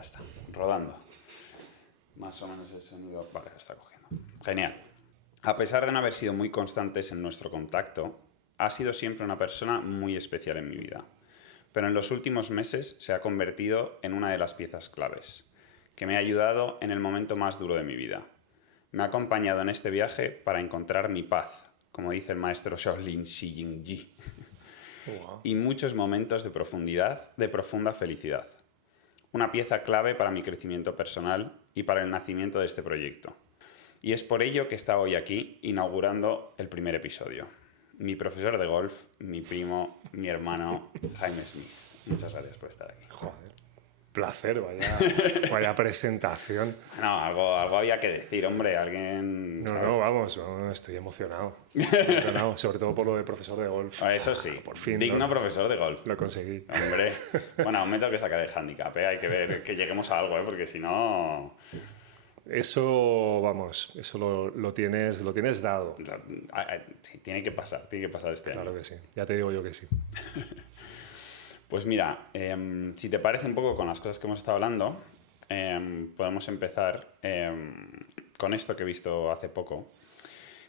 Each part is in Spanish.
Ya está, rodando. Más o menos el sonido... Vale, está cogiendo. Genial. A pesar de no haber sido muy constantes en nuestro contacto, ha sido siempre una persona muy especial en mi vida. Pero en los últimos meses se ha convertido en una de las piezas claves, que me ha ayudado en el momento más duro de mi vida. Me ha acompañado en este viaje para encontrar mi paz, como dice el maestro Shaolin Shijingyi, Wow. y muchos momentos de profunda felicidad. Una pieza clave para mi crecimiento personal y para el nacimiento de este proyecto. Y es por ello que está hoy aquí, inaugurando el primer episodio. Mi profesor de golf, mi primo, mi hermano, Jaime Smith. Muchas gracias por estar aquí. Joder. Placer, vaya presentación. No, algo había que decir, hombre. Alguien... No, ¿sabes? no, vamos, estoy emocionado. Estoy emocionado, sobre todo por lo de profesor de golf. Eso sí, Por fin, digno ¿no? profesor de golf. Lo conseguí. Hombre, bueno, aún me tengo que sacar el handicap, ¿eh? Hay que ver que lleguemos a algo, ¿eh? Porque si no... Eso, vamos, eso lo tienes dado. Sí, tiene que pasar este año. Claro que sí, ya te digo yo que sí. Pues mira, si te parece un poco con las cosas que hemos estado hablando, podemos empezar con esto que he visto hace poco,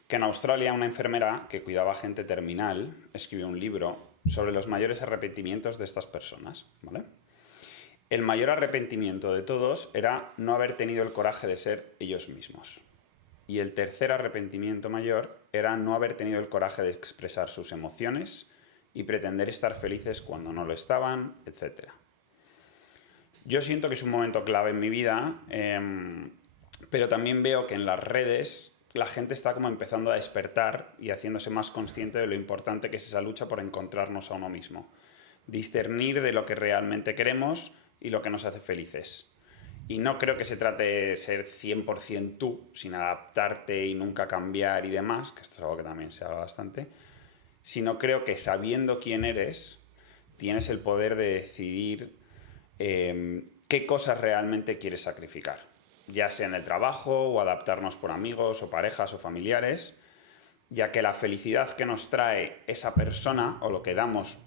que en Australia una enfermera que cuidaba gente terminal escribió un libro sobre los mayores arrepentimientos de estas personas, ¿vale? El mayor arrepentimiento de todos era no haber tenido el coraje de ser ellos mismos. Y el tercer arrepentimiento mayor era no haber tenido el coraje de expresar sus emociones y pretender estar felices cuando no lo estaban, etc. Yo siento que es un momento clave en mi vida, pero también veo que en las redes la gente está como empezando a despertar y haciéndose más consciente de lo importante que es esa lucha por encontrarnos a uno mismo. Discernir de lo que realmente queremos y lo que nos hace felices. Y no creo que se trate de ser 100% tú, sin adaptarte y nunca cambiar y demás, que esto es algo que también se habla bastante, sino creo que sabiendo quién eres, tienes el poder de decidir qué cosas realmente quieres sacrificar, ya sea en el trabajo o adaptarnos por amigos o parejas o familiares, ya que la felicidad que nos trae esa persona o lo que damos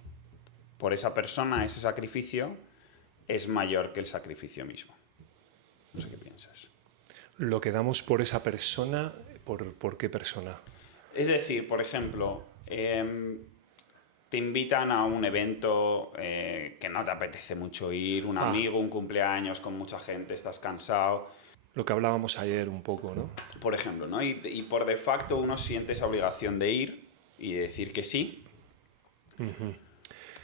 por esa persona, ese sacrificio, es mayor que el sacrificio mismo. No sé qué piensas. Lo que damos por esa persona, ¿por qué persona? Es decir, por ejemplo, te invitan a un evento que no te apetece mucho ir, un amigo, un cumpleaños con mucha gente, estás cansado. Lo que hablábamos ayer un poco, ¿no? Por ejemplo, ¿no? Y por de facto uno siente esa obligación de ir y de decir que sí.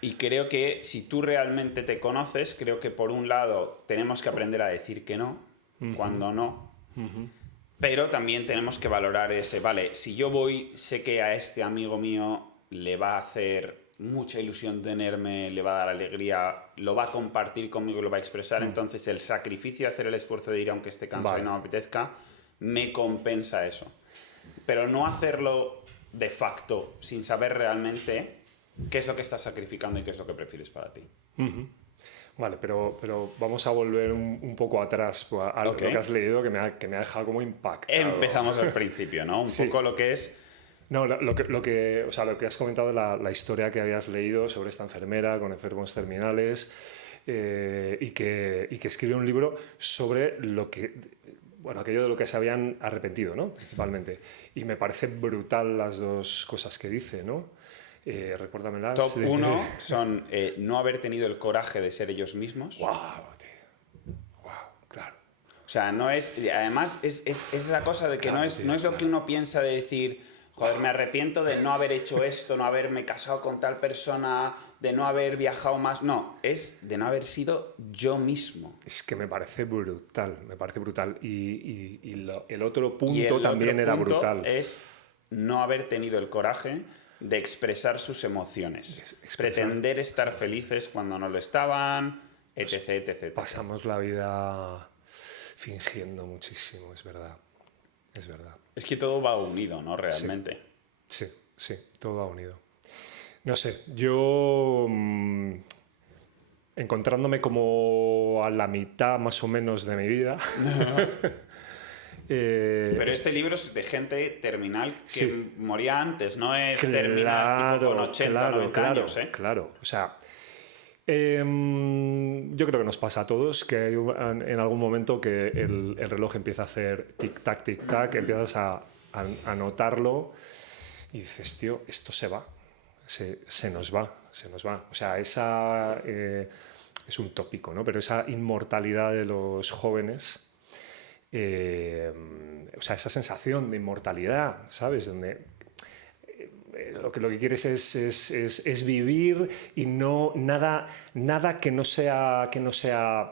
Y creo que si tú realmente te conoces, creo que por un lado tenemos que aprender a decir que no, cuando no. Pero también tenemos que valorar ese, vale, si yo voy, sé que a este amigo mío le va a hacer mucha ilusión tenerme, le va a dar alegría, lo va a compartir conmigo, lo va a expresar, entonces el sacrificio de hacer el esfuerzo de ir aunque esté cansado y no me apetezca, me compensa eso. Pero no hacerlo de facto, sin saber realmente qué es lo que estás sacrificando y qué es lo que prefieres para ti. Vale, pero vamos a volver un poco atrás a lo que has leído, que me ha dejado como impactado. Empezamos al principio, ¿no? Un poco lo que es... No, lo que has comentado, la historia que habías leído sobre esta enfermera con enfermos terminales y que escribe un libro sobre aquello de lo que se habían arrepentido, ¿no? Principalmente. Y me parece brutal las dos cosas que dice, ¿no? Recuérdamelas. Top 1 son no haber tenido el coraje de ser ellos mismos. ¡Wow, tío! ¡Wow! Claro. O sea, no es... Además, es esa cosa de que Claro, no es lo que uno piensa de decir, joder, me arrepiento de no haber hecho esto, no haberme casado con tal persona, de no haber viajado más. No, es de no haber sido yo mismo. Es que me parece brutal, me parece brutal. Y el otro punto Y el también otro era punto brutal. es no haber tenido el coraje de expresar sus emociones. Pretender estar felices cuando no lo estaban, etc, etc. Pasamos la vida fingiendo muchísimo, es verdad. Es verdad. Es que todo va unido, ¿no? Realmente. Sí, todo va unido. No sé, yo encontrándome como a la mitad más o menos de mi vida. Pero este libro es de gente terminal que moría antes, no es terminal tipo con 80 o 90 años, ¿eh? Claro, o sea, yo yo creo que nos pasa a todos que hay en algún momento que el reloj empieza a hacer tic-tac, tic-tac, empiezas a notarlo y dices, tío, esto se va, se nos va, se nos va. O sea, esa es un tópico, ¿no? Pero esa inmortalidad de los jóvenes, o sea, esa sensación de inmortalidad, ¿sabes? Donde lo que quieres es vivir y no nada que no sea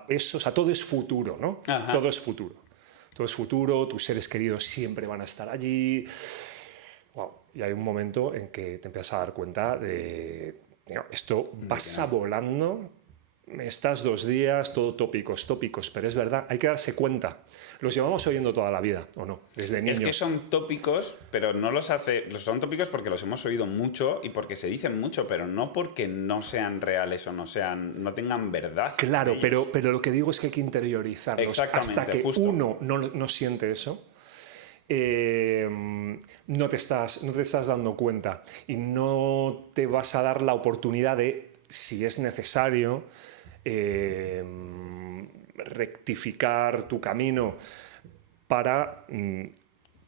eso, o sea, todo es futuro, ¿no? Ajá. Todo es futuro. Todo es futuro, tus seres queridos siempre van a estar allí. Wow. Y hay un momento en que te empiezas a dar cuenta de esto pasa volando. Estás 2 días, todo tópicos, pero es verdad, hay que darse cuenta. Los llevamos oyendo toda la vida, ¿o no? Desde niños. Es que son tópicos, pero no los hace... Son tópicos porque los hemos oído mucho y porque se dicen mucho, pero no porque no sean reales o no tengan verdad. Claro, pero lo que digo es que hay que interiorizarlos. Exactamente, hasta que justo. uno no siente eso, no te estás dando cuenta y no te vas a dar la oportunidad de, si es necesario, rectificar tu camino para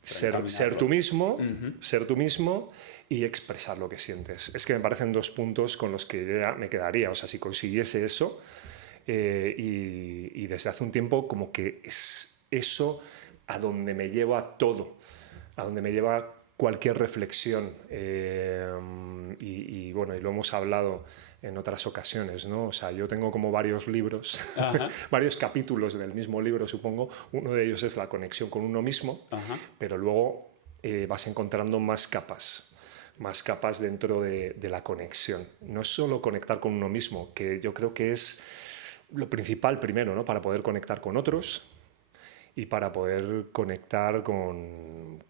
ser tú mismo, ser tú mismo y expresar lo que sientes. Es que me parecen 2 puntos con los que yo ya me quedaría. O sea, si consiguiese eso, y desde hace un tiempo como que es eso a donde me lleva todo, a donde me lleva cualquier reflexión. Y bueno, y lo hemos hablado en otras ocasiones, ¿no? O sea, yo tengo como varios libros, varios capítulos del mismo libro, supongo. Uno de ellos es la conexión con uno mismo, pero luego vas encontrando más capas dentro de la conexión. No es solo conectar con uno mismo, que yo creo que es lo principal primero, ¿no? Para poder conectar con otros y para poder conectar con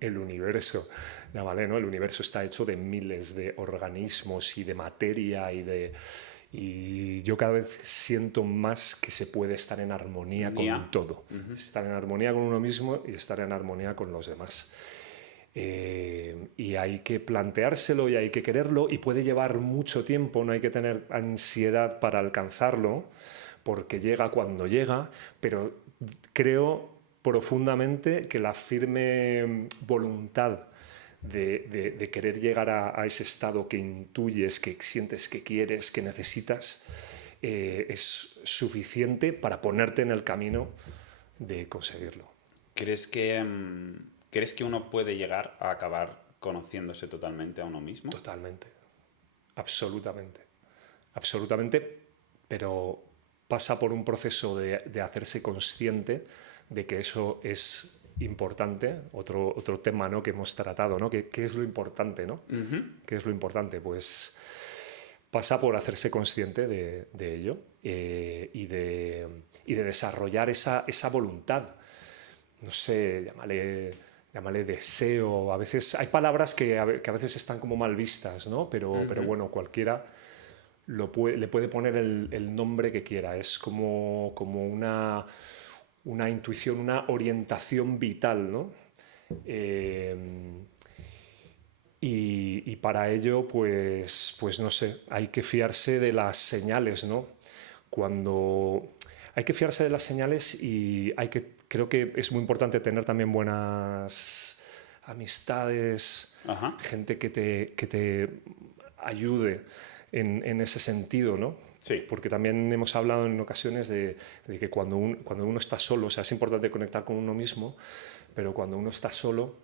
el universo. Ya vale, ¿no? El universo está hecho de miles de organismos y de materia y yo cada vez siento más que se puede estar en armonía con todo. Estar en armonía con uno mismo y estar en armonía con los demás. Y hay que planteárselo y hay que quererlo y puede llevar mucho tiempo, no hay que tener ansiedad para alcanzarlo porque llega cuando llega, pero creo profundamente que la firme voluntad de querer llegar a ese estado que intuyes, que sientes que quieres, que necesitas, es suficiente para ponerte en el camino de conseguirlo. ¿Crees que uno puede llegar a acabar conociéndose totalmente a uno mismo? Totalmente. Absolutamente. Absolutamente, pero pasa por un proceso de hacerse consciente de que eso es importante. Otro tema, ¿no?, que hemos tratado, ¿no? ¿Qué es lo importante, ¿no? ¿Qué es lo importante? Pues pasa por hacerse consciente de ello y de desarrollar esa voluntad. No sé, llámale deseo. A veces hay palabras que a veces están como mal vistas, ¿no? Pero bueno, cualquiera le puede poner el nombre que quiera. Es como una intuición, una orientación vital, ¿no? Y para ello, pues no sé, hay que fiarse de las señales, ¿no? Hay que fiarse de las señales y creo que es muy importante tener también buenas amistades, gente que te ayude en ese sentido, ¿no? Sí. Porque también hemos hablado en ocasiones de que cuando uno está solo, o sea, es importante conectar con uno mismo, pero cuando uno está solo,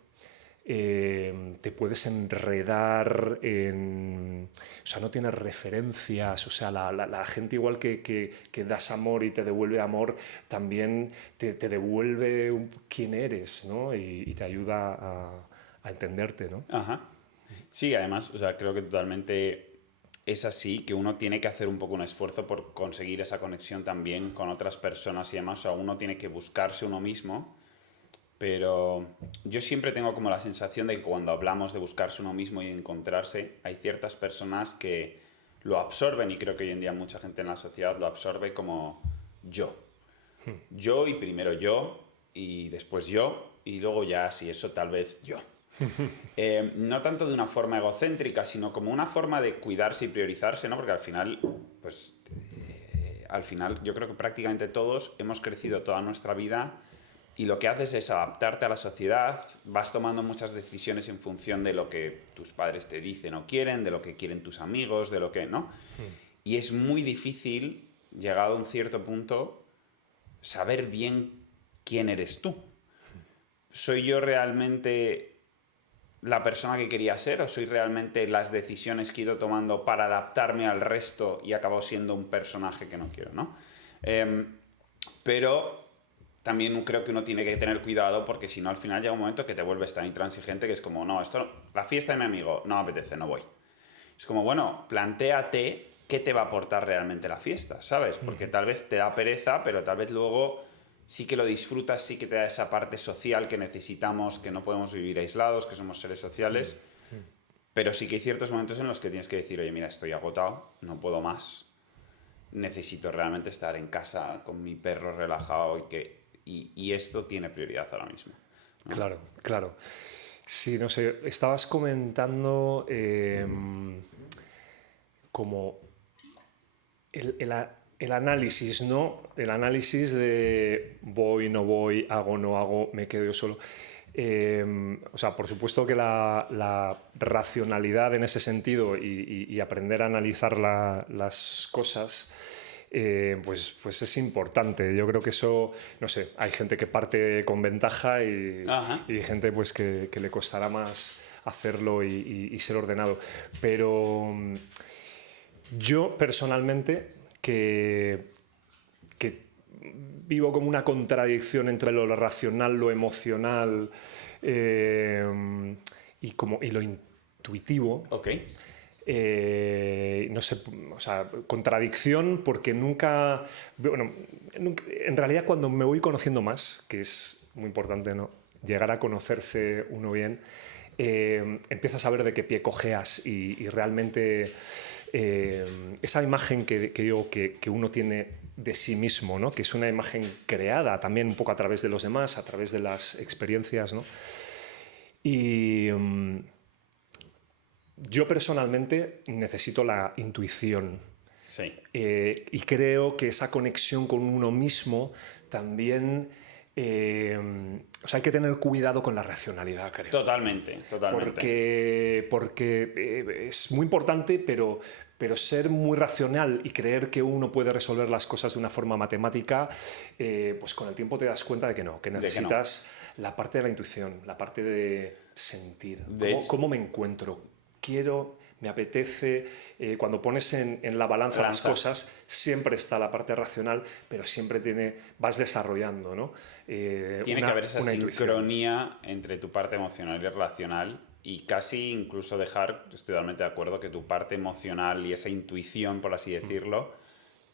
te puedes enredar o sea, no tienes referencias, o sea, la gente igual que das amor y te devuelve amor, también te devuelve quién eres, ¿no? Y te ayuda a entenderte, ¿no? Sí, además, o sea, creo que totalmente es así, que uno tiene que hacer un poco un esfuerzo por conseguir esa conexión también con otras personas y demás. O sea, uno tiene que buscarse uno mismo, pero yo siempre tengo como la sensación de que cuando hablamos de buscarse uno mismo y de encontrarse, hay ciertas personas que lo absorben, y creo que hoy en día mucha gente en la sociedad lo absorbe como yo. Yo y primero yo y después yo y luego ya, si eso, tal vez yo. No tanto de una forma egocéntrica, sino como una forma de cuidarse y priorizarse, ¿no? Porque al final, pues, al final yo creo que prácticamente todos hemos crecido toda nuestra vida y lo que haces es adaptarte a la sociedad, vas tomando muchas decisiones en función de lo que tus padres te dicen o quieren, de lo que quieren tus amigos, de lo que no. Y es muy difícil, llegado a un cierto punto, saber bien quién eres tú. ¿Soy yo realmente la persona que quería ser o soy realmente las decisiones que he ido tomando para adaptarme al resto y acabo siendo un personaje que no quiero, ¿no? Pero también creo que uno tiene que tener cuidado porque si no al final llega un momento que te vuelves tan intransigente que es como, no, esto, la fiesta de mi amigo, no me apetece, no voy. Es como, bueno, plantéate qué te va a aportar realmente la fiesta, ¿sabes? Porque tal vez te da pereza, pero tal vez luego sí que lo disfrutas, sí que te da esa parte social que necesitamos, que no podemos vivir aislados, que somos seres sociales. Pero sí que hay ciertos momentos en los que tienes que decir, oye, mira, estoy agotado, no puedo más. Necesito realmente estar en casa con mi perro relajado y esto tiene prioridad ahora mismo, ¿no? Claro, claro. Sí, no sé, estabas comentando como el análisis, ¿no? El análisis de voy, no voy, hago, no hago, me quedo yo solo. O sea, por supuesto que la racionalidad en ese sentido y aprender a analizar las cosas, pues es importante. Yo creo que eso, no sé, hay gente que parte con ventaja y gente pues que le costará más hacerlo y ser ordenado. Pero yo personalmente que vivo como una contradicción entre lo racional, lo emocional y lo intuitivo. Ok. No sé, o sea, contradicción porque nunca, bueno, en realidad cuando me voy conociendo más, que es muy importante, ¿no? Llegar a conocerse uno bien, empiezas a ver de qué pie cojeas y realmente esa imagen que digo que uno tiene de sí mismo, ¿no? Que es una imagen creada también un poco a través de los demás, a través de las experiencias, ¿no? Y yo personalmente necesito la intuición. Sí. Y creo que esa conexión con uno mismo también... o sea, hay que tener cuidado con la racionalidad, creo. Totalmente, totalmente. Porque es muy importante, pero ser muy racional y creer que uno puede resolver las cosas de una forma matemática, pues con el tiempo te das cuenta de que no, que necesitas la parte de la intuición, la parte de sentir. ¿Cómo me encuentro? Me apetece, cuando pones en la balanza las cosas, siempre está la parte racional, pero siempre vas desarrollando, ¿no? Tiene que haber esa sincronía entre tu parte emocional y racional y casi incluso dejar, estoy totalmente de acuerdo, que tu parte emocional y esa intuición, por así decirlo,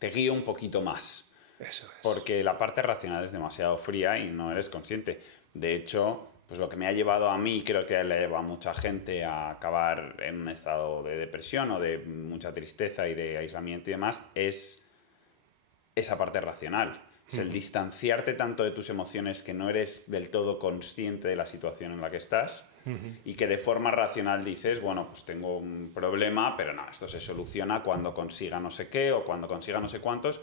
te guíe un poquito más. Eso es. Porque la parte racional es demasiado fría y no eres consciente. De hecho, pues lo que me ha llevado a mí, creo que le lleva a mucha gente a acabar en un estado de depresión o de mucha tristeza y de aislamiento y demás, es esa parte racional. Es el distanciarte tanto de tus emociones que no eres del todo consciente de la situación en la que estás y que de forma racional dices, bueno, pues tengo un problema, pero no, esto se soluciona cuando consiga no sé qué o cuando consiga no sé cuántos.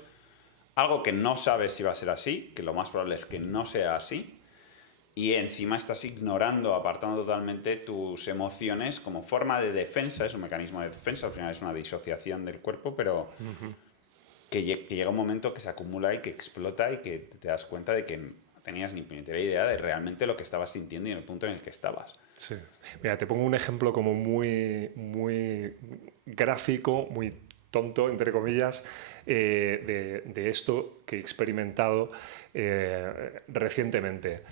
Algo que no sabes si va a ser así, que lo más probable es que no sea así. Y encima estás ignorando, apartando totalmente tus emociones como forma de defensa, es un mecanismo de defensa, al final es una disociación del cuerpo, pero que llega un momento que se acumula y que explota y que te das cuenta de que no tenías ni puñetera idea de realmente lo que estabas sintiendo y en el punto en el que estabas. Sí. Mira, te pongo un ejemplo como muy gráfico, muy tonto, entre comillas, de esto que he experimentado recientemente.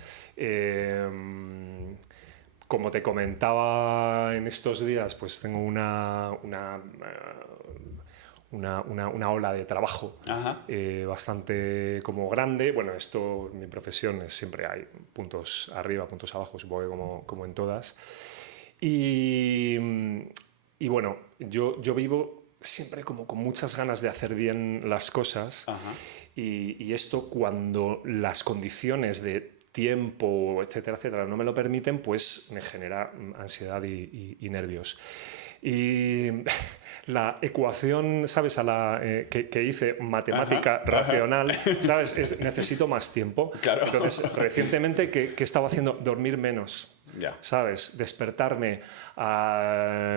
Como te comentaba en estos días, pues tengo una ola de trabajo bastante como grande. Bueno, esto en mi profesión siempre hay puntos arriba, puntos abajo, supongo que como en todas. Y bueno, yo vivo siempre como con muchas ganas de hacer bien las cosas. Y esto cuando las condiciones de tiempo, etcétera, etcétera, no me lo permiten, pues me genera ansiedad y nervios. Y la ecuación, ¿sabes? Que hice, matemática racional, ¿sabes? Necesito más tiempo. Claro. Entonces, recientemente, ¿qué estaba haciendo? Dormir menos. Ya. ¿Sabes? Despertarme.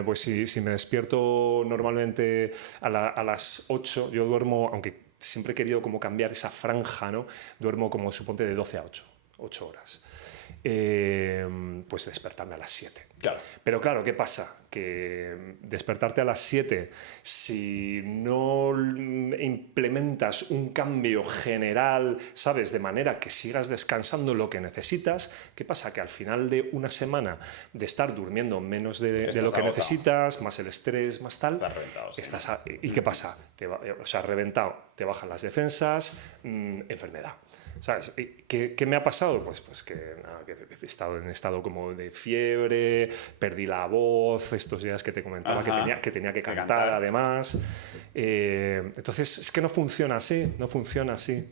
Pues si me despierto normalmente a las 8, yo duermo, aunque siempre he querido como cambiar esa franja, ¿no? Duermo como, suponte, de 12 a 8 horas. Pues despertarme a las 7. Claro. Pero claro, ¿qué pasa? Que despertarte a las 7, si no implementas un cambio general, ¿sabes? De manera que sigas descansando lo que necesitas, ¿qué pasa? Que al final de una semana de estar durmiendo menos de lo que agotado. Necesitas, más el estrés, más tal... Estás reventado, sí. ¿Y qué pasa? Reventado, te bajan las defensas, enfermedad. ¿Sabes? ¿Qué me ha pasado? Pues que he estado en estado como de fiebre, perdí la voz, estos días que te comentaba que tenía que cantar además. Entonces, es que no funciona así, no funciona así.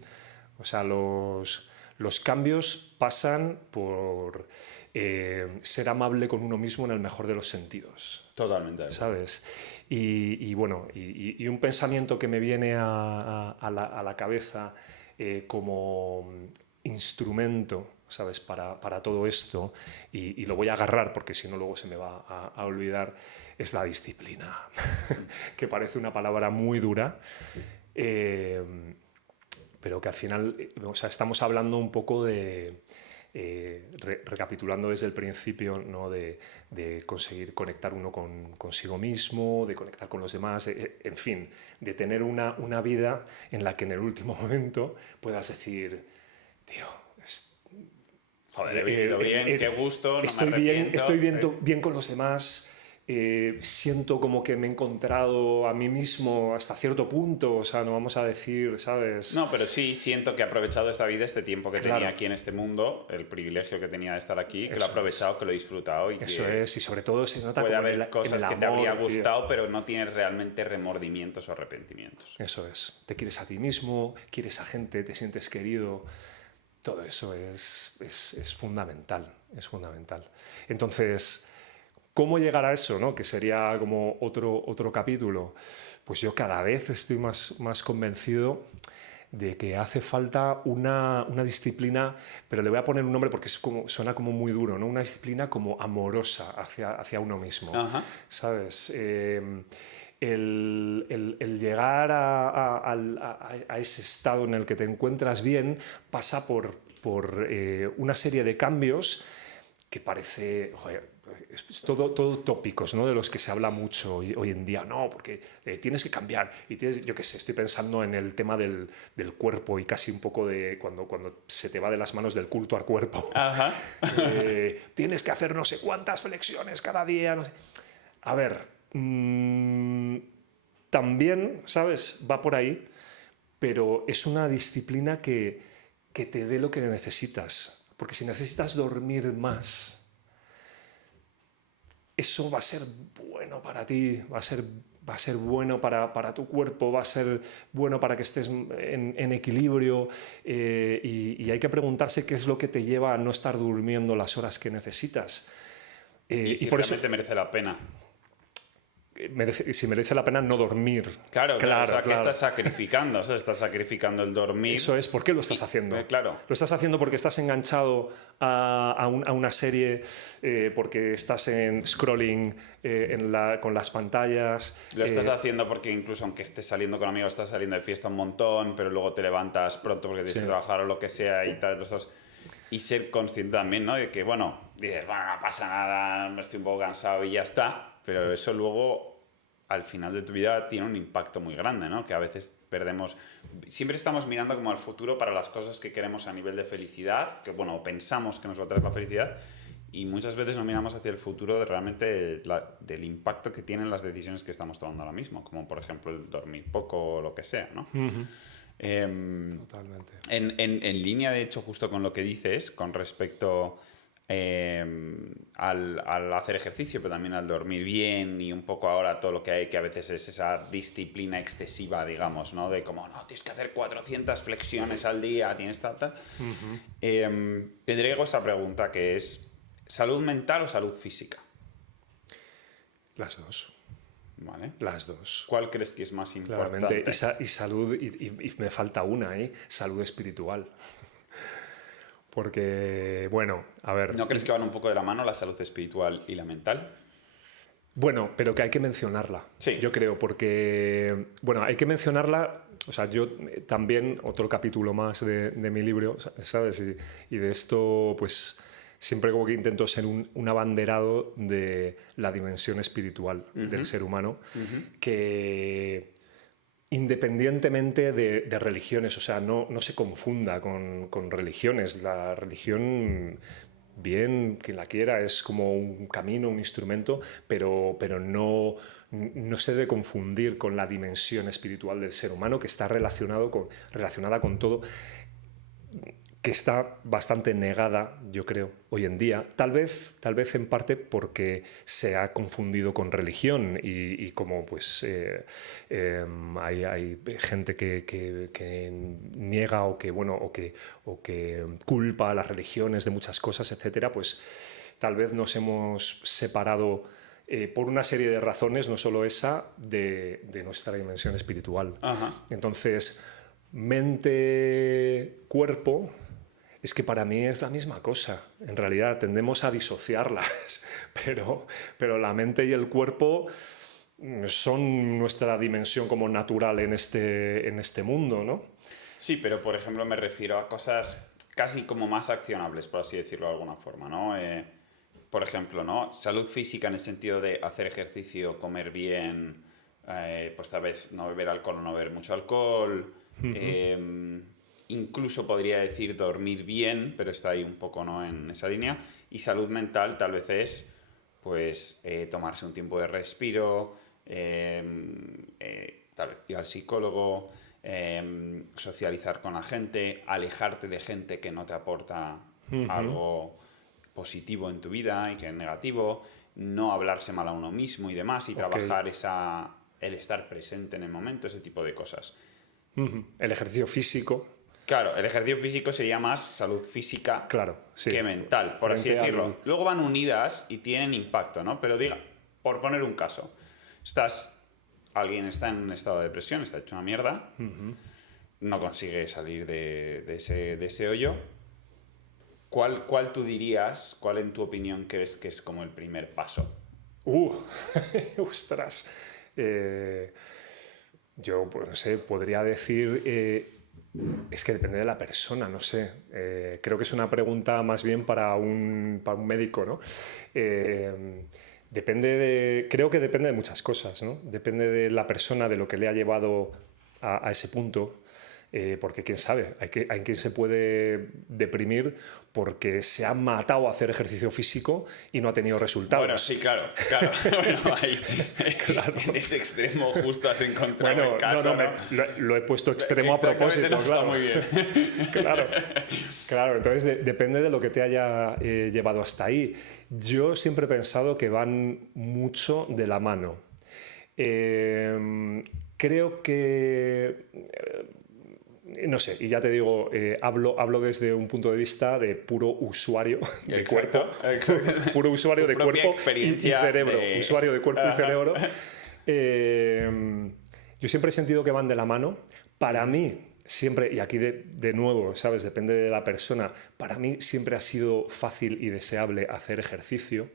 O sea, los cambios pasan por ser amable con uno mismo en el mejor de los sentidos. Totalmente. ¿Sabes? Y bueno, y un pensamiento que me viene a la cabeza como instrumento, ¿sabes? Para todo esto, y lo voy a agarrar porque si no luego se me va a olvidar, es la disciplina, que parece una palabra muy dura, pero que al final, o sea, estamos hablando un poco de... recapitulando desde el principio, ¿no? de conseguir conectar uno consigo mismo, de conectar con los demás, en fin, de tener una vida en la que en el último momento puedas decir, tío, joder, he vivido bien, qué gusto, no estoy me arrepiento. Estoy bien con los demás. Siento como que me he encontrado a mí mismo hasta cierto punto, o sea, no vamos a decir, ¿sabes? No, pero sí siento que he aprovechado esta vida, este tiempo que tenía aquí en este mundo, el privilegio que tenía de estar aquí, que lo he aprovechado, que lo he disfrutado. Y eso que es, y sobre todo se nota puede como haber cosas que te habría amor, gustado, pero no tienes realmente remordimientos o arrepentimientos. Eso es, te quieres a ti mismo, quieres a gente, te sientes querido, todo eso es fundamental, es fundamental. Entonces... ¿cómo llegar a eso, ¿no? Que sería como otro capítulo? Pues yo cada vez estoy más convencido de que hace falta una disciplina, pero le voy a poner un nombre porque suena como muy duro, ¿no? Una disciplina como amorosa hacia uno mismo, ¿sabes? El llegar a ese estado en el que te encuentras bien pasa por una serie de cambios que parece... joder, es todo tópicos, ¿no? De los que se habla mucho hoy en día. No, porque tienes que cambiar. Y yo qué sé, estoy pensando en el tema del cuerpo y casi un poco de cuando se te va de las manos del culto al cuerpo. Tienes que hacer no sé cuántas flexiones cada día. No sé. A ver, también, ¿sabes? Va por ahí, pero es una disciplina que te dé lo que necesitas. Porque si necesitas dormir más... eso va a ser bueno para ti, va a ser bueno para tu cuerpo, va a ser bueno para que estés en equilibrio, y hay que preguntarse qué es lo que te lleva a no estar durmiendo las horas que necesitas. Y si realmente merece la pena. Si merece la pena no dormir. Claro. O sea, ¿qué estás sacrificando? O sea, estás sacrificando el dormir. Eso es, ¿por qué lo estás haciendo? Claro. Lo estás haciendo porque estás enganchado a una serie, porque estás en scrolling con las pantallas. Lo estás haciendo porque incluso aunque estés saliendo con amigos, estás saliendo de fiesta un montón, pero luego te levantas pronto porque tienes que trabajar o lo que sea y tal. Y ser consciente también, ¿no? De que, bueno, dices, bueno, no pasa nada, estoy un poco cansado y ya está. Pero eso luego, al final de tu vida, tiene un impacto muy grande, ¿no? Que a veces perdemos... Siempre estamos mirando como al futuro para las cosas que queremos a nivel de felicidad, que, bueno, pensamos que nos va a traer la felicidad, y muchas veces no miramos hacia el futuro de realmente del impacto que tienen las decisiones que estamos tomando ahora mismo, como, por ejemplo, el dormir poco o lo que sea, ¿no? Totalmente. En línea, de hecho, justo con lo que dices, con respecto... al hacer ejercicio, pero también al dormir bien, y un poco ahora todo lo que hay, que a veces es esa disciplina excesiva, digamos, ¿no? De como, no, tienes que hacer 400 flexiones al día, tienes tal. Te traigo esta pregunta que es, ¿salud mental o salud física? Las dos. Vale. Las dos. ¿Cuál crees que es más importante? Claramente. Y salud, y me falta una, salud espiritual. Porque, bueno, a ver... ¿No crees que van un poco de la mano la salud espiritual y la mental? Bueno, pero que hay que mencionarla, Sí. yo creo, porque, bueno, hay que mencionarla, o sea, yo también, otro capítulo más de mi libro, ¿sabes? Y de esto, pues, siempre como que intento ser un abanderado de la dimensión espiritual del ser humano, que independientemente de religiones, o sea, no se confunda con religiones, la religión... Bien, quien la quiera, es como un camino, un instrumento, pero no se debe confundir con la dimensión espiritual del ser humano, que está relacionada con todo, que está bastante negada, yo creo, hoy en día. Tal vez en parte porque se ha confundido con religión y como pues hay gente que niega o que culpa a las religiones de muchas cosas, etcétera, pues tal vez nos hemos separado por una serie de razones, no solo esa, de nuestra dimensión espiritual. Ajá. Entonces, mente, cuerpo, es que para mí es la misma cosa. En realidad tendemos a disociarlas, pero la mente y el cuerpo son nuestra dimensión como natural en este mundo, ¿no? Sí, pero por ejemplo me refiero a cosas casi como más accionables, por así decirlo de alguna forma, ¿no? Por ejemplo, ¿no? Salud física en el sentido de hacer ejercicio, comer bien, pues tal vez no beber alcohol o no beber mucho alcohol. Incluso podría decir dormir bien, pero está ahí un poco, ¿no?, en esa línea. Y salud mental tal vez es, pues, tomarse un tiempo de respiro, tal vez ir al psicólogo, socializar con la gente, alejarte de gente que no te aporta algo positivo en tu vida y que es negativo, no hablarse mal a uno mismo y demás, y trabajar el estar presente en el momento, ese tipo de cosas. El ejercicio físico. Claro, el ejercicio físico sería más salud física, claro, sí, que mental, por así decirlo. Luego van unidas y tienen impacto, ¿no? Pero diga, por poner un caso, alguien está en un estado de depresión, está hecho una mierda, no consigue salir de ese hoyo. ¿Cuál tú dirías, cuál en tu opinión crees que es como el primer paso? Ostras. Yo, pues no sé, podría decir... es que depende de la persona, no sé. Creo que es una pregunta más bien para un médico, ¿no? Creo que depende de muchas cosas, ¿no? Depende de la persona, de lo que le ha llevado a ese punto. Porque quién sabe, hay quien se puede deprimir porque se ha matado a hacer ejercicio físico y no ha tenido resultados. Bueno, sí, claro. Bueno, claro. En ese extremo justo has encontrado el caso, ¿no? Lo he puesto extremo a propósito. No, claro. Está muy bien. Claro, entonces depende de lo que te haya llevado hasta ahí. Yo siempre he pensado que van mucho de la mano. Creo que... no sé, y ya te digo, hablo desde un punto de vista de puro usuario de cuerpo. Exacto. Puro usuario de cuerpo y cerebro. Usuario de cuerpo y cerebro. Yo siempre he sentido que van de la mano. Para mí, siempre, y aquí de nuevo, ¿sabes? Depende de la persona. Para mí siempre ha sido fácil y deseable hacer ejercicio.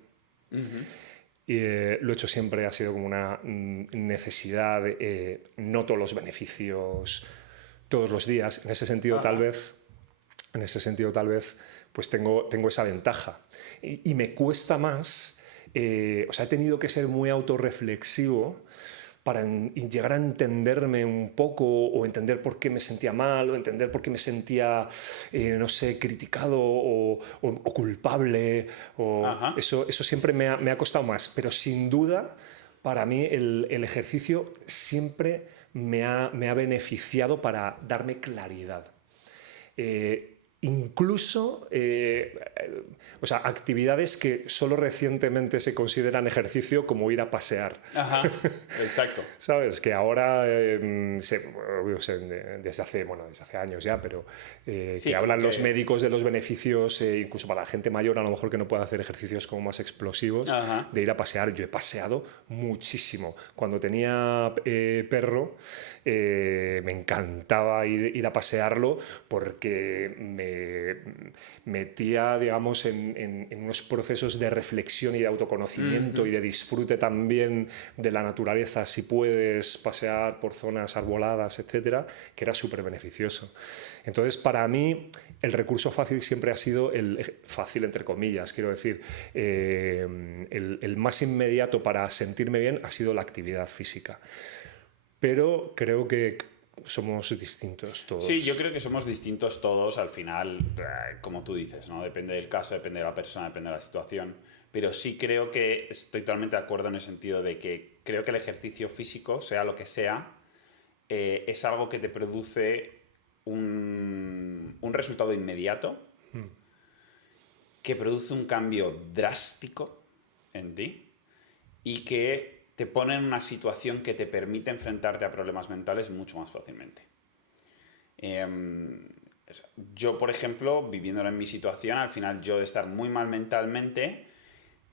Y lo hecho siempre ha sido como una necesidad. Noto los beneficios todos los días. En ese sentido, tal vez, pues tengo esa ventaja. Y me cuesta más, o sea, he tenido que ser muy autorreflexivo para llegar a entenderme un poco, o entender por qué me sentía mal, o entender por qué me sentía, no sé, criticado o culpable. Eso siempre me ha costado más. Pero sin duda, para mí el ejercicio siempre me ha beneficiado para darme claridad. incluso o sea, actividades que solo recientemente se consideran ejercicio, como ir a pasear. Ajá, exacto. ¿Sabes? Que ahora, desde hace años ya, pero Sí, que como hablan que... los médicos de los beneficios, incluso para la gente mayor, a lo mejor que no puede hacer ejercicios como más explosivos, Ajá. de ir a pasear. Yo he paseado muchísimo. Cuando tenía perro, me encantaba ir a pasearlo porque me metía, digamos, en unos procesos de reflexión y de autoconocimiento y de disfrute también de la naturaleza, si puedes pasear por zonas arboladas, etcétera, que era súper beneficioso. Entonces, para mí, el recurso fácil siempre ha sido fácil, entre comillas, quiero decir, el más inmediato para sentirme bien ha sido la actividad física. Pero creo que somos distintos todos. Sí, yo creo que somos distintos todos al final, como tú dices, ¿no? Depende del caso, depende de la persona, depende de la situación. Pero sí creo que estoy totalmente de acuerdo en el sentido de que creo que el ejercicio físico, sea lo que sea, es algo que te produce un resultado inmediato, que produce un cambio drástico en ti y que te pone en una situación que te permite enfrentarte a problemas mentales mucho más fácilmente. Yo, por ejemplo, viviéndolo en mi situación, al final yo de estar muy mal mentalmente,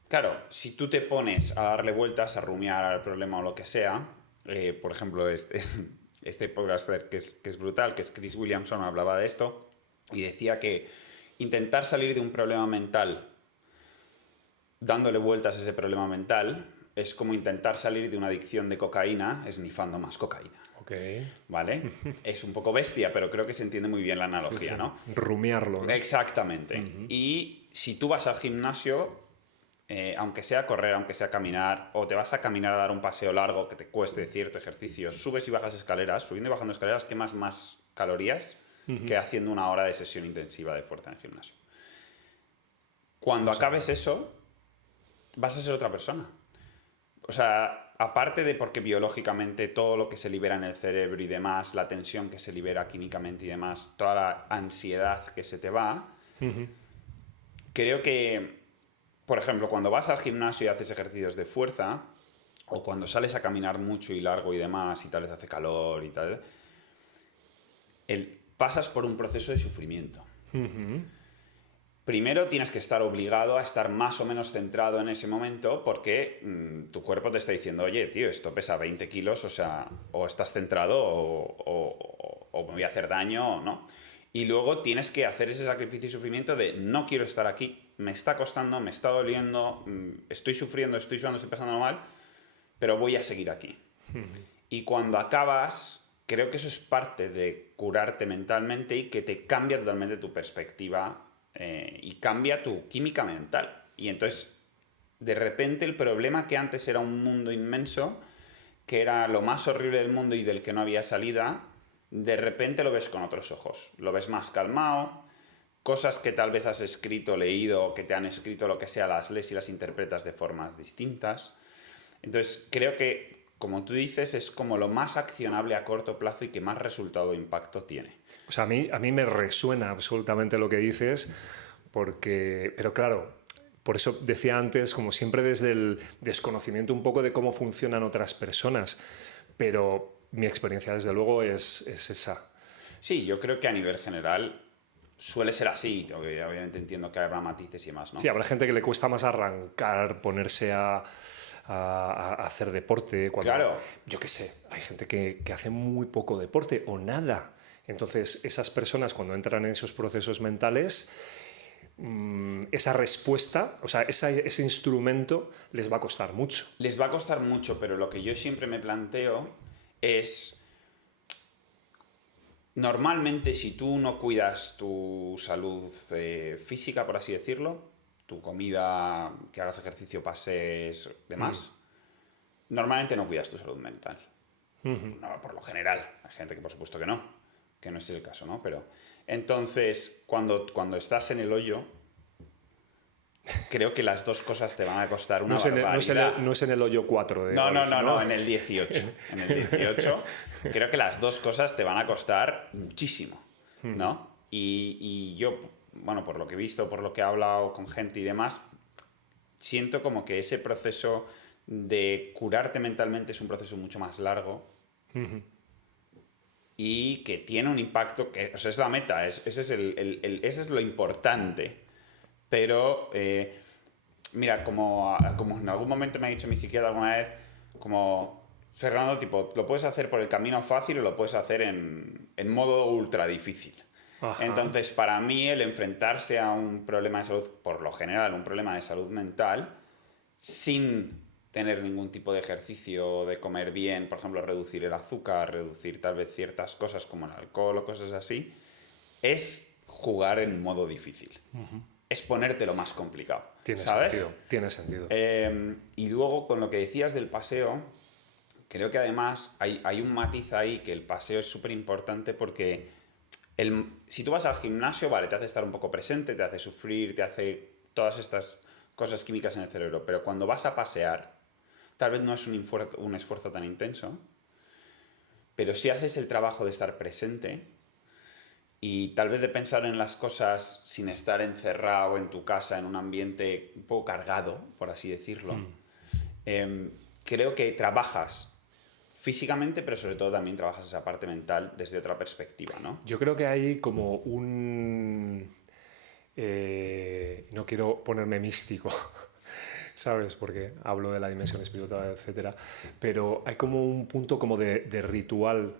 claro, si tú te pones a darle vueltas, a rumiar al problema o lo que sea, por ejemplo, este podcaster que es brutal, que es Chris Williamson, hablaba de esto y decía que intentar salir de un problema mental dándole vueltas a ese problema mental es como intentar salir de una adicción de cocaína esnifando más cocaína. Okay. ¿Vale? Es un poco bestia, pero creo que se entiende muy bien la analogía, Sí, sí. ¿no? Rumiarlo, ¿no? Exactamente. Y si tú vas al gimnasio, aunque sea correr, aunque sea caminar, o te vas a caminar a dar un paseo largo que te cueste cierto ejercicio, subes y bajas escaleras, subiendo y bajando escaleras, quemas más calorías que haciendo una hora de sesión intensiva de fuerza en el gimnasio. Cuando acabes eso, vas a ser otra persona. O sea, aparte de porque biológicamente todo lo que se libera en el cerebro y demás, la tensión que se libera químicamente y demás, toda la ansiedad que se te va, creo que, por ejemplo, cuando vas al gimnasio y haces ejercicios de fuerza, o cuando sales a caminar mucho y largo y demás, y tal vez hace calor y tal, pasas por un proceso de sufrimiento. Primero tienes que estar obligado a estar más o menos centrado en ese momento porque tu cuerpo te está diciendo, oye, tío, esto pesa 20 kilos, o sea, o estás centrado o me voy a hacer daño o no. Y luego tienes que hacer ese sacrificio y sufrimiento de no quiero estar aquí, me está costando, me está doliendo, estoy sufriendo, estoy sudando, estoy pasándolo mal, pero voy a seguir aquí. Y cuando acabas, creo que eso es parte de curarte mentalmente y que te cambia totalmente tu perspectiva y cambia tu química mental. Y entonces, de repente, el problema que antes era un mundo inmenso, que era lo más horrible del mundo y del que no había salida, de repente lo ves con otros ojos. Lo ves más calmado, cosas que tal vez has escrito, leído, que te han escrito, lo que sea, las lees y las interpretas de formas distintas. Entonces, creo que, como tú dices, es como lo más accionable a corto plazo y que más resultado o impacto tiene. O sea, a mí me resuena absolutamente lo que dices, pero claro, por eso decía antes, como siempre desde el desconocimiento un poco de cómo funcionan otras personas, pero mi experiencia desde luego es esa. Sí, yo creo que a nivel general suele ser así, obviamente entiendo que habrá matices y demás, ¿no? Sí, habrá gente que le cuesta más arrancar, ponerse a hacer deporte. Claro. Yo qué sé, hay gente que hace muy poco deporte o nada. Entonces, esas personas cuando entran en esos procesos mentales, esa respuesta, o sea, ese instrumento les va a costar mucho. Les va a costar mucho, pero lo que yo siempre me planteo es, normalmente si tú no cuidas tu salud física, por así decirlo, tu comida, que hagas ejercicio, pases, demás, normalmente no cuidas tu salud mental. No, por lo general. Hay gente que por supuesto que no es el caso, ¿no? Pero entonces, cuando estás en el hoyo, creo que las dos cosas te van a costar una barbaridad. No es en el hoyo 4 de golf, No, en el 18. En el 18 creo que las dos cosas te van a costar muchísimo, ¿no? y yo, bueno, por lo que he visto, por lo que he hablado con gente y demás, siento como que ese proceso de curarte mentalmente es un proceso mucho más largo y que tiene un impacto que, o sea, es la meta, ese es lo importante. Pero, mira, como en algún momento me ha dicho mi psiquiatra alguna vez, como, Fernando, tipo, lo puedes hacer por el camino fácil o lo puedes hacer en modo ultra difícil. Ajá. Entonces, para mí, el enfrentarse a un problema de salud, por lo general, un problema de salud mental, sin tener ningún tipo de ejercicio, de comer bien, por ejemplo, reducir el azúcar, reducir tal vez ciertas cosas como el alcohol o cosas así, es jugar en modo difícil. Es ponerte lo más complicado. ¿Sabes? Tiene sentido. Y luego, con lo que decías del paseo, creo que además hay un matiz ahí, que el paseo es súper importante porque si tú vas al gimnasio, vale, te hace estar un poco presente, te hace sufrir, te hace todas estas cosas químicas en el cerebro, pero cuando vas a pasear, tal vez no es un esfuerzo tan intenso, pero si haces el trabajo de estar presente y tal vez de pensar en las cosas sin estar encerrado en tu casa, en un ambiente un poco cargado, por así decirlo, creo que trabajas físicamente, pero sobre todo también trabajas esa parte mental desde otra perspectiva, ¿no? Yo creo que hay como un... no quiero ponerme místico, ¿sabes? Porque hablo de la dimensión espiritual, etcétera. Pero hay como un punto como de ritual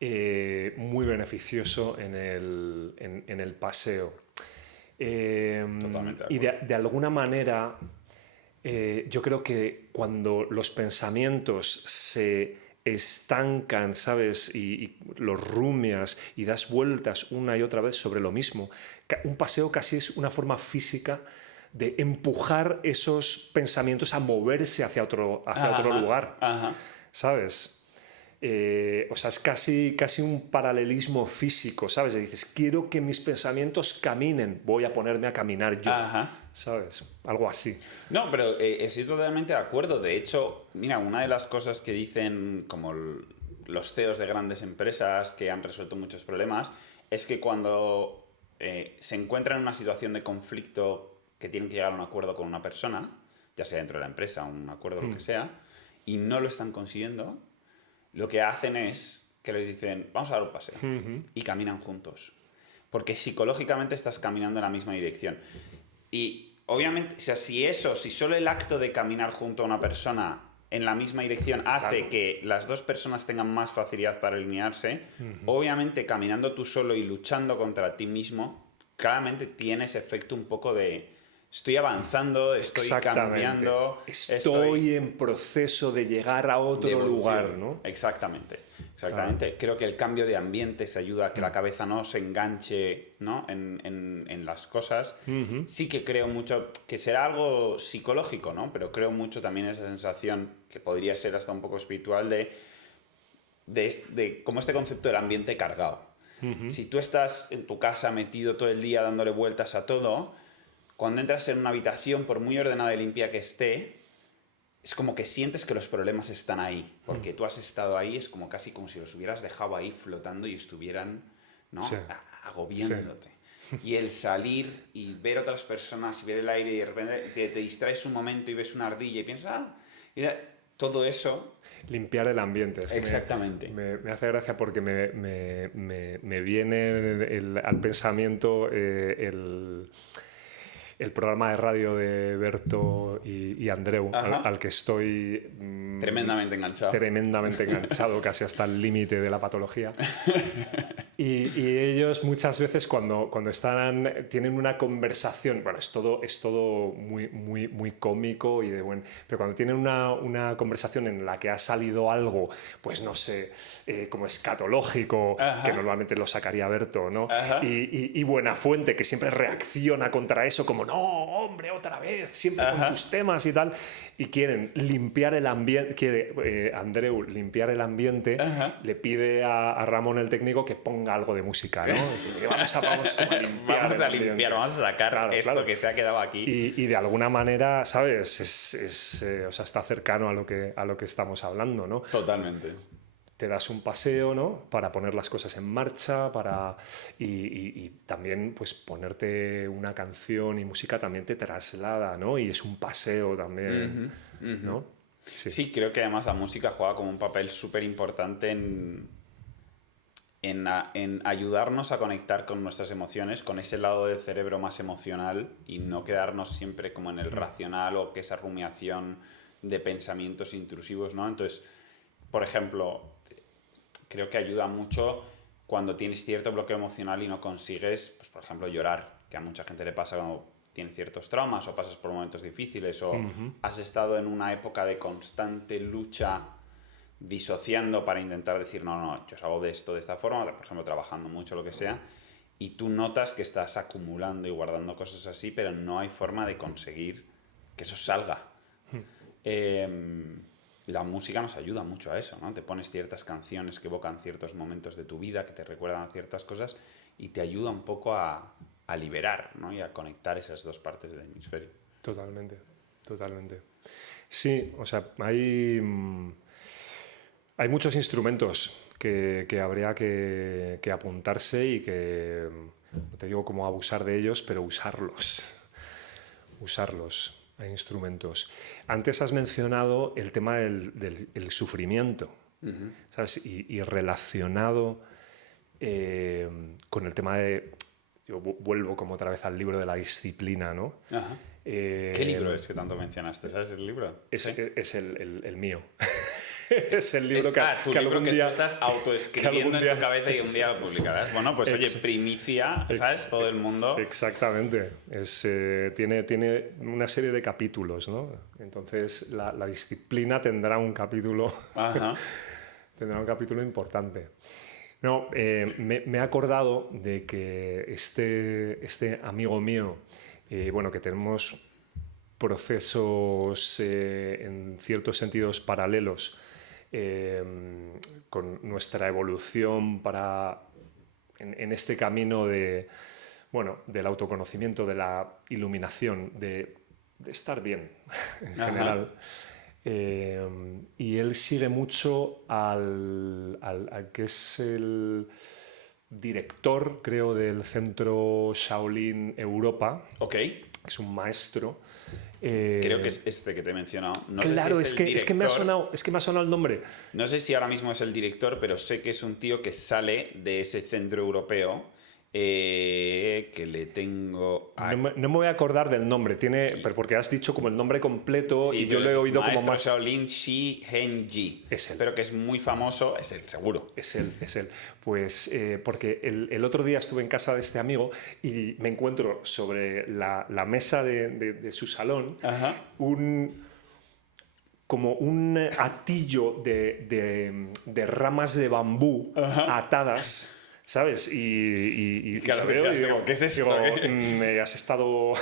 muy beneficioso en el paseo. Totalmente de Y acuerdo. de alguna manera, yo creo que cuando los pensamientos se estancan, ¿sabes? Y los rumias y das vueltas una y otra vez sobre lo mismo, un paseo casi es una forma física de empujar esos pensamientos a moverse hacia otro lugar, Ajá. ¿sabes? O sea, es casi un paralelismo físico, ¿sabes? Y dices, quiero que mis pensamientos caminen, voy a ponerme a caminar yo, Ajá. ¿sabes? Algo así. No, pero estoy totalmente de acuerdo. De hecho, mira, una de las cosas que dicen como los CEOs de grandes empresas que han resuelto muchos problemas es que cuando se encuentran en una situación de conflicto que tienen que llegar a un acuerdo con una persona, ya sea dentro de la empresa, un acuerdo, lo que sea, y no lo están consiguiendo, lo que hacen es que les dicen, vamos a dar un paseo, y caminan juntos. Porque psicológicamente estás caminando en la misma dirección. Y obviamente, o sea, si solo el acto de caminar junto a una persona en la misma dirección hace Claro. que las dos personas tengan más facilidad para alinearse, obviamente caminando tú solo y luchando contra ti mismo, claramente tiene ese efecto un poco de estoy avanzando, estoy Exactamente. cambiando, Estoy en proceso de llegar a de otro evolución. lugar, ¿no? Exactamente. Exactamente. Creo que el cambio de ambientes ayuda a que la cabeza no se enganche, ¿no? en las cosas. Sí que creo mucho, que será algo psicológico, ¿no? Pero creo mucho también esa sensación, que podría ser hasta un poco espiritual, de como este concepto del ambiente cargado. Si tú estás en tu casa metido todo el día dándole vueltas a todo, cuando entras en una habitación, por muy ordenada y limpia que esté, es como que sientes que los problemas están ahí, porque tú has estado ahí, es como casi como si los hubieras dejado ahí flotando y estuvieran, ¿no? Sí. Agobiándote. Y el salir y ver otras personas y ver el aire y de repente te distraes un momento y ves una ardilla y piensas, todo eso. Limpiar el ambiente. Es que Exactamente. me hace gracia porque me viene al pensamiento el programa de radio de Berto y Andreu, al que estoy Tremendamente enganchado. tremendamente enganchado, casi hasta el límite de la patología. Y ellos muchas veces cuando tienen una conversación, bueno, es todo muy cómico y de buen, pero cuando tienen una conversación en la que ha salido algo, pues no sé, como escatológico, que normalmente lo sacaría Berto, ¿no? Y Buenafuente, que siempre reacciona contra eso como, no, hombre, otra vez, siempre con tus temas y tal, y quieren limpiar el ambiente, quiere Andreu limpiar el ambiente, le pide a Ramón el técnico que ponga algo de música, ¿no? Vamos a limpiar, vamos a limpiar, vamos a sacar esto que se ha quedado aquí. Y de alguna manera, ¿sabes? O sea, está cercano a lo que estamos hablando, ¿no? Totalmente. te das un paseo, ¿no? Para poner las cosas en marcha, y también pues ponerte una canción y música también te traslada, ¿no? Y es un paseo también, ¿no? Sí. Sí, creo que además la música juega como un papel súper importante en ayudarnos a conectar con nuestras emociones, con ese lado del cerebro más emocional y no quedarnos siempre como en el racional o que esa rumiación de pensamientos intrusivos, ¿no? Entonces, por ejemplo, creo que ayuda mucho cuando tienes cierto bloqueo emocional y no consigues, pues por ejemplo, llorar, que a mucha gente le pasa cuando tiene ciertos traumas o pasas por momentos difíciles o has estado en una época de constante lucha disociando para intentar decir, no, yo salgo de esto de esta forma, por ejemplo, trabajando mucho, lo que sea, y tú notas que estás acumulando y guardando cosas así, pero no hay forma de conseguir que eso salga. La música nos ayuda mucho a eso, ¿no? Te pones ciertas canciones que evocan ciertos momentos de tu vida, que te recuerdan a ciertas cosas y te ayuda un poco a liberar, ¿no? Y a conectar esas dos partes del hemisferio. Totalmente, totalmente. Sí, o sea, hay muchos instrumentos que habría que apuntarse y que, no te digo cómo abusar de ellos, pero usarlos. Hay instrumentos. Antes has mencionado el tema del sufrimiento, ¿sabes? Y relacionado con el tema de... Yo vuelvo como otra vez al libro de la disciplina, ¿no? Ajá. ¿Qué libro es que tanto mencionaste? ¿Sabes el libro? Es el mío. Es el Tú libro tú estás autoescribiendo en tu cabeza y un día lo publicarás. Bueno, pues oye, primicia, ¿sabes? Todo el mundo. Exactamente. Tiene una serie de capítulos, ¿no? Entonces la disciplina tendrá un capítulo. Ajá. Tendrá un capítulo importante. No, me he acordado de que este amigo mío, bueno, que tenemos procesos en ciertos sentidos paralelos con nuestra evolución en este camino del autoconocimiento, de la iluminación, de estar bien en general. Y él sigue mucho al que es el director, creo, del Centro Shaolin Europa. Ok. Es un maestro. Creo que es este que te he mencionado. No claro, sé si es que me ha sonado el nombre. No sé si ahora mismo es el director, pero sé que es un tío que sale de ese centro europeo que le tengo... No me voy a acordar del nombre, pero porque has dicho como el nombre completo y yo lo he oído como más... Shaolin Shi Henji. Es él. Pero que es muy famoso, es él, seguro. Es él. Pues porque el otro día estuve en casa de este amigo y me encuentro sobre la mesa de su salón como un atillo de ramas de bambú atadas, ¿sabes? Y claro, veo y digo, ¿qué es esto? Has estado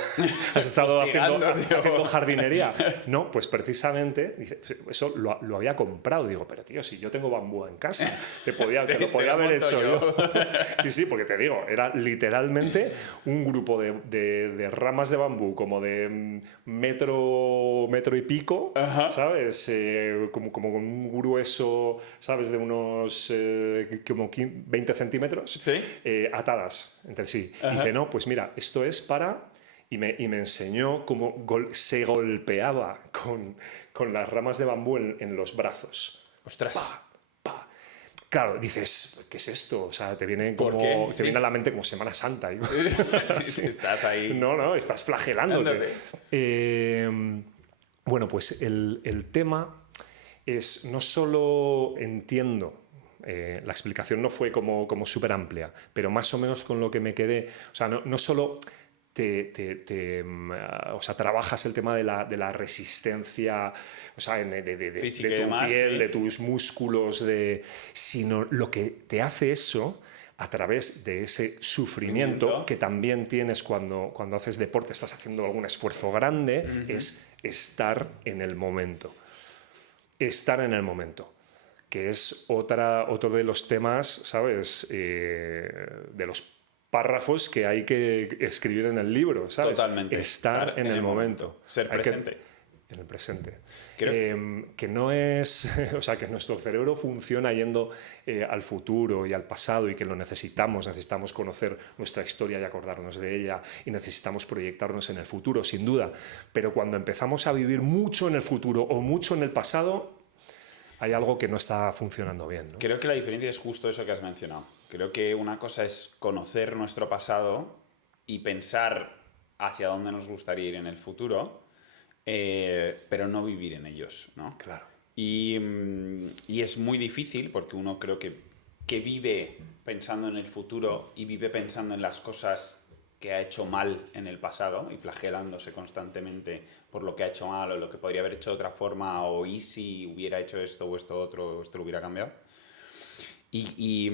haciendo jardinería. No, pues precisamente, dice, eso lo había comprado. Digo, pero tío, si yo tengo bambú en casa, te lo podía haber hecho yo. Sí, porque te digo, era literalmente un grupo de ramas de bambú como de metro y pico, ¿sabes? Como con un grueso, ¿sabes? De unos como 20 centímetros. ¿Sí? Atadas entre sí. Dice, no, pues mira, esto es para... Y me enseñó cómo se golpeaba con las ramas de bambú en los brazos. ¡Ostras! ¡Pa! Claro, dices, ¿qué es esto? O sea, te viene a la mente como Semana Santa. Sí, estás ahí... No, estás flagelándote. Bueno, pues el tema es, no solo entiendo... la explicación no fue como súper amplia, pero más o menos con lo que me quedé, o sea, no solo o sea, trabajas el tema de la resistencia, o sea, de física tu y demás, piel, sí, de tus músculos, sino lo que te hace eso a través de ese sufrimiento que también tienes cuando haces deporte, estás haciendo algún esfuerzo grande, es estar en el momento. Estar en el momento. Que es otro de los temas, ¿sabes? De los párrafos que hay que escribir en el libro, ¿sabes? Totalmente. Estar en el momento. Ser presente. en el presente. Creo- Que no es, o sea, que nuestro cerebro funciona yendo al futuro y al pasado y que lo necesitamos conocer nuestra historia y acordarnos de ella y necesitamos proyectarnos en el futuro, sin duda. Pero cuando empezamos a vivir mucho en el futuro o mucho en el pasado, hay algo que no está funcionando bien, ¿no? Creo que la diferencia es justo eso que has mencionado. Creo que una cosa es conocer nuestro pasado y pensar hacia dónde nos gustaría ir en el futuro, pero no vivir en ellos, ¿no? Claro. Y es muy difícil porque uno creo que vive pensando en el futuro y vive pensando en las cosas que ha hecho mal en el pasado y flagelándose constantemente por lo que ha hecho mal o lo que podría haber hecho de otra forma o y si hubiera hecho esto o esto otro o esto lo hubiera cambiado. Y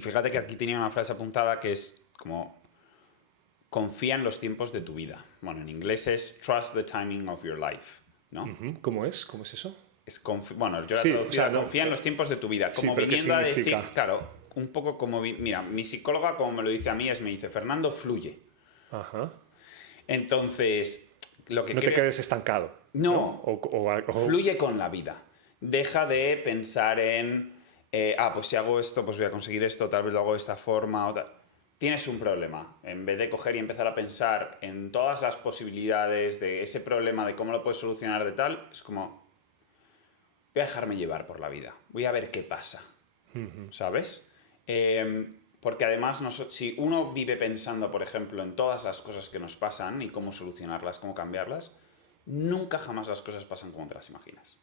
fíjate que aquí tenía una frase apuntada que es como confía en los tiempos de tu vida. Bueno, en inglés es trust the timing of your life, ¿no? ¿Cómo es? ¿Cómo es eso? Bueno, yo la Sí, traducía, o sea, no, confía en los tiempos de tu vida, sí, como pero ¿qué viniendo a decir, significa? claro, un poco como, mira, mi psicóloga como me lo dice a mí me dice, Fernando, fluye. Ajá. Entonces, lo que No te creo... quedes estancado. No, O fluye con la vida. Deja de pensar en, pues si hago esto, pues voy a conseguir esto, tal vez lo hago de esta forma. Tienes un problema. En vez de coger y empezar a pensar en todas las posibilidades de ese problema, de cómo lo puedes solucionar de tal, es como, voy a dejarme llevar por la vida. Voy a ver qué pasa. ¿Sabes? Porque además, si uno vive pensando, por ejemplo, en todas las cosas que nos pasan y cómo solucionarlas, cómo cambiarlas, nunca jamás las cosas pasan como te las imaginas.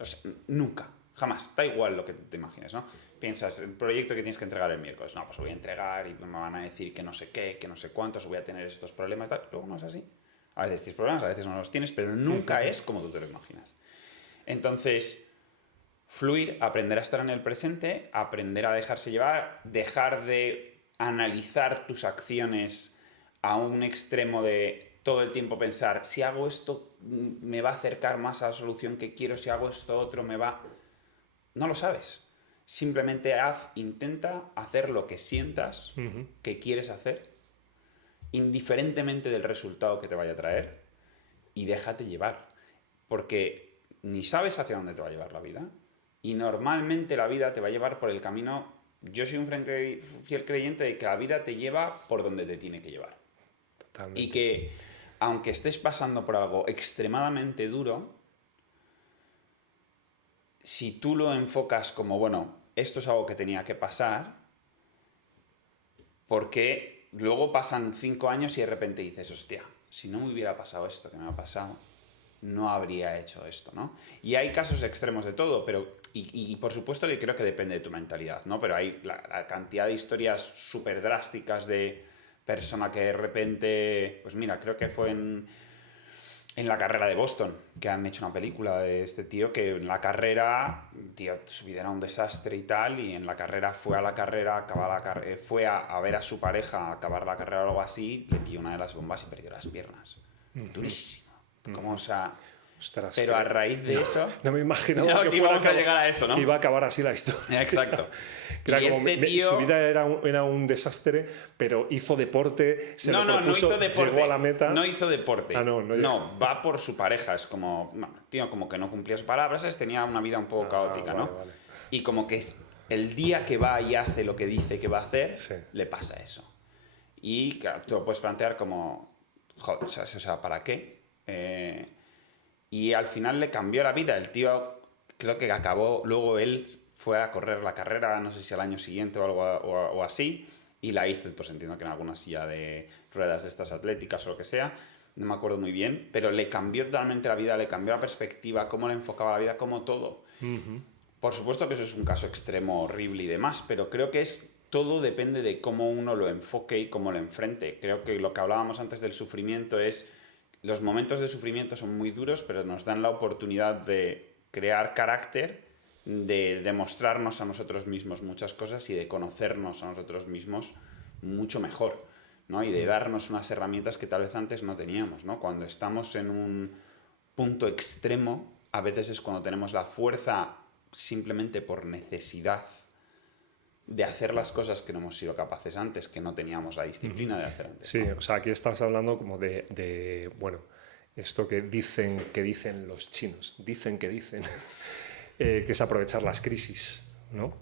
O sea, nunca, jamás. Da igual lo que te imagines, ¿no? Piensas, el proyecto que tienes que entregar el miércoles. No, pues lo voy a entregar y me van a decir que no sé qué, que no sé cuántos, voy a tener estos problemas y tal. Luego no es así. A veces tienes problemas, a veces no los tienes, pero nunca es como tú te lo imaginas. Entonces, fluir, aprender a estar en el presente, aprender a dejarse llevar, dejar de analizar tus acciones a un extremo de todo el tiempo pensar, si hago esto me va a acercar más a la solución que quiero, si hago esto otro me va... No lo sabes. Simplemente intenta hacer lo que sientas que quieres hacer, indiferentemente del resultado que te vaya a traer, y déjate llevar. Porque ni sabes hacia dónde te va a llevar la vida, y normalmente la vida te va a llevar por el camino. Yo soy un fiel creyente de que la vida te lleva por donde te tiene que llevar. Totalmente. Y que, aunque estés pasando por algo extremadamente duro, si tú lo enfocas como, bueno, esto es algo que tenía que pasar, porque luego pasan 5 años y de repente dices, hostia, si no me hubiera pasado esto que me ha pasado, no habría hecho esto, ¿no? Y hay casos extremos de todo, pero... Y por supuesto que creo que depende de tu mentalidad, ¿no? Pero hay la cantidad de historias súper drásticas de persona que de repente... Pues mira, creo que fue en la carrera de Boston, que han hecho una película de este tío que en la carrera, tío, su vida era un desastre y tal, y en la carrera fue a la carrera, fue a ver a su pareja, a acabar la carrera o algo así, le pilló una de las bombas y perdió las piernas. Durísimo. Como, o sea... Ostras, Pero a raíz de eso... no me imaginaba No, que que fuera íbamos a llegar a eso, ¿no? que iba a acabar así la historia. Exacto. Era Y como este tío... su vida era un desastre, pero hizo deporte, se lo propuso, no hizo deporte. llegó a la meta. No hizo deporte. Ah, no va por su pareja. Es como... Bueno, tío, como que no cumplía sus palabras, tenía una vida un poco caótica, vale, ¿no? vale. Y como que el día que va y hace lo que dice que va a hacer, Sí. le pasa eso. Y claro, tú lo puedes plantear como... Joder, o sea, ¿para qué? Y al final le cambió la vida. El tío creo que acabó, luego él fue a correr la carrera, no sé si al año siguiente o algo o así, y la hizo, pues entiendo que en alguna silla de ruedas de estas atléticas o lo que sea, no me acuerdo muy bien, pero le cambió totalmente la vida, le cambió la perspectiva, cómo le enfocaba la vida, cómo todo. Por supuesto que eso es un caso extremo, horrible y demás, pero creo que todo depende de cómo uno lo enfoque y cómo lo enfrente. Creo que lo que hablábamos antes del sufrimiento es... Los momentos de sufrimiento son muy duros, pero nos dan la oportunidad de crear carácter, de demostrarnos a nosotros mismos muchas cosas y de conocernos a nosotros mismos mucho mejor, ¿no? Y de darnos unas herramientas que tal vez antes no teníamos, ¿no? Cuando estamos en un punto extremo, a veces es cuando tenemos la fuerza simplemente por necesidad de hacer las cosas que no hemos sido capaces antes, que no teníamos la disciplina de hacer antes. Sí, ¿no? o sea, aquí estás hablando como bueno, esto que dicen los chinos, que es aprovechar las crisis, ¿no?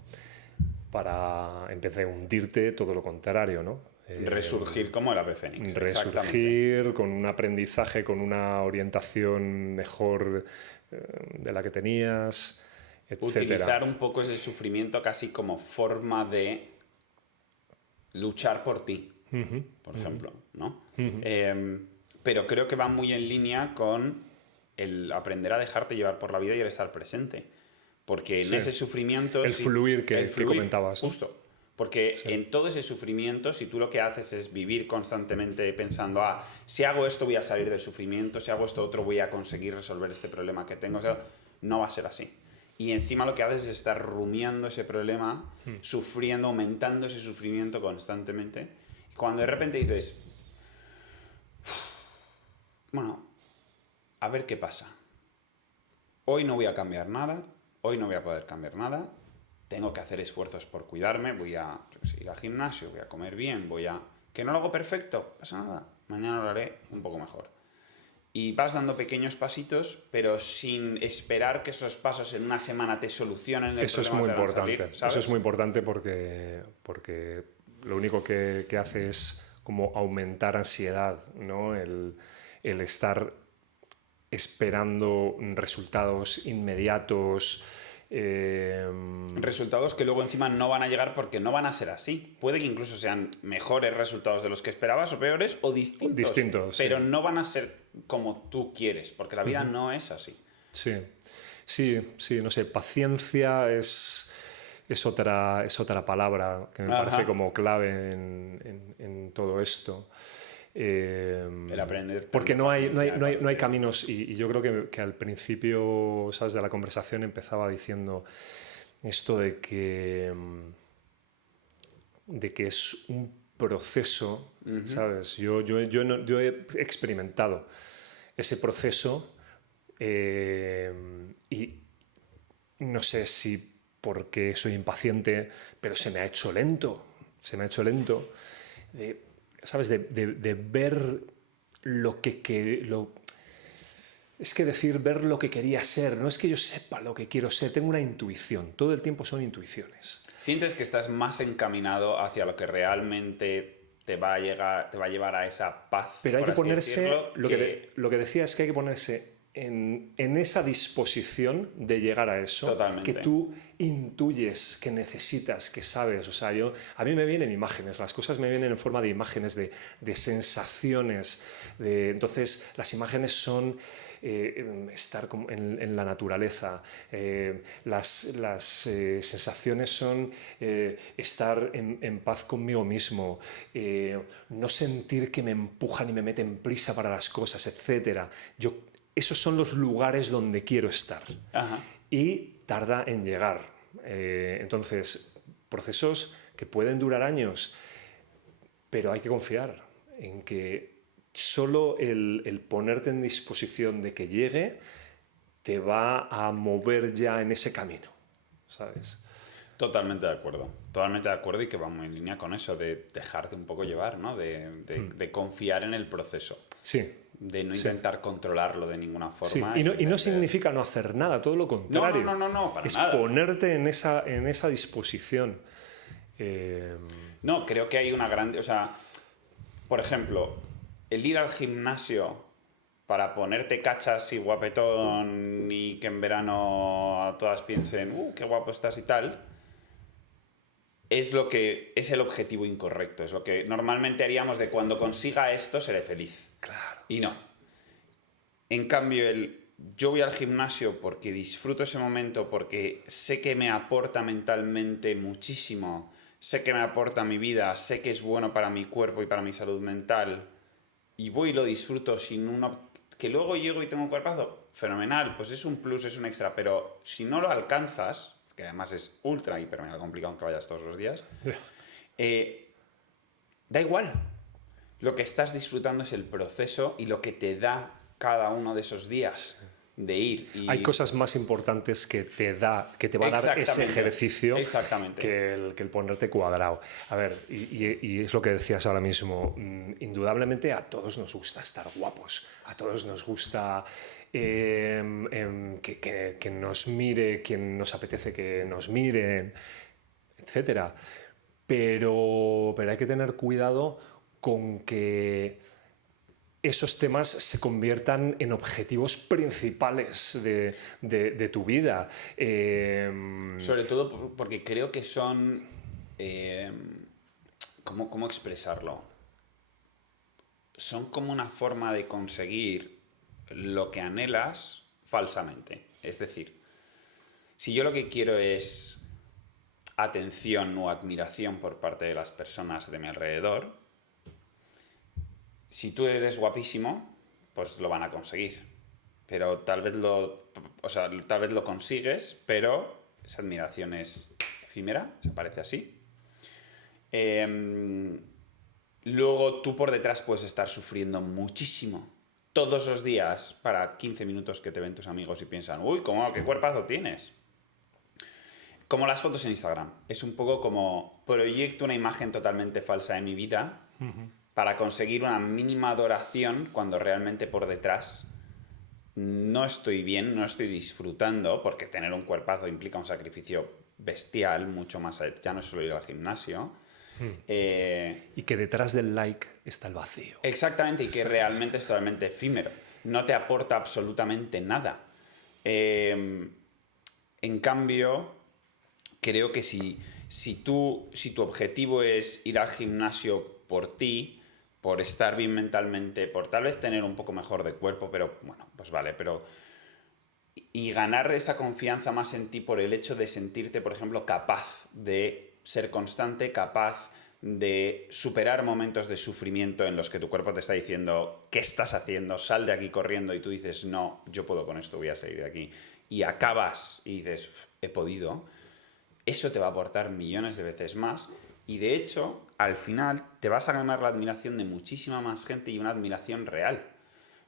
Para, en vez de hundirte, todo lo contrario, ¿no? Resurgir como el ave fénix. Resurgir con un aprendizaje, con una orientación mejor de la que tenías, etcétera. Utilizar un poco ese sufrimiento casi como forma de luchar por ti, por ejemplo, ¿no? Pero creo que va muy en línea con el aprender a dejarte llevar por la vida y el estar presente. Porque en ese sufrimiento... El fluir que comentabas. Justo. Porque en todo ese sufrimiento, si tú lo que haces es vivir constantemente pensando, si hago esto voy a salir del sufrimiento, si hago esto otro voy a conseguir resolver este problema que tengo, o sea, no va a ser así. Y encima lo que haces es estar rumiando ese problema, sufriendo, aumentando ese sufrimiento constantemente. Y cuando de repente dices, bueno, a ver qué pasa. Hoy no voy a cambiar nada, hoy no voy a poder cambiar nada, tengo que hacer esfuerzos por cuidarme, voy a ir al gimnasio, voy a comer bien, ¿Que no lo hago perfecto? Pasa nada, mañana lo haré un poco mejor. Y vas dando pequeños pasitos, pero sin esperar que esos pasos en una semana te solucionen el Eso problema. Es muy que te van a importante. salir, ¿sabes? Eso es muy importante porque lo único que hace es como aumentar ansiedad, ¿no? El estar esperando resultados inmediatos. Resultados que luego encima no van a llegar porque no van a ser así. Puede que incluso sean mejores resultados de los que esperabas o peores o distintos. Pero no van a ser como tú quieres, porque la vida no es así. Sí, no sé, paciencia es otra palabra que me parece como clave en todo esto. El aprender. Porque no hay caminos, y yo creo que al principio, ¿sabes?, de la conversación empezaba diciendo esto de que es un proceso, ¿sabes? Yo he experimentado ese proceso y no sé si porque soy impaciente, pero se me ha hecho lento, ¿sabes? De ver lo que... Es que decir ver lo que quería ser, no es que yo sepa lo que quiero ser, tengo una intuición, todo el tiempo son intuiciones. ¿Sientes que estás más encaminado hacia lo que realmente te va a llevar a esa paz? Pero hay que ponerse, lo que decía es que hay que ponerse en esa disposición de llegar a eso. Totalmente. Que tú intuyes, que necesitas, que sabes. O sea, a mí me vienen imágenes, las cosas me vienen en forma de imágenes, de sensaciones. Entonces, las imágenes son estar en la naturaleza. Las sensaciones son estar en paz conmigo mismo. No sentir que me empujan y me meten prisa para las cosas, etc. Esos son los lugares donde quiero estar. Ajá. Y tarda en llegar. Entonces, procesos que pueden durar años, pero hay que confiar en que solo el ponerte en disposición de que llegue te va a mover ya en ese camino, ¿sabes? Totalmente de acuerdo y que va muy en línea con eso, de dejarte un poco llevar, ¿no? De confiar en el proceso. Sí. De no intentar controlarlo de ninguna forma. Sí. Y no significa no hacer nada, todo lo contrario. No, para es nada. Ponerte en esa disposición. No, creo que hay una gran... O sea, por ejemplo, el ir al gimnasio para ponerte cachas y guapetón y que en verano todas piensen, qué guapo estás y tal, es el objetivo incorrecto. Es lo que normalmente haríamos de cuando consiga esto seré feliz. Claro. Y no. En cambio, yo voy al gimnasio porque disfruto ese momento, porque sé que me aporta mentalmente muchísimo, sé que me aporta a mi vida, sé que es bueno para mi cuerpo y para mi salud mental, y voy y lo disfruto sin que luego llego y tengo un cuerpazo, fenomenal, pues es un plus, es un extra, pero si no lo alcanzas, que además es ultra, hiper, mega complicado que vayas todos los días, da igual. Lo que estás disfrutando es el proceso y lo que te da cada uno de esos días. de ir. Y... Hay cosas más importantes que te va a dar ese ejercicio que el ponerte cuadrado. A ver, y es lo que decías ahora mismo, indudablemente a todos nos gusta estar guapos, a todos nos gusta que nos mire quien nos apetece que nos miren, etcétera. Pero hay que tener cuidado con que esos temas se conviertan en objetivos principales de tu vida. Sobre todo porque creo que son... ¿cómo expresarlo? Son como una forma de conseguir lo que anhelas falsamente. Es decir, si yo lo que quiero es atención o admiración por parte de las personas de mi alrededor, si tú eres guapísimo, pues lo van a conseguir. Pero tal vez lo consigues, pero esa admiración es efímera, se parece así. Luego tú por detrás puedes estar sufriendo muchísimo. Todos los días para 15 minutos que te ven tus amigos y piensan, uy, ¿qué cuerpazo tienes? Como las fotos en Instagram. Es un poco como proyecto una imagen totalmente falsa de mi vida para conseguir una mínima adoración cuando realmente por detrás no estoy bien, no estoy disfrutando, porque tener un cuerpazo implica un sacrificio bestial, mucho más allá, ya no es solo ir al gimnasio. Y que detrás del like está el vacío. Exactamente, y que realmente es totalmente efímero. No te aporta absolutamente nada. En cambio, creo que si tu objetivo es ir al gimnasio por ti, por estar bien mentalmente, por tal vez tener un poco mejor de cuerpo, pero bueno, pues vale, pero... Y ganar esa confianza más en ti por el hecho de sentirte, por ejemplo, capaz de ser constante, capaz de superar momentos de sufrimiento en los que tu cuerpo te está diciendo ¿qué estás haciendo? Sal de aquí corriendo, y tú dices no, yo puedo con esto, voy a salir de aquí, y acabas y dices he podido. Eso te va a aportar millones de veces más, y de hecho al final te vas a ganar la admiración de muchísima más gente, y una admiración real,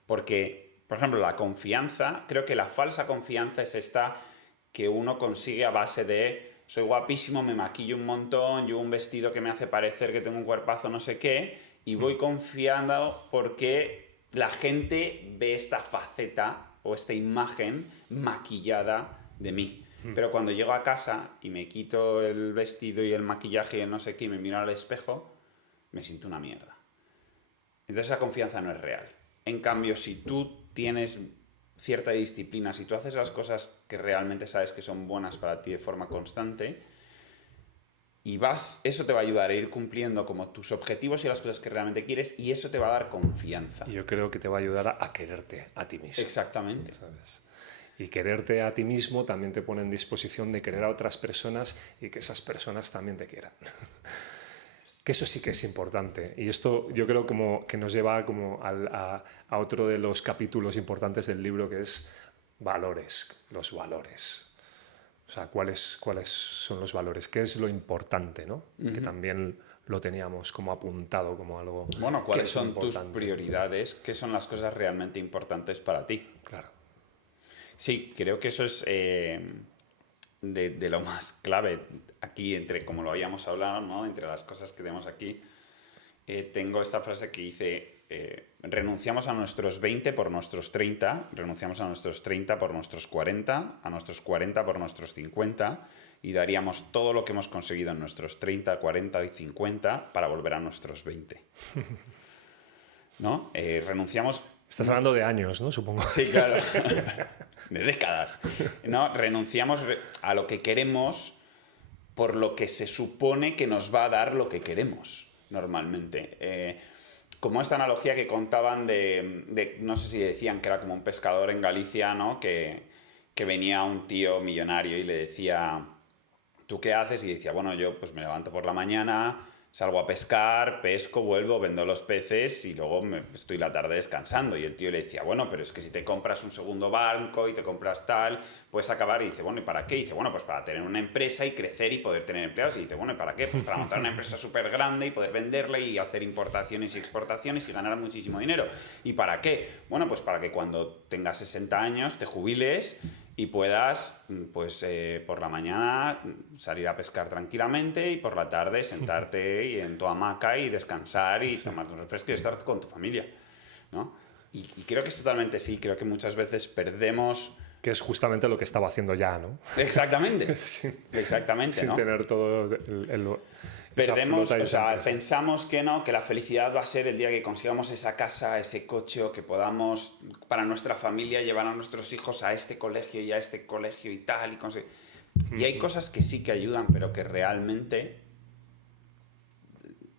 porque por ejemplo la confianza, creo que la falsa confianza es esta que uno consigue a base de soy guapísimo, me maquillo un montón, llevo un vestido que me hace parecer que tengo un cuerpazo no sé qué, y voy confiando porque la gente ve esta faceta o esta imagen maquillada de mí. Pero cuando llego a casa y me quito el vestido y el maquillaje y el no sé qué y me miro al espejo, me siento una mierda. Entonces esa confianza no es real. En cambio, si tú tienes cierta disciplina, si tú haces las cosas que realmente sabes que son buenas para ti de forma constante, eso te va a ayudar a ir cumpliendo como tus objetivos y las cosas que realmente quieres, y eso te va a dar confianza. Yo creo que te va a ayudar a quererte a ti mismo. Exactamente. ¿Sabes? Y quererte a ti mismo también te pone en disposición de querer a otras personas y que esas personas también te quieran. Que eso sí que es importante. Y esto yo creo como que nos lleva como a otro de los capítulos importantes del libro, que es valores, los valores. O sea, ¿cuáles son los valores? ¿Qué es lo importante, ¿no? Que también lo teníamos como apuntado como algo. Bueno, ¿cuáles son tus prioridades? ¿Qué son las cosas realmente importantes para ti? Claro. Sí, creo que eso es de lo más clave aquí, entre como lo habíamos hablado, ¿no? Entre las cosas que tenemos aquí. Tengo esta frase que dice, renunciamos a nuestros 20 por nuestros 30, renunciamos a nuestros 30 por nuestros 40, a nuestros 40 por nuestros 50, y daríamos todo lo que hemos conseguido en nuestros 30, 40 y 50 para volver a nuestros 20. ¿No? Renunciamos... Estás hablando de años, ¿no? Supongo. Sí, claro. De décadas. ¿No? Renunciamos a lo que queremos por lo que se supone que nos va a dar lo que queremos, normalmente. Como esta analogía que contaban no sé si decían que era como un pescador en Galicia, ¿no? Que venía un tío millonario y le decía, ¿tú qué haces? Y decía, bueno, yo pues me levanto por la mañana, salgo a pescar, pesco, vuelvo, vendo los peces y luego estoy la tarde descansando. Y el tío le decía, bueno, pero es que si te compras un segundo barco y te compras tal, puedes acabar. Y dice, bueno, ¿y para qué? Y dice, bueno, pues para tener una empresa y crecer y poder tener empleados. Y dice, bueno, ¿y para qué? Pues para montar una empresa súper grande y poder venderla y hacer importaciones y exportaciones y ganar muchísimo dinero. ¿Y para qué? Bueno, pues para que cuando tengas 60 años te jubiles y puedas, pues por la mañana salir a pescar tranquilamente y por la tarde sentarte y en tu hamaca y descansar y tomar un refresco y estar con tu familia, ¿no? Y creo que es totalmente sí, creo que muchas veces perdemos... Que es justamente lo que estaba haciendo ya, ¿no? Exactamente, Sin ¿no? tener todo Perdemos, esa o sea, empresa. pensamos que no, que la felicidad va a ser el día que consigamos esa casa, ese coche, o que podamos para nuestra familia llevar a nuestros hijos a este colegio y a este colegio y tal. Y hay cosas que sí que ayudan, pero que realmente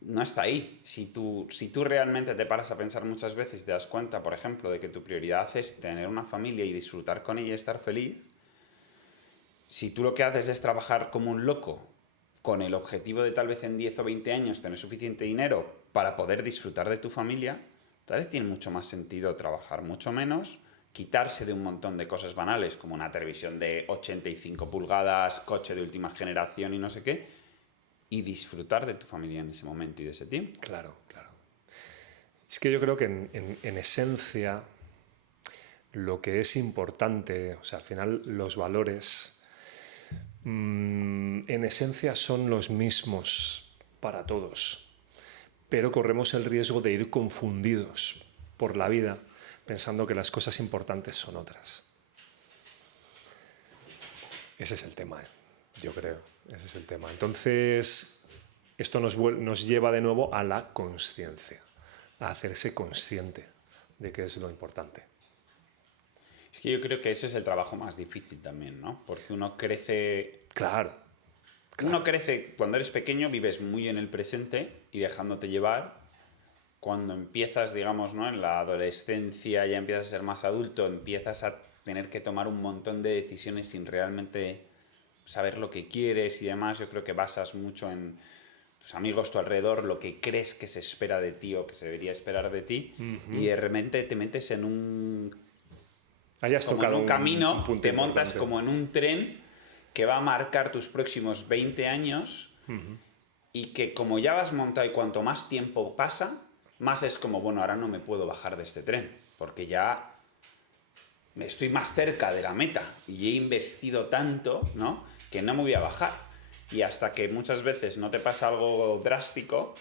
no está ahí. Si tú realmente te paras a pensar muchas veces y te das cuenta, por ejemplo, de que tu prioridad es tener una familia y disfrutar con ella y estar feliz, si tú lo que haces es trabajar como un loco con el objetivo de tal vez en 10 o 20 años tener suficiente dinero para poder disfrutar de tu familia, tal vez tiene mucho más sentido trabajar mucho menos, quitarse de un montón de cosas banales como una televisión de 85 pulgadas, coche de última generación y no sé qué, y disfrutar de tu familia en ese momento y de ese tiempo. Claro, claro. Es que yo creo que en esencia lo que es importante, o sea, al final los valores en esencia son los mismos para todos, pero corremos el riesgo de ir confundidos por la vida pensando que las cosas importantes son otras. Ese es el tema, yo creo. Ese es el tema. Entonces, esto nos lleva de nuevo a la consciencia, a hacerse consciente de qué es lo importante. Es que yo creo que ese es el trabajo más difícil también, ¿no? Porque uno crece... Claro. Uno crece, cuando eres pequeño vives muy en el presente y dejándote llevar. Cuando empiezas, digamos, ¿no? En la adolescencia, ya empiezas a ser más adulto, empiezas a tener que tomar un montón de decisiones sin realmente saber lo que quieres y demás. Yo creo que basas mucho en tus amigos, tu alrededor, lo que crees que se espera de ti o que se debería esperar de ti, y de repente te metes en un... Hayas como en tocado un camino, un punto te montas importante. como en un tren que va a marcar tus próximos 20 años y que como ya vas montado y cuanto más tiempo pasa, más es como, bueno, ahora no me puedo bajar de este tren, porque ya estoy más cerca de la meta y he investido tanto, ¿no? Que no me voy a bajar. Y hasta que muchas veces no te pasa algo drástico,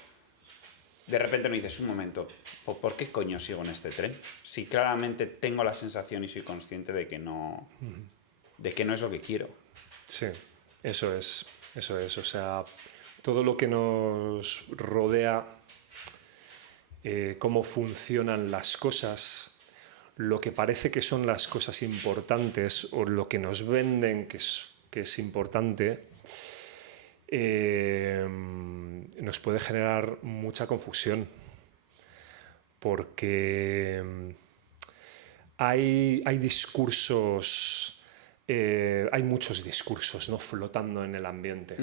de repente me dices, un momento, ¿por qué coño sigo en este tren? Si claramente tengo la sensación y soy consciente de que no es lo que quiero. Sí, eso es. O sea, todo lo que nos rodea, cómo funcionan las cosas, lo que parece que son las cosas importantes o lo que nos venden que es importante, nos puede generar mucha confusión. Porque hay discursos... hay muchos discursos, ¿no?, flotando en el ambiente.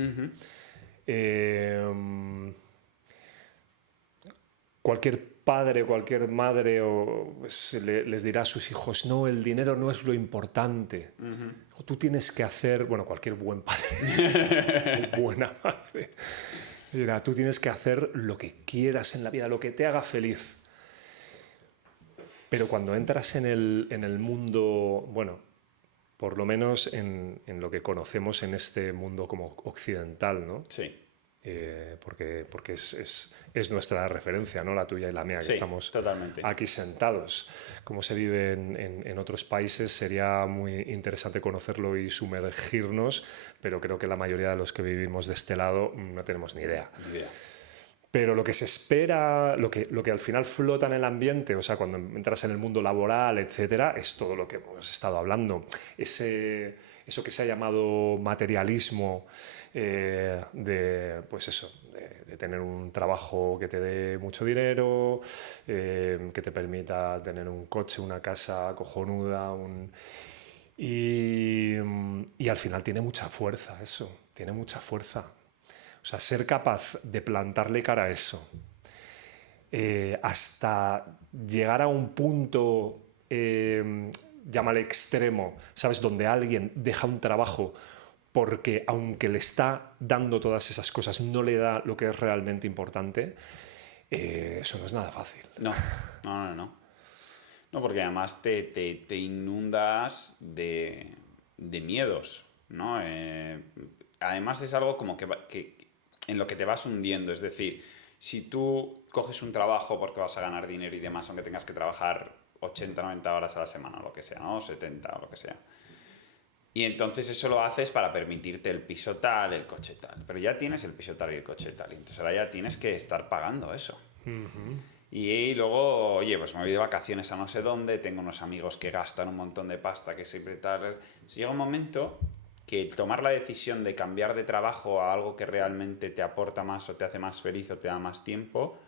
Cualquier padre, cualquier madre pues, les dirá a sus hijos, no, el dinero no es lo importante. Tú tienes que hacer, bueno, cualquier buen padre o buena madre dirá, tú tienes que hacer lo que quieras en la vida, lo que te haga feliz. Pero cuando entras en el mundo, bueno, por lo menos en lo que conocemos en este mundo como occidental, ¿no? Sí. Porque es nuestra referencia, ¿no? La tuya y la mía, que Sí, estamos totalmente. aquí sentados. Cómo se vive en otros países sería muy interesante conocerlo y sumergirnos, pero creo que la mayoría de los que vivimos de este lado no tenemos ni idea. Ni idea. Pero lo que se espera, lo que al final flota en el ambiente, o sea, cuando entras en el mundo laboral, etcétera, es todo lo que hemos estado hablando. Eso que se ha llamado materialismo, pues eso, de tener un trabajo que te dé mucho dinero, que te permita tener un coche, una casa cojonuda, y al final tiene mucha fuerza eso, tiene mucha fuerza. O sea, ser capaz de plantarle cara a eso, hasta llegar a un punto, llámale extremo, ¿sabes? Donde alguien deja un trabajo porque aunque le está dando todas esas cosas, no le da lo que es realmente importante, eso no es nada fácil. No, no, no, no. No, porque además te inundas de miedos, ¿no? Además es algo como que en lo que te vas hundiendo. Es decir, si tú coges un trabajo porque vas a ganar dinero y demás, aunque tengas que trabajar 80, 90 horas a la semana o lo que sea, ¿no? 70 o lo que sea. Y entonces eso lo haces para permitirte el piso tal, el coche tal. Pero ya tienes el piso tal y el coche tal. Y entonces ahora ya tienes que estar pagando eso. Y luego, oye, pues me voy de vacaciones a no sé dónde, tengo unos amigos que gastan un montón de pasta, que siempre tal. Entonces llega un momento que tomar la decisión de cambiar de trabajo a algo que realmente te aporta más o te hace más feliz o te da más tiempo,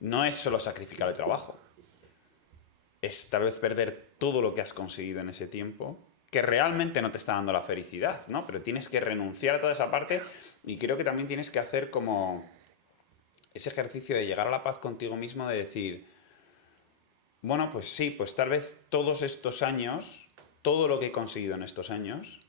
no es solo sacrificar el trabajo. Es tal vez perder todo lo que has conseguido en ese tiempo, que realmente no te está dando la felicidad, ¿no? Pero tienes que renunciar a toda esa parte y creo que también tienes que hacer como ese ejercicio de llegar a la paz contigo mismo, de decir, bueno, pues sí, pues tal vez todos estos años, todo lo que he conseguido en estos años,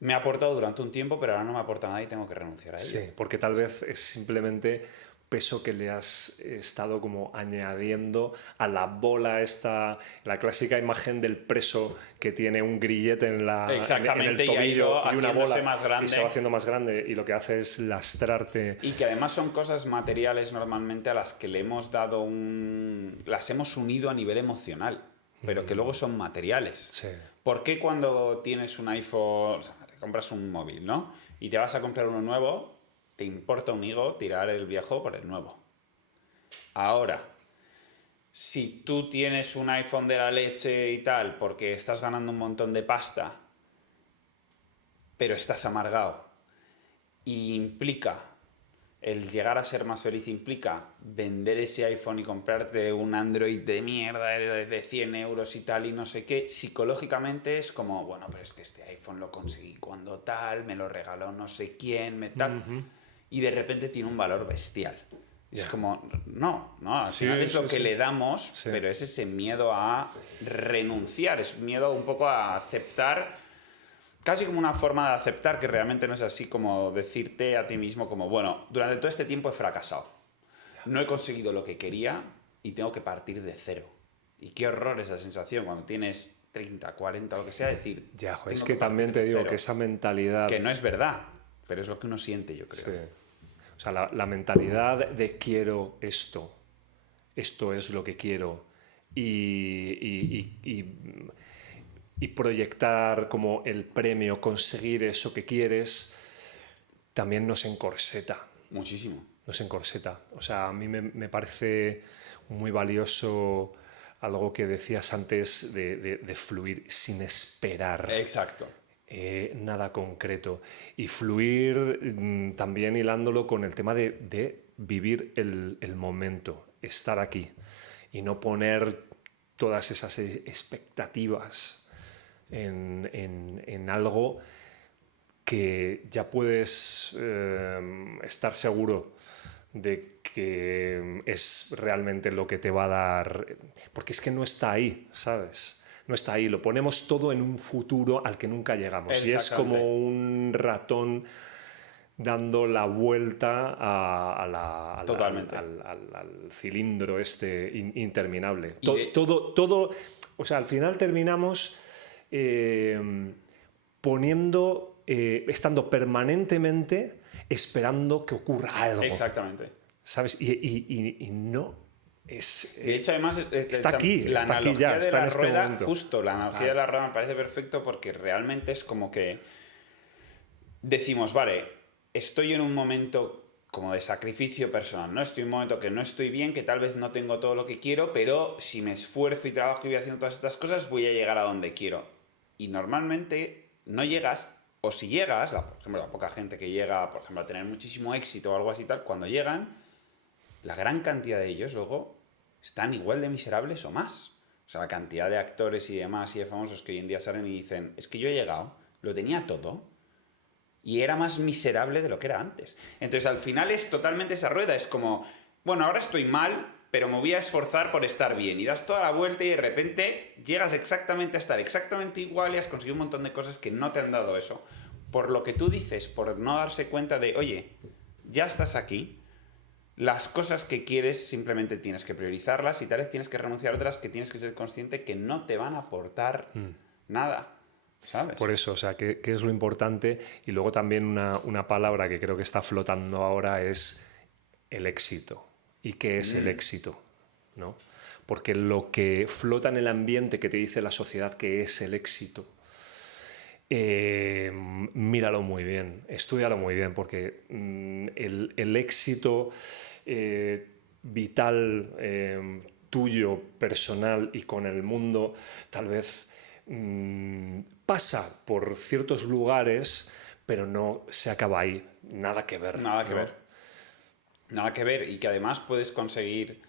me ha aportado durante un tiempo, pero ahora no me aporta nada y tengo que renunciar a ello. Sí, porque tal vez es simplemente peso que le has estado como añadiendo a la bola esta, la clásica imagen del preso que tiene un grillete en Exactamente, el y ha ido tobillo y una haciéndose bola más grande. y se va haciendo más grande y lo que hace es lastrarte. Y que además son cosas materiales normalmente a las que le hemos dado las hemos unido a nivel emocional, pero que luego son materiales. Sí. ¿Por qué cuando tienes un iPhone, o sea, te compras un móvil, ¿no? Y te vas a comprar uno nuevo, te importa un higo tirar el viejo por el nuevo? Ahora, si tú tienes un iPhone de la leche y tal, porque estás ganando un montón de pasta, pero estás amargado, y implica, el llegar a ser más feliz implica vender ese iPhone y comprarte un Android de mierda de 100 euros y tal y no sé qué, psicológicamente es como, bueno, pero es que este iPhone lo conseguí cuando tal, me lo regaló no sé quién, me tal, y de repente tiene un valor bestial. Es como, no, al final es lo que le damos, pero es ese miedo a renunciar, es miedo un poco a aceptar, casi como una forma de aceptar que realmente no es así, como decirte a ti mismo como, bueno, durante todo este tiempo he fracasado, no he conseguido lo que quería y tengo que partir de cero. Y qué horror esa sensación cuando tienes 30, 40, lo que sea, decir, Ya, es que también te digo que esa mentalidad... Que no es verdad, pero es lo que uno siente, yo creo. Sí. O sea, la mentalidad de quiero esto es lo que quiero, y proyectar como el premio, conseguir eso que quieres, también nos encorseta. Muchísimo. Nos encorseta. O sea, a mí me parece muy valioso algo que decías antes de fluir sin esperar. Exacto. Nada concreto. Y fluir también hilándolo con el tema de vivir el momento, estar aquí y no poner todas esas expectativas en algo que ya puedes estar seguro de que es realmente lo que te va a dar, porque es que no está ahí, ¿sabes? No está ahí, lo ponemos todo en un futuro al que nunca llegamos y es como un ratón dando la vuelta al cilindro este interminable. Todo, o sea, al final terminamos estando permanentemente esperando que ocurra algo. Exactamente. ¿Sabes? Y no es... de hecho, además, está aquí, la está analogía aquí ya, de está la en este rueda, momento. justo, la analogía de la rueda me parece perfecto porque realmente es como que decimos, vale, estoy en un momento como de sacrificio personal, ¿no? Estoy en un momento que no estoy bien, que tal vez no tengo todo lo que quiero, pero si me esfuerzo y trabajo y voy haciendo todas estas cosas, voy a llegar a donde quiero. Y normalmente no llegas, o si llegas, por ejemplo, la poca gente que llega, por ejemplo, a tener muchísimo éxito o algo así tal, cuando llegan, la gran cantidad de ellos luego están igual de miserables o más. O sea, la cantidad de actores y demás y de famosos que hoy en día salen y dicen, es que yo he llegado, lo tenía todo, y era más miserable de lo que era antes. Entonces al final es totalmente esa rueda, es como, bueno, ahora estoy mal, pero me voy a esforzar por estar bien. Y das toda la vuelta y de repente llegas exactamente a estar exactamente igual y has conseguido un montón de cosas que no te han dado eso. Por lo que tú dices, por no darse cuenta de, oye, ya estás aquí, las cosas que quieres simplemente tienes que priorizarlas y tal vez tienes que renunciar a otras que tienes que ser consciente que no te van a aportar nada, ¿sabes? Por eso, o sea, ¿qué es lo importante? Y luego también una palabra que creo que está flotando ahora es el éxito. ¿Y qué es el éxito? ¿No? Porque lo que flota en el ambiente que te dice la sociedad que es el éxito, míralo muy bien, estúdialo muy bien, porque el éxito vital, tuyo, personal y con el mundo, tal vez pasa por ciertos lugares, pero no se acaba ahí. Nada que ver. Nada que ¿no? ver. Nada que ver. Y que además puedes conseguir...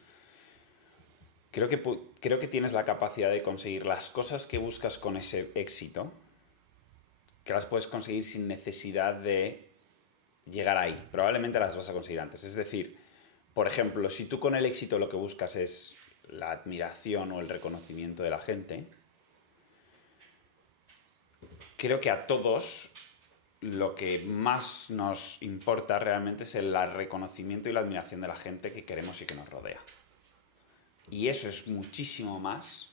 Creo que tienes la capacidad de conseguir las cosas que buscas con ese éxito, que las puedes conseguir sin necesidad de llegar ahí. Probablemente las vas a conseguir antes. Es decir, por ejemplo, si tú con el éxito lo que buscas es la admiración o el reconocimiento de la gente, creo que a todos lo que más nos importa realmente es el reconocimiento y la admiración de la gente que queremos y que nos rodea. Y eso es muchísimo más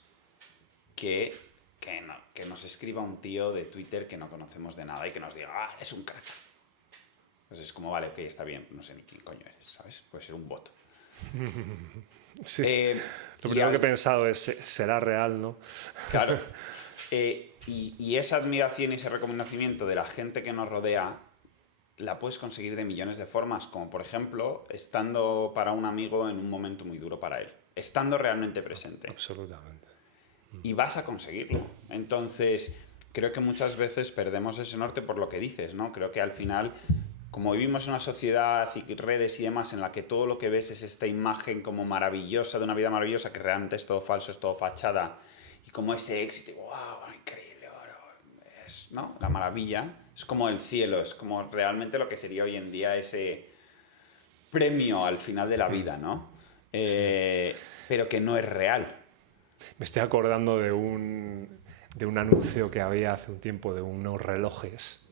que nos escriba un tío de Twitter que no conocemos de nada y que nos diga, ah, eres un crack. Entonces es como, vale, ok, está bien, no sé ni quién coño eres, ¿sabes? Puede ser un bot. Sí. Lo primero que he pensado es, ¿será real, no? Claro. Y esa admiración y ese reconocimiento de la gente que nos rodea la puedes conseguir de millones de formas, como por ejemplo, estando para un amigo en un momento muy duro para él, estando realmente presente. Absolutamente. Y vas a conseguirlo. Entonces, creo que muchas veces perdemos ese norte por lo que dices, ¿no? Creo que al final, como vivimos en una sociedad y redes y demás en la que todo lo que ves es esta imagen como maravillosa, de una vida maravillosa, que realmente es todo falso, es todo fachada, y como ese éxito, wow, increíble, es, ¿no? La maravilla, es como el cielo, es como realmente lo que sería hoy en día ese premio al final de la vida, ¿no? Sí. Pero que no es real. Me estoy acordando de un anuncio que había hace un tiempo de unos relojes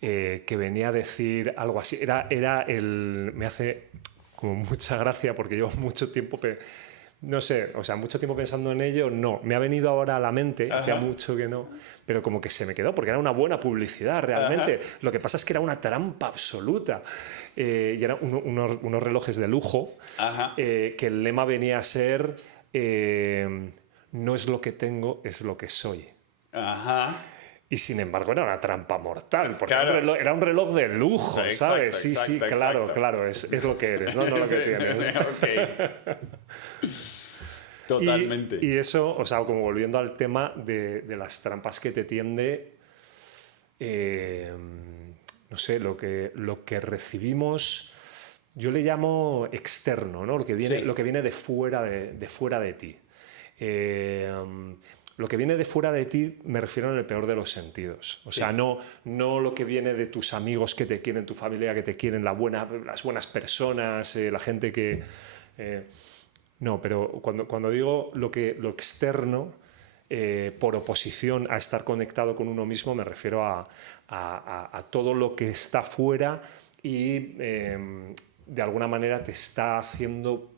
que venía a decir algo así. Me hace como mucha gracia porque llevo mucho tiempo, no sé, o sea, mucho tiempo pensando en ello. No, me ha venido ahora a la mente, hacía mucho que no, pero como que se me quedó porque era una buena publicidad realmente. Lo que pasa es que era una trampa absoluta. Y eran unos relojes de lujo que el lema venía a ser no es lo que tengo, es lo que soy. Ajá. Y sin embargo era una trampa mortal, porque Claro. era un reloj de lujo, Exacto, ¿sabes? Sí, exacto, sí, claro, exacto. claro, es lo que eres, no lo que tienes. Ok. Totalmente. Y eso, o sea, como volviendo al tema de las trampas que te tiende, no sé, lo que recibimos, yo le llamo externo, ¿no? Lo que viene de fuera de ti. Lo que viene de fuera de ti me refiero en el peor de los sentidos. O sea, no lo que viene de tus amigos que te quieren, tu familia que te quieren, las buenas personas, la gente que... no, pero cuando digo lo externo, por oposición a estar conectado con uno mismo, me refiero a todo lo que está fuera y de alguna manera te está haciendo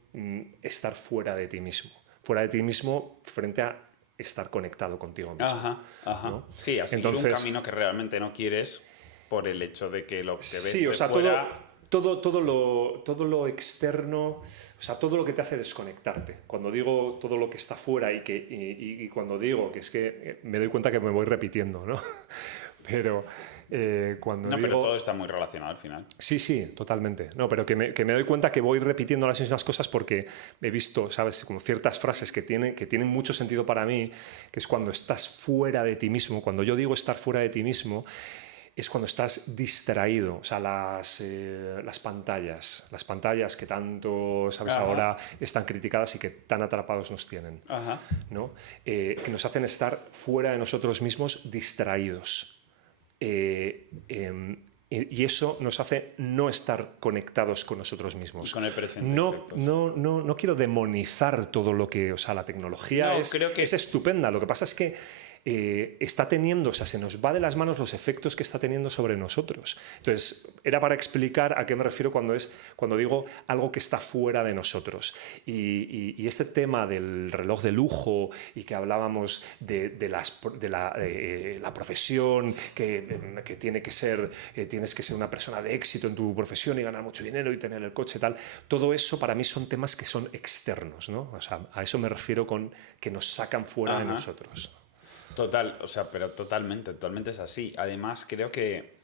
estar fuera de ti mismo. Fuera de ti mismo frente a estar conectado contigo mismo. Ajá. ¿no? Sí, a seguir un camino que realmente no quieres por el hecho de que lo que ves sí, o sea, de fuera... todo lo externo, o sea, todo lo que te hace desconectarte. Cuando digo todo lo que está fuera y cuando digo que es que me doy cuenta que me voy repitiendo, ¿no? Pero cuando digo... pero todo está muy relacionado al final. Sí, totalmente. No, pero que me doy cuenta que voy repitiendo las mismas cosas porque he visto, ¿sabes? Como ciertas frases que tienen mucho sentido para mí, que es cuando estás fuera de ti mismo. Cuando yo digo estar fuera de ti mismo, es cuando estás distraído. O sea, las pantallas que tanto, ¿sabes? Ahora están criticadas y que tan atrapados nos tienen, ¿no? Que nos hacen estar fuera de nosotros mismos distraídos. y eso nos hace no estar conectados con nosotros mismos. Y con el presente. No quiero demonizar todo lo que... O sea, la tecnología es estupenda. Lo que pasa es que está teniendo, o sea, se nos va de las manos los efectos que está teniendo sobre nosotros. Entonces, era para explicar a qué me refiero cuando digo algo que está fuera de nosotros. Y este tema del reloj de lujo y que hablábamos de la profesión, que tiene que ser, tienes que ser una persona de éxito en tu profesión y ganar mucho dinero y tener el coche y tal, todo eso para mí son temas que son externos, ¿no? O sea, a eso me refiero con que nos sacan fuera de nosotros. Total, o sea, pero totalmente es así. Además, creo que...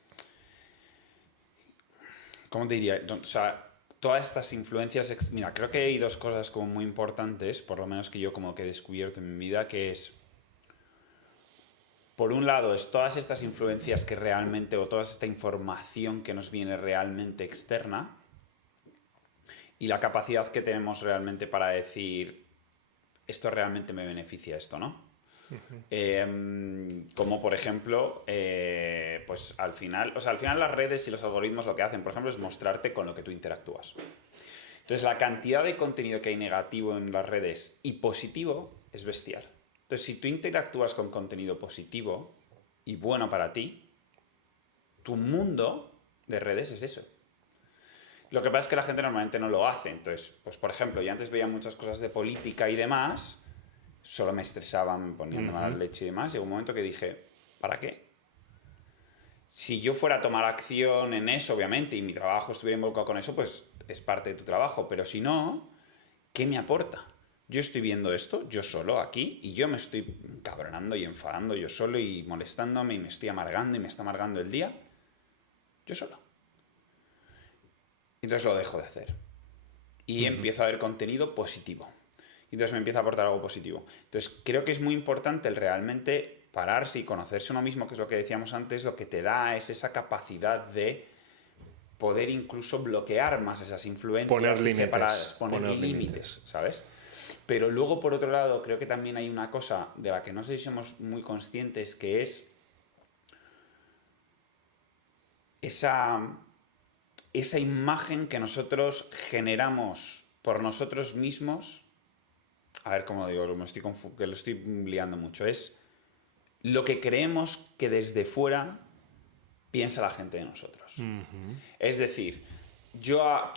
¿Cómo te diría? O sea, todas estas influencias... Mira, creo que hay dos cosas como muy importantes, por lo menos que yo como que he descubierto en mi vida, que es... Por un lado, es todas estas influencias que realmente, o toda esta información que nos viene realmente externa, y la capacidad que tenemos realmente para decir, esto realmente me beneficia, esto, ¿no? Como por ejemplo, pues al final las redes y los algoritmos lo que hacen, por ejemplo, es mostrarte con lo que tú interactúas. Entonces la cantidad de contenido que hay negativo en las redes y positivo es bestial. Entonces si tú interactúas con contenido positivo y bueno para ti, tu mundo de redes es eso. Lo que pasa es que la gente normalmente no lo hace. Entonces, pues por ejemplo, yo antes veía muchas cosas de política y demás, solo me estresaban, me ponían de mala leche y demás. Llegó un momento que dije, ¿para qué? Si yo fuera a tomar acción en eso, obviamente, y mi trabajo estuviera involucrado con eso, pues es parte de tu trabajo. Pero si no, ¿qué me aporta? Yo estoy viendo esto, yo solo, aquí, y yo me estoy encabronando y enfadando yo solo y molestándome y me estoy amargando y me está amargando el día. Yo solo. Entonces lo dejo de hacer. Y empiezo a ver contenido positivo. Entonces me empieza a aportar algo positivo. Entonces creo que es muy importante el realmente pararse y conocerse uno mismo, que es lo que decíamos antes, lo que te da es esa capacidad de poder incluso bloquear más esas influencias. Poner límites. Separadas, poner límites, ¿sabes? Pero luego, por otro lado, creo que también hay una cosa de la que no sé si somos muy conscientes, que es esa imagen que nosotros generamos por nosotros mismos. A ver cómo digo, que lo estoy liando mucho. Es lo que creemos que desde fuera piensa la gente de nosotros. Es decir,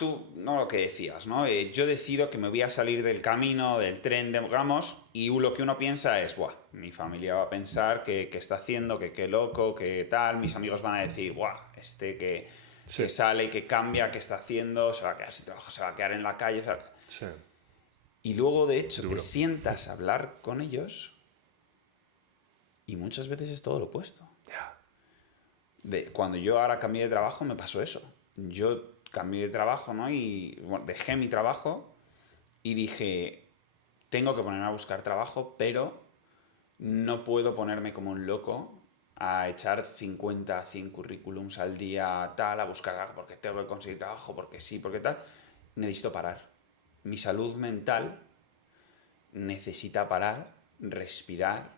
tú, no lo que decías, ¿no? Yo decido que me voy a salir del camino, del tren, digamos, y lo que uno piensa es, buah, mi familia va a pensar que está haciendo, que qué loco, que tal, mis amigos van a decir, buah, que sale, que cambia, que está haciendo, se va a quedar sin trabajo, se va a quedar en la calle. Sí. Y luego, de hecho, te sientas a hablar con ellos y muchas veces es todo lo opuesto. Cuando yo ahora cambié de trabajo me pasó eso. Yo cambié de trabajo, ¿no? Y bueno, dejé mi trabajo y dije, tengo que ponerme a buscar trabajo, pero no puedo ponerme como un loco a echar 50, 100 currículums al día, tal, a buscar, porque tengo que conseguir trabajo, porque sí, porque tal. Necesito parar. Mi salud mental necesita parar, respirar,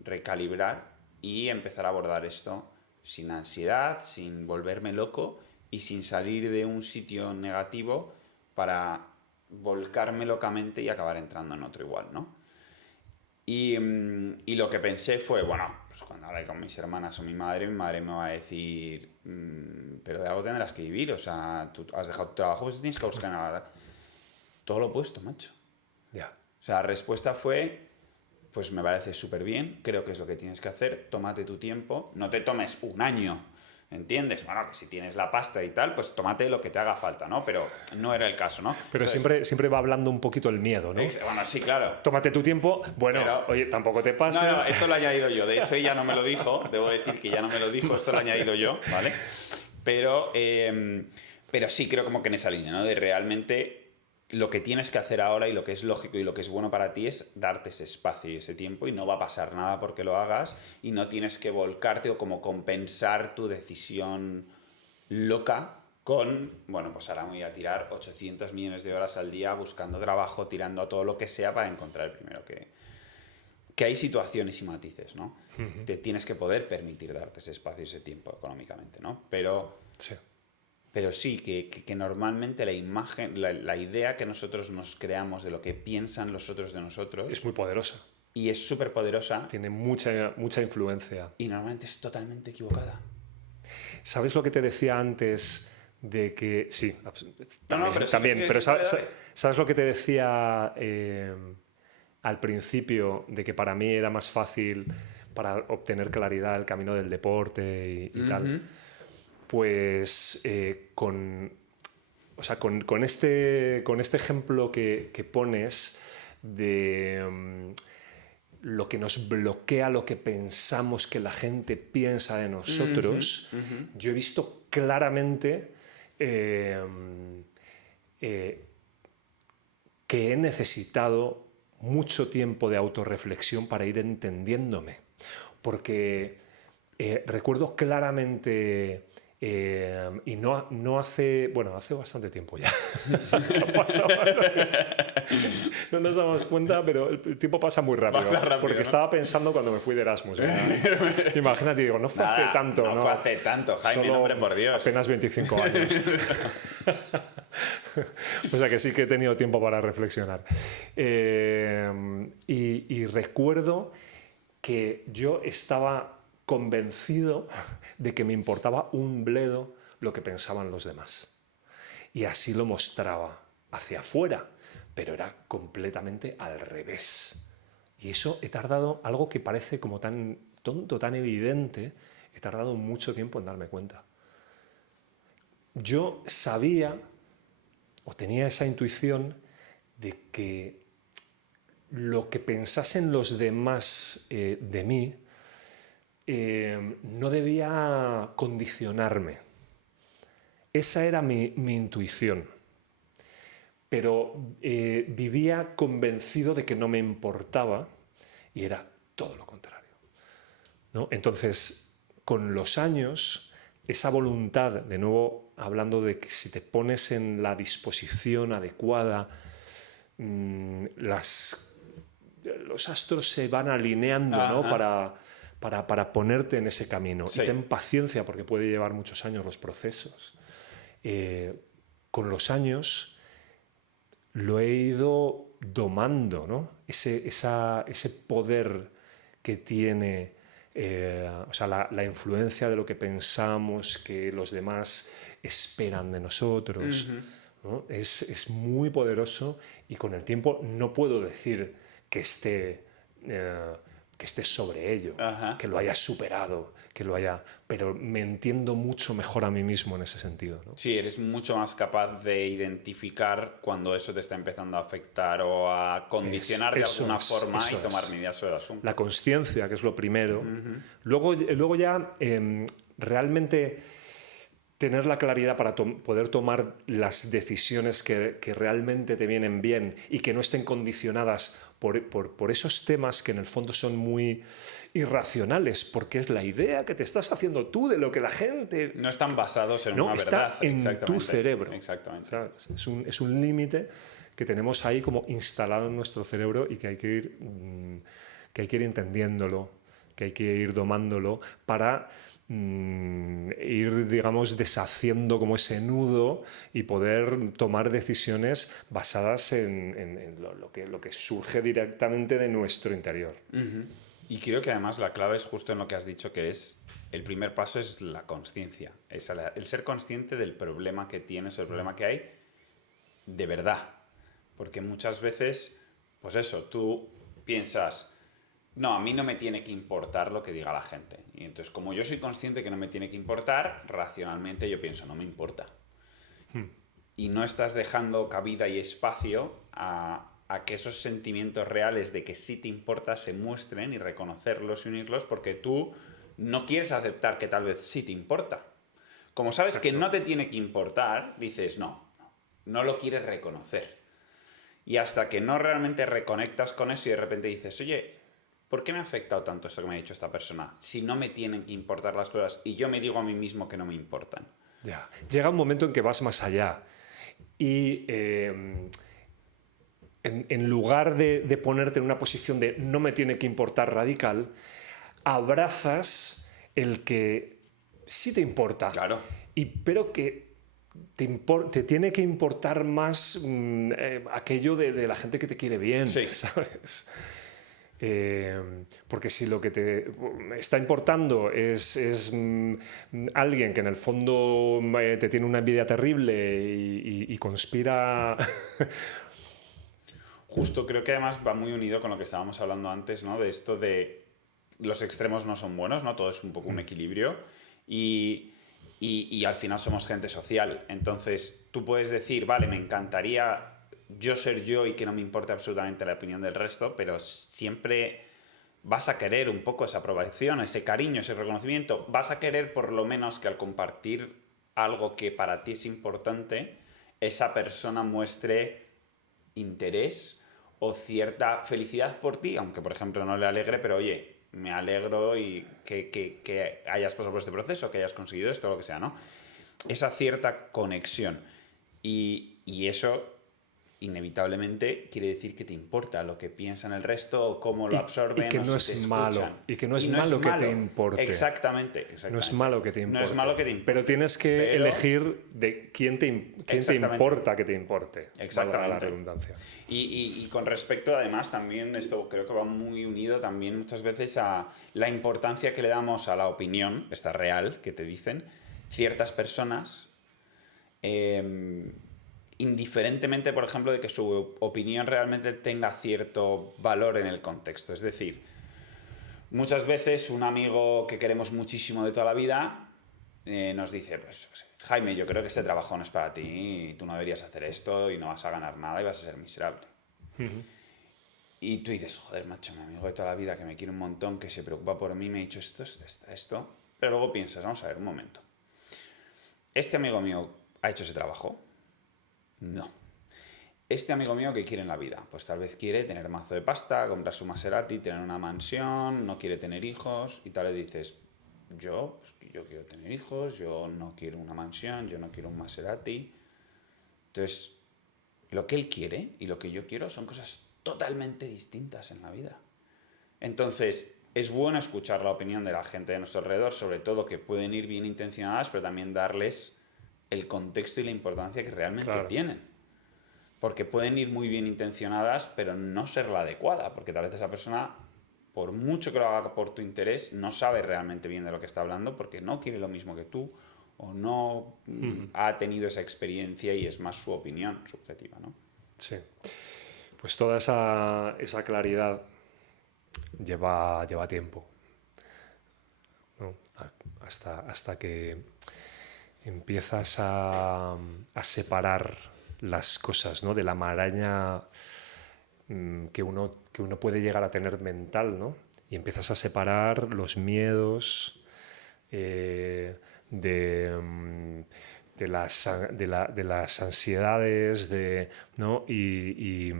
recalibrar y empezar a abordar esto sin ansiedad, sin volverme loco y sin salir de un sitio negativo para volcarme locamente y acabar entrando en otro igual, ¿no? Y lo que pensé fue, bueno, pues cuando hablé con mis hermanas o mi madre me va a decir, pero de algo tendrás que vivir, o sea, tú has dejado tu trabajo, pues tienes que buscar nada. Todo lo opuesto, macho. O sea, la respuesta fue, pues me parece súper bien, creo que es lo que tienes que hacer, tómate tu tiempo, no te tomes un año, ¿entiendes? Bueno, que si tienes la pasta y tal, pues tómate lo que te haga falta, ¿no? Pero no era el caso, ¿no? Pero entonces, siempre va hablando un poquito el miedo, ¿no? Bueno, sí, claro. Tómate tu tiempo, bueno, pero, oye, tampoco te pases. No, esto lo he añadido yo, de hecho ella no me lo dijo, debo decir que ya no me lo dijo, esto lo he añadido yo, ¿vale? Pero sí creo como que en esa línea, ¿no? De realmente lo que tienes que hacer ahora y lo que es lógico y lo que es bueno para ti es darte ese espacio y ese tiempo y no va a pasar nada porque lo hagas y no tienes que volcarte o como compensar tu decisión loca con, bueno, pues ahora me voy a tirar 800 millones de horas al día buscando trabajo, tirando a todo lo que sea para encontrar el primero que hay situaciones y matices, ¿no? Te tienes que poder permitir darte ese espacio y ese tiempo económicamente, ¿no? Pero sí, que normalmente la imagen, la idea que nosotros nos creamos de lo que piensan los otros de nosotros... Es muy poderosa. Y es súper poderosa. Tiene mucha influencia. Y normalmente es totalmente equivocada. ¿Sabes lo que te decía antes de que... Sí, también, sí, pero ¿sabes lo que te decía al principio de que para mí era más fácil para obtener claridad el camino del deporte y tal? Pues con este ejemplo que pones de lo que nos bloquea, lo que pensamos que la gente piensa de nosotros, yo he visto claramente que he necesitado mucho tiempo de autorreflexión para ir entendiéndome. Porque recuerdo claramente... y no hace... Bueno, hace bastante tiempo ya. No nos damos cuenta, pero el tiempo pasa muy rápido. Porque estaba pensando cuando me fui de Erasmus. Imagínate, digo, no fue hace tanto. No fue hace tanto, Jaime, solo hombre, por Dios. Apenas 25 años. O sea que sí que he tenido tiempo para reflexionar. Y recuerdo que yo estaba convencido de que me importaba un bledo lo que pensaban los demás. Y así lo mostraba hacia afuera, pero era completamente al revés. Y eso he tardado, algo que parece como tan tonto, tan evidente, he tardado mucho tiempo en darme cuenta. Yo sabía, o tenía esa intuición, de que lo que pensasen los demás de mí no debía condicionarme. Esa era mi intuición. Pero vivía convencido de que no me importaba y era todo lo contrario, ¿no? Entonces, con los años, esa voluntad, de nuevo hablando de que si te pones en la disposición adecuada, los astros se van alineando, ¿no? para ponerte en ese camino. Sí. Y ten paciencia porque puede llevar muchos años los procesos. Con los años lo he ido domando, ¿no? Ese poder que tiene, o sea, la influencia de lo que pensamos, que los demás esperan de nosotros, ¿no? Es muy poderoso y con el tiempo no puedo decir que esté sobre ello, que lo haya superado, pero me entiendo mucho mejor a mí mismo en ese sentido, ¿no? Sí, eres mucho más capaz de identificar cuando eso te está empezando a afectar o a condicionar de alguna forma y tomar medidas sobre el asunto. La consciencia, que es lo primero. Luego ya realmente tener la claridad para poder tomar las decisiones que realmente te vienen bien y que no estén condicionadas por esos temas que en el fondo son muy irracionales, porque es la idea que te estás haciendo tú de lo que la gente... No están basados en una verdad. Está en tu cerebro. Exactamente. O sea, es un límite que tenemos ahí como instalado en nuestro cerebro y que hay que ir entendiéndolo, que hay que ir domándolo para... ir, digamos, deshaciendo como ese nudo y poder tomar decisiones basadas en lo que surge directamente de nuestro interior. Y creo que además la clave es justo en lo que has dicho, que es el primer paso es la consciencia, es el ser consciente del problema que tienes, el problema que hay de verdad, porque muchas veces, pues eso, tú piensas... No, a mí no me tiene que importar lo que diga la gente. Y entonces, como yo soy consciente que no me tiene que importar, racionalmente yo pienso, no me importa. Y no estás dejando cabida y espacio a que esos sentimientos reales de que sí te importa se muestren y reconocerlos y unirlos porque tú no quieres aceptar que tal vez sí te importa. Como sabes Exacto. Que no te tiene que importar, dices, no lo quieres reconocer. Y hasta que no realmente reconectas con eso y de repente dices, oye... ¿Por qué me ha afectado tanto esto que me ha dicho esta persona? Si no me tienen que importar las cosas y yo me digo a mí mismo que no me importan. Ya. Llega un momento en que vas más allá y en lugar de ponerte en una posición de no me tiene que importar radical, abrazas el que sí te importa. Claro. Pero que te tiene que importar más aquello de la gente que te quiere bien, Sí. ¿sabes? Porque si lo que te está importando es alguien que en el fondo te tiene una envidia terrible y conspira... Justo, creo que además va muy unido con lo que estábamos hablando antes, ¿no? De esto de los extremos no son buenos, ¿no? Todo es un poco un equilibrio y al final somos gente social. Entonces, tú puedes decir, vale, me encantaría yo ser yo y que no me importe absolutamente la opinión del resto, pero siempre vas a querer un poco esa aprobación, ese cariño, ese reconocimiento. Vas a querer por lo menos que al compartir algo que para ti es importante, esa persona muestre interés o cierta felicidad por ti, aunque por ejemplo no le alegre, pero oye, me alegro y que hayas pasado por este proceso, que hayas conseguido esto, lo que sea, ¿no? Esa cierta conexión. Y eso inevitablemente quiere decir que te importa lo que piensan el resto o cómo lo absorben y que o no si te es malo. escuchan. Y que no es malo que te importe. Exactamente. No es malo que te importe. No es malo que te importe. Pero tienes que elegir de quién te importa que te importe. Exactamente. La redundancia. Y con respecto, además, también esto creo que va muy unido también muchas veces a la importancia que le damos a la opinión, esta real, que te dicen ciertas personas, indiferentemente, por ejemplo, de que su opinión realmente tenga cierto valor en el contexto. Es decir, muchas veces un amigo que queremos muchísimo de toda la vida nos dice, pues, Jaime, yo creo que este trabajo no es para ti, y tú no deberías hacer esto y no vas a ganar nada y vas a ser miserable. Y tú dices, joder, macho, mi amigo de toda la vida que me quiere un montón, que se preocupa por mí, me ha dicho esto. Pero luego piensas, vamos a ver, un momento. ¿Este amigo mío ha hecho ese trabajo? No. Este amigo mío, ¿qué quiere en la vida? Pues tal vez quiere tener mazo de pasta, comprar su Maserati, tener una mansión, no quiere tener hijos, y tal vez dices, yo quiero tener hijos, yo no quiero una mansión, yo no quiero un Maserati. Entonces, lo que él quiere y lo que yo quiero son cosas totalmente distintas en la vida. Entonces, es bueno escuchar la opinión de la gente de nuestro alrededor, sobre todo que pueden ir bien intencionadas, pero también darles el contexto y la importancia que realmente tienen. Porque pueden ir muy bien intencionadas, pero no ser la adecuada, porque tal vez esa persona, por mucho que lo haga por tu interés, no sabe realmente bien de lo que está hablando porque no quiere lo mismo que tú o no ha tenido esa experiencia y es más su opinión subjetiva, ¿no? Sí. Pues toda esa claridad lleva tiempo, ¿no? Hasta que empiezas a separar las cosas, ¿no? De la maraña que uno puede llegar a tener mental, ¿no? Y empiezas a separar los miedos de las ansiedades, ¿no? y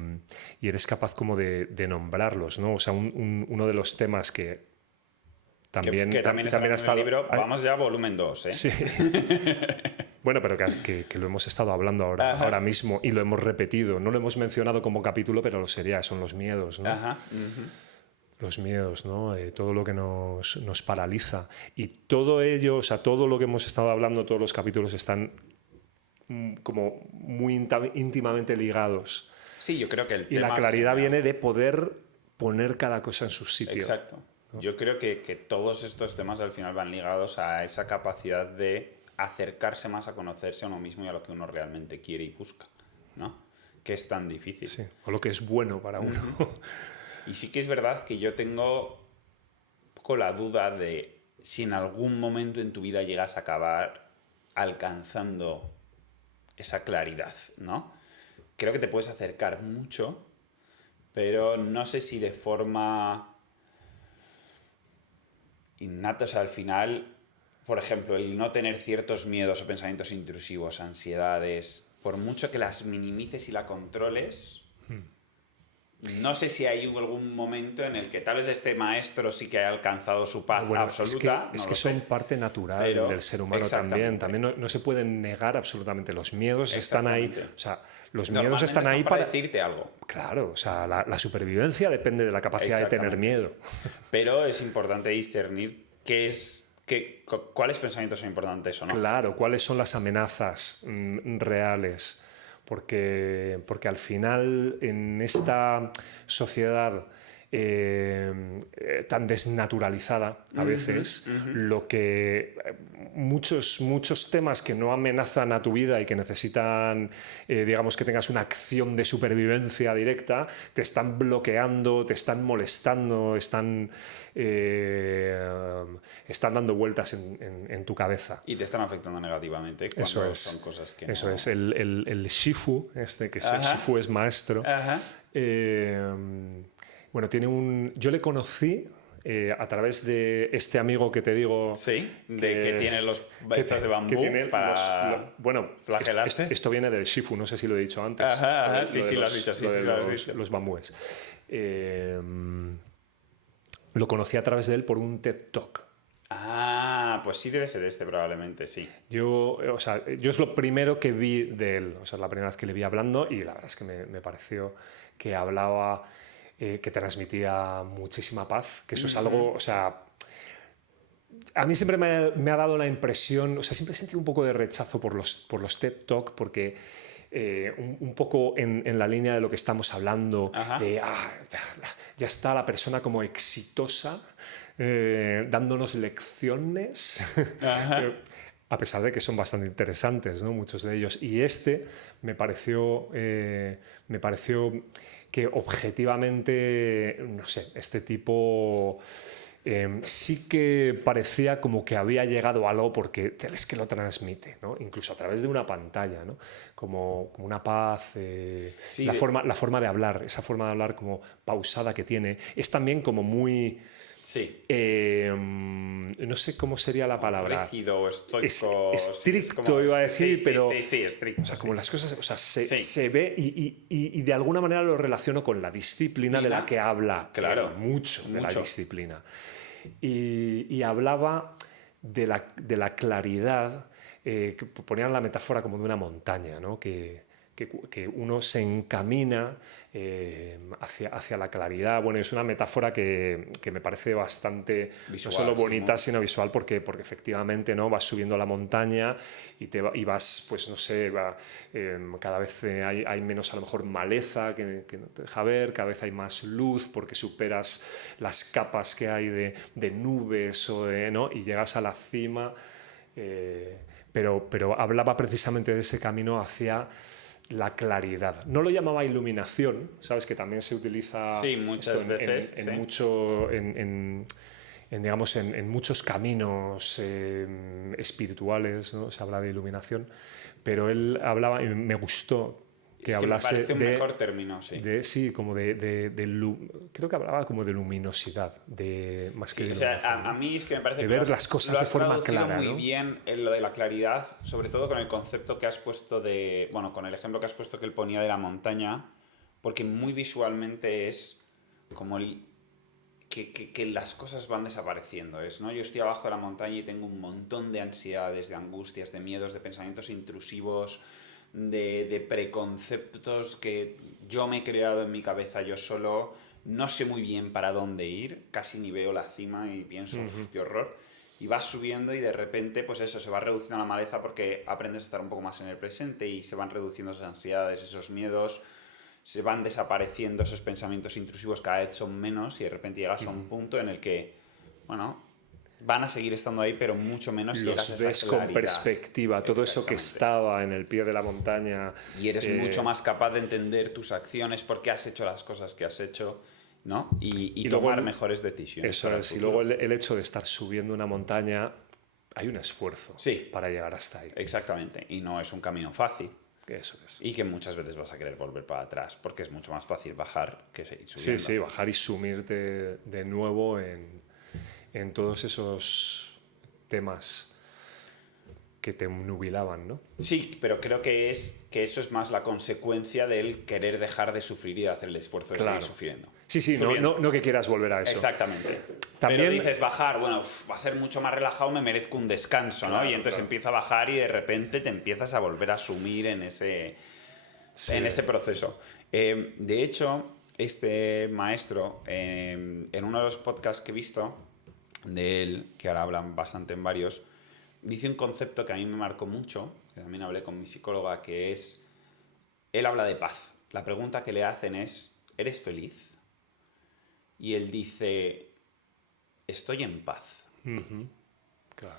eres capaz como de nombrarlos, ¿no? O sea, uno de los temas que también está en el libro, vamos ya a volumen 2, ¿eh? Sí. Bueno, pero que lo hemos estado hablando ahora mismo y lo hemos repetido. No lo hemos mencionado como capítulo, pero lo sería, son los miedos, ¿no? Ajá. Los miedos, ¿no? Todo lo que nos paraliza. Y todo ello, o sea, todo lo que hemos estado hablando, todos los capítulos están como muy íntimamente ligados. Sí, yo creo que el y tema la claridad general viene de poder poner cada cosa en su sitio. Exacto. ¿No? Yo creo que todos estos temas al final van ligados a esa capacidad de acercarse más a conocerse a uno mismo y a lo que uno realmente quiere y busca, ¿no? Que es tan difícil. Sí, o lo que es bueno para uno. Y sí que es verdad que yo tengo un poco la duda de si en algún momento en tu vida llegas a acabar alcanzando esa claridad, ¿no? Creo que te puedes acercar mucho, pero no sé si de forma innata, o sea, al final, por ejemplo, el no tener ciertos miedos o pensamientos intrusivos, ansiedades, por mucho que las minimices y la controles, No sé si hay algún momento en el que tal vez este maestro sí que haya alcanzado su paz Bueno, absoluta. es no que lo son sé, parte natural pero del ser humano también. exactamente. También no se pueden negar absolutamente. Los miedos están ahí. Exactamente. O sea, los miedos Normalmente están ahí están para para... decirte algo. Claro, o sea, la supervivencia depende de la capacidad de tener Exactamente. miedo. Pero es importante discernir cuáles pensamientos son importantes o no. Claro, cuáles son las amenazas reales. Porque al final, en esta sociedad tan desnaturalizada a veces, lo que muchos temas que no amenazan a tu vida y que necesitan, digamos, que tengas una acción de supervivencia directa, te están bloqueando, te están molestando, están dando vueltas en tu cabeza. Y te están afectando negativamente Eso cuando es. son cosas que Eso no... es. El Shifu, Shifu es maestro. Ajá. Bueno, yo le conocí a través de este amigo que te digo. Sí, de que tiene los que estas de bambú que tiene para bueno, flagelarse. esto viene del Shifu, no sé si lo he dicho antes. Ajá, Lo sí, de sí, lo has dicho, sí, lo sí, de lo has dicho. los bambúes. Lo conocí a través de él por un TED Talk. Ah, pues sí debe ser este probablemente, sí. Yo es lo primero que vi de él, o sea, es la primera vez que le vi hablando y la verdad es que me pareció que hablaba, que transmitía muchísima paz, que eso es algo, o sea, a mí siempre me ha dado la impresión, o sea, siempre he sentido un poco de rechazo por los TED Talk porque un poco en la línea de lo que estamos hablando, Ajá. de ya está la persona como exitosa, dándonos lecciones, Ajá. a pesar de que son bastante interesantes, ¿no? Muchos de ellos. Y este me pareció que objetivamente, no sé, este tipo... sí que parecía como que había llegado a algo porque es que lo transmite, ¿no? Incluso a través de una pantalla, ¿no? Como una paz, Sí, la forma de hablar, esa forma de hablar como pausada que tiene, es también como muy... sí. no sé cómo sería la palabra. Rígido o estoico. Estricto iba a decir, sí, pero... Sí, estricto. O sea, como sí. las cosas, o sea, Sí. se ve y de alguna manera lo relaciono con la disciplina de la que habla Claro, mucho de la mucho. disciplina. Y hablaba de la claridad, que ponían la metáfora como de una montaña, ¿no? Que uno se encamina hacia la claridad. Bueno, es una metáfora que me parece bastante Visual, no solo bonita, sí, sino visual, porque efectivamente, ¿no? Vas subiendo la montaña y vas, pues no sé, cada vez hay menos a lo mejor maleza que no te deja ver, cada vez hay más luz porque superas las capas que hay de nubes ¿no? Y llegas a la cima. Pero hablaba precisamente de ese camino hacia la claridad. No lo llamaba iluminación, sabes que también se utiliza Sí, muchas veces. en sí. mucho digamos en muchos caminos espirituales, ¿no? Se habla de iluminación, pero él hablaba y me gustó que Es que me hablase parece un mejor término, sí. sí, como creo que hablaba como de luminosidad, más que Sí, de o sea, iluminación, ¿no? a mí es que me parece De que ver las cosas lo de has forma traducido clara, muy ¿no? bien en lo de la claridad, sobre todo con el concepto que has puesto bueno, con el ejemplo que has puesto que él ponía de la montaña, porque muy visualmente es como que las cosas van desapareciendo, ¿no? Yo estoy abajo de la montaña y tengo un montón de ansiedades, de angustias, de miedos, de pensamientos intrusivos, de preconceptos que yo me he creado en mi cabeza yo solo, no sé muy bien para dónde ir, casi ni veo la cima y pienso, qué horror. Y vas subiendo y de repente, pues eso, se va reduciendo la maleza porque aprendes a estar un poco más en el presente y se van reduciendo esas ansiedades, esos miedos, se van desapareciendo esos pensamientos intrusivos, cada vez son menos y de repente llegas a un punto en el que, bueno, van a seguir estando ahí, pero mucho menos y llegas a Los esa ves claridad. con perspectiva, todo eso que Exactamente. estaba en el pie de la montaña. Y eres mucho más capaz de entender tus acciones, por qué has hecho las cosas que has hecho, ¿no? Y luego tomar mejores decisiones. Eso para es, el y futuro. luego el hecho de estar subiendo una montaña, hay un esfuerzo Sí. para llegar hasta ahí. Exactamente. Y no es un camino fácil. Eso es. Y que muchas veces vas a querer volver para atrás, porque es mucho más fácil bajar que seguir subiendo. Sí, bajar y sumirte de nuevo en todos esos temas que te nubilaban, ¿no? Sí, pero creo que eso es más la consecuencia del querer dejar de sufrir y de hacer el esfuerzo de seguir sufriendo. Sí, no que quieras volver a eso. Exactamente. También... Pero dices, bajar, bueno, va a ser mucho más relajado, me merezco un descanso, ¿no? Y entonces empiezo a bajar y de repente te empiezas a volver a sumir en ese proceso. De hecho, este maestro, en uno de los podcasts que he visto de él, que ahora hablan bastante en varios, dice un concepto que a mí me marcó mucho, que también hablé con mi psicóloga, que es, él habla de paz. La pregunta que le hacen es, ¿eres feliz? Y él dice, estoy en paz. Uh-huh. Claro.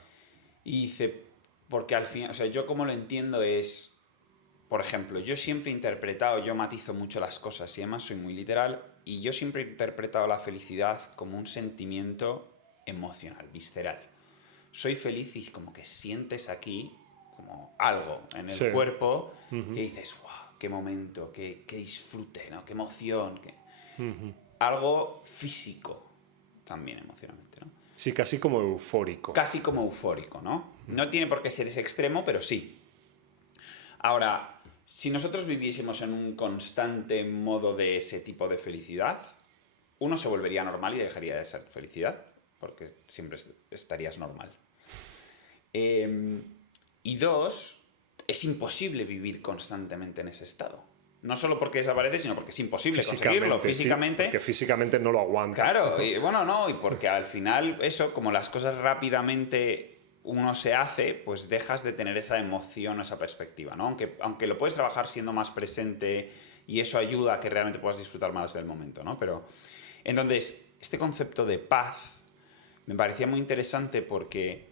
Y dice, porque al final, o sea, yo como lo entiendo es, por ejemplo, yo siempre he interpretado, yo matizo mucho las cosas y además soy muy literal, y yo siempre he interpretado la felicidad como un sentimiento emocional, visceral. Soy feliz y como que sientes aquí como algo en el cuerpo que dices, wow, qué momento, qué disfrute, ¿no? Qué emoción, algo físico también emocionalmente, ¿no? Sí, casi como eufórico. Casi como eufórico, ¿no? No tiene por qué ser ese extremo, pero sí. Ahora, si nosotros viviésemos en un constante modo de ese tipo de felicidad, uno se volvería normal y dejaría de ser felicidad, porque siempre estarías normal. Y dos, es imposible vivir constantemente en ese estado. No solo porque desaparece, sino porque es imposible conseguirlo físicamente. Porque físicamente no lo aguanta. Claro, y bueno, no, y porque al final eso, como las cosas rápidamente uno se hace, pues dejas de tener esa emoción, esa perspectiva, ¿no? Aunque lo puedes trabajar siendo más presente y eso ayuda a que realmente puedas disfrutar más del momento, ¿no? Pero, entonces, este concepto de paz me parecía muy interesante porque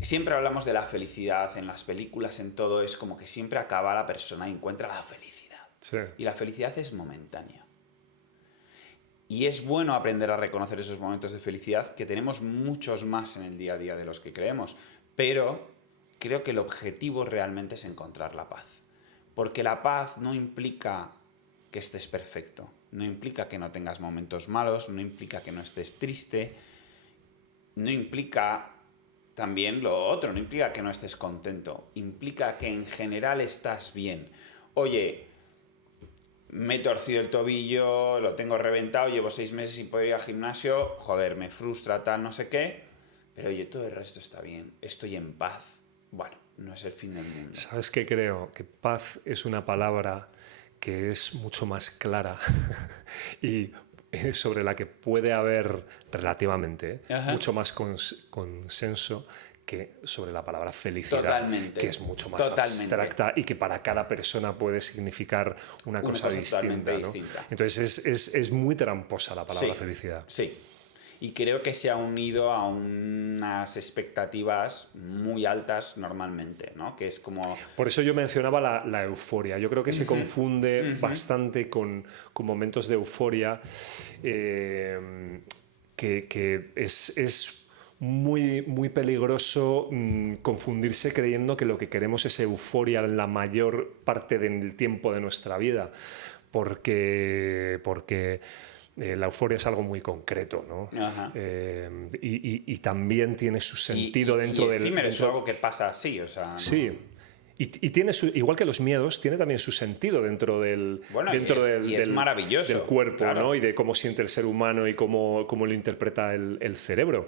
siempre hablamos de la felicidad en las películas, en todo, es como que siempre acaba la persona y encuentra la felicidad. Sí. Y la felicidad es momentánea. Y es bueno aprender a reconocer esos momentos de felicidad, que tenemos muchos más en el día a día de los que creemos. Pero creo que el objetivo realmente es encontrar la paz. Porque la paz no implica que estés perfecto, no implica que no tengas momentos malos, no implica que no estés triste, no implica también lo otro, no implica que no estés contento, implica que en general estás bien. Oye, me he torcido el tobillo, lo tengo reventado, llevo 6 meses sin poder ir al gimnasio, joder, me frustra tal, no sé qué, pero oye, todo el resto está bien, estoy en paz. Bueno, no es el fin del mundo. ¿Sabes qué creo? Que paz es una palabra que es mucho más clara y sobre la que puede haber relativamente mucho más consenso que sobre la palabra felicidad. Totalmente. Que es mucho más abstracta y que para cada persona puede significar una cosa distinta, ¿no? distinta. Entonces es muy tramposa la palabra felicidad. Sí. Y creo que se ha unido a unas expectativas muy altas normalmente, ¿no? Que es como... Por eso yo mencionaba la euforia. Yo creo que se confunde bastante con momentos de euforia, que es muy, muy peligroso confundirse creyendo que lo que queremos es euforia en la mayor parte del tiempo de nuestra vida. Porque la euforia es algo muy concreto, ¿no? Y también tiene su sentido dentro del... efímero, es algo que pasa así, o sea... Sí. ¿no? Y tiene igual que los miedos, tiene también su sentido dentro del, bueno, es maravilloso, del cuerpo, claro. ¿no? Y de cómo siente el ser humano y cómo lo interpreta el cerebro.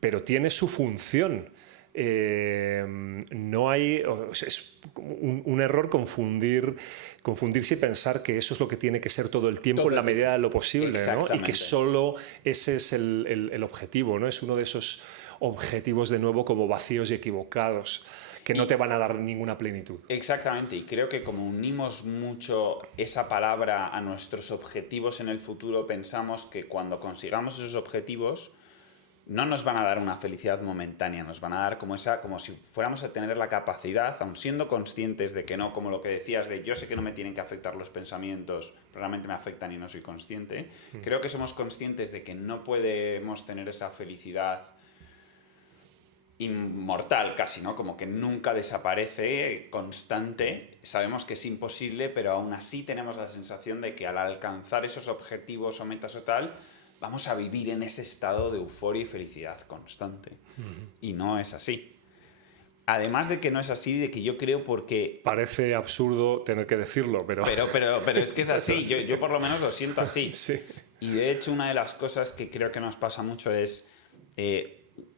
Pero tiene su función. No hay... O sea, es un error confundirse y pensar que eso es lo que tiene que ser todo el tiempo en la medida de lo posible, ¿no? Y que solo ese es el objetivo, ¿no? Es uno de esos objetivos, de nuevo, como vacíos y equivocados, que no te van a dar ninguna plenitud. Exactamente, y creo que como unimos mucho esa palabra a nuestros objetivos en el futuro, pensamos que cuando consigamos esos objetivos no nos van a dar una felicidad momentánea, nos van a dar como si fuéramos a tener la capacidad, aun siendo conscientes de que no, como lo que decías de yo sé que no me tienen que afectar los pensamientos, pero realmente me afectan y no soy consciente. Creo que somos conscientes de que no podemos tener esa felicidad inmortal casi, ¿no? Como que nunca desaparece, constante. Sabemos que es imposible, pero aún así tenemos la sensación de que al alcanzar esos objetivos o metas o tal, vamos a vivir en ese estado de euforia y felicidad constante. Y no es así. además de que no es así, de que yo creo porque... Parece absurdo tener que decirlo, pero... Pero es que es así, yo por lo menos lo siento así. Sí. Y de hecho una de las cosas que creo que nos pasa mucho es...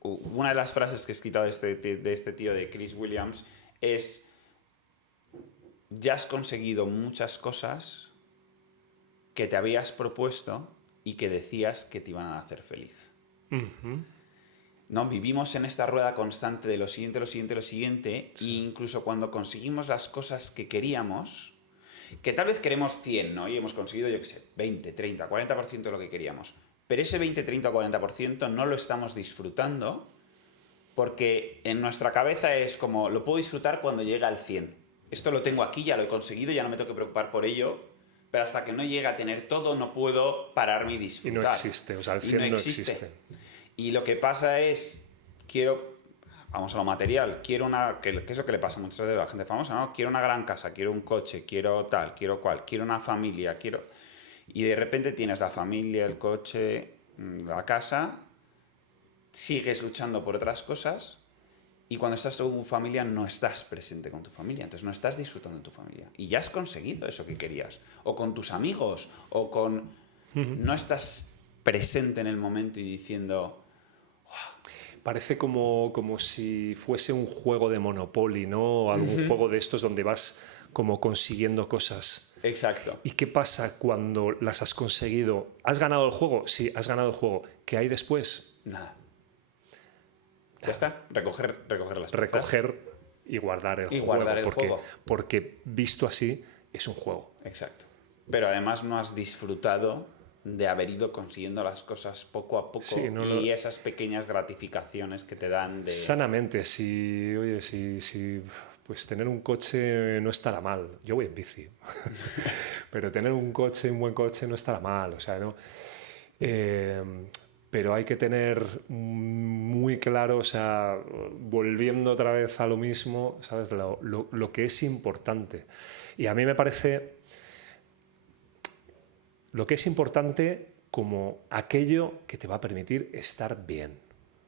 una de las frases que he escrito de este tío, de Chris Williams, es: ya has conseguido muchas cosas que te habías propuesto y que decías que te iban a hacer feliz. Uh-huh. ¿No? Vivimos en esta rueda constante de lo siguiente, lo siguiente, lo siguiente, sí. E incluso cuando conseguimos las cosas que queríamos, que tal vez queremos 100, ¿no? Y hemos conseguido, yo qué sé, 20, 30, 40% de lo que queríamos. Pero ese 20, 30 o 40% no lo estamos disfrutando porque en nuestra cabeza es como, lo puedo disfrutar cuando llega al 100. Esto lo tengo aquí, ya lo he conseguido, ya no me tengo que preocupar por ello, pero hasta que no llega a tener todo no puedo pararme y disfrutar. Y no existe, o sea, el 100 no existe. Y lo que pasa es, vamos a lo material, que es lo que le pasa muchas veces a la gente famosa, ¿no? Quiero una gran casa, quiero un coche, quiero tal, quiero cual, quiero una familia, Y de repente tienes la familia, el coche, la casa, sigues luchando por otras cosas y cuando estás con tu familia no estás presente con tu familia, entonces no estás disfrutando de tu familia. Y ya has conseguido eso que querías. O con tus amigos, o con... No estás presente en el momento y diciendo... Parece como si fuese un juego de Monopoly, ¿no? O algún juego de estos donde vas como consiguiendo cosas. Exacto. ¿Y qué pasa cuando las has conseguido? ¿Has ganado el juego? Sí, has ganado el juego. ¿Qué hay después? Nada. Ya está. Recoger las piezas. Recoger y guardar el juego. Porque visto así, es un juego. Exacto. Pero además no has disfrutado de haber ido consiguiendo las cosas poco a poco, sí, esas pequeñas gratificaciones que te dan de... Sanamente, pues tener un coche no estará mal. Yo voy en bici. Pero tener un buen coche no estará mal, o sea, ¿no? Pero hay que tener muy claro, o sea, volviendo otra vez a lo mismo, ¿sabes? Lo que es importante. Y a mí me parece... Lo que es importante como aquello que te va a permitir estar bien,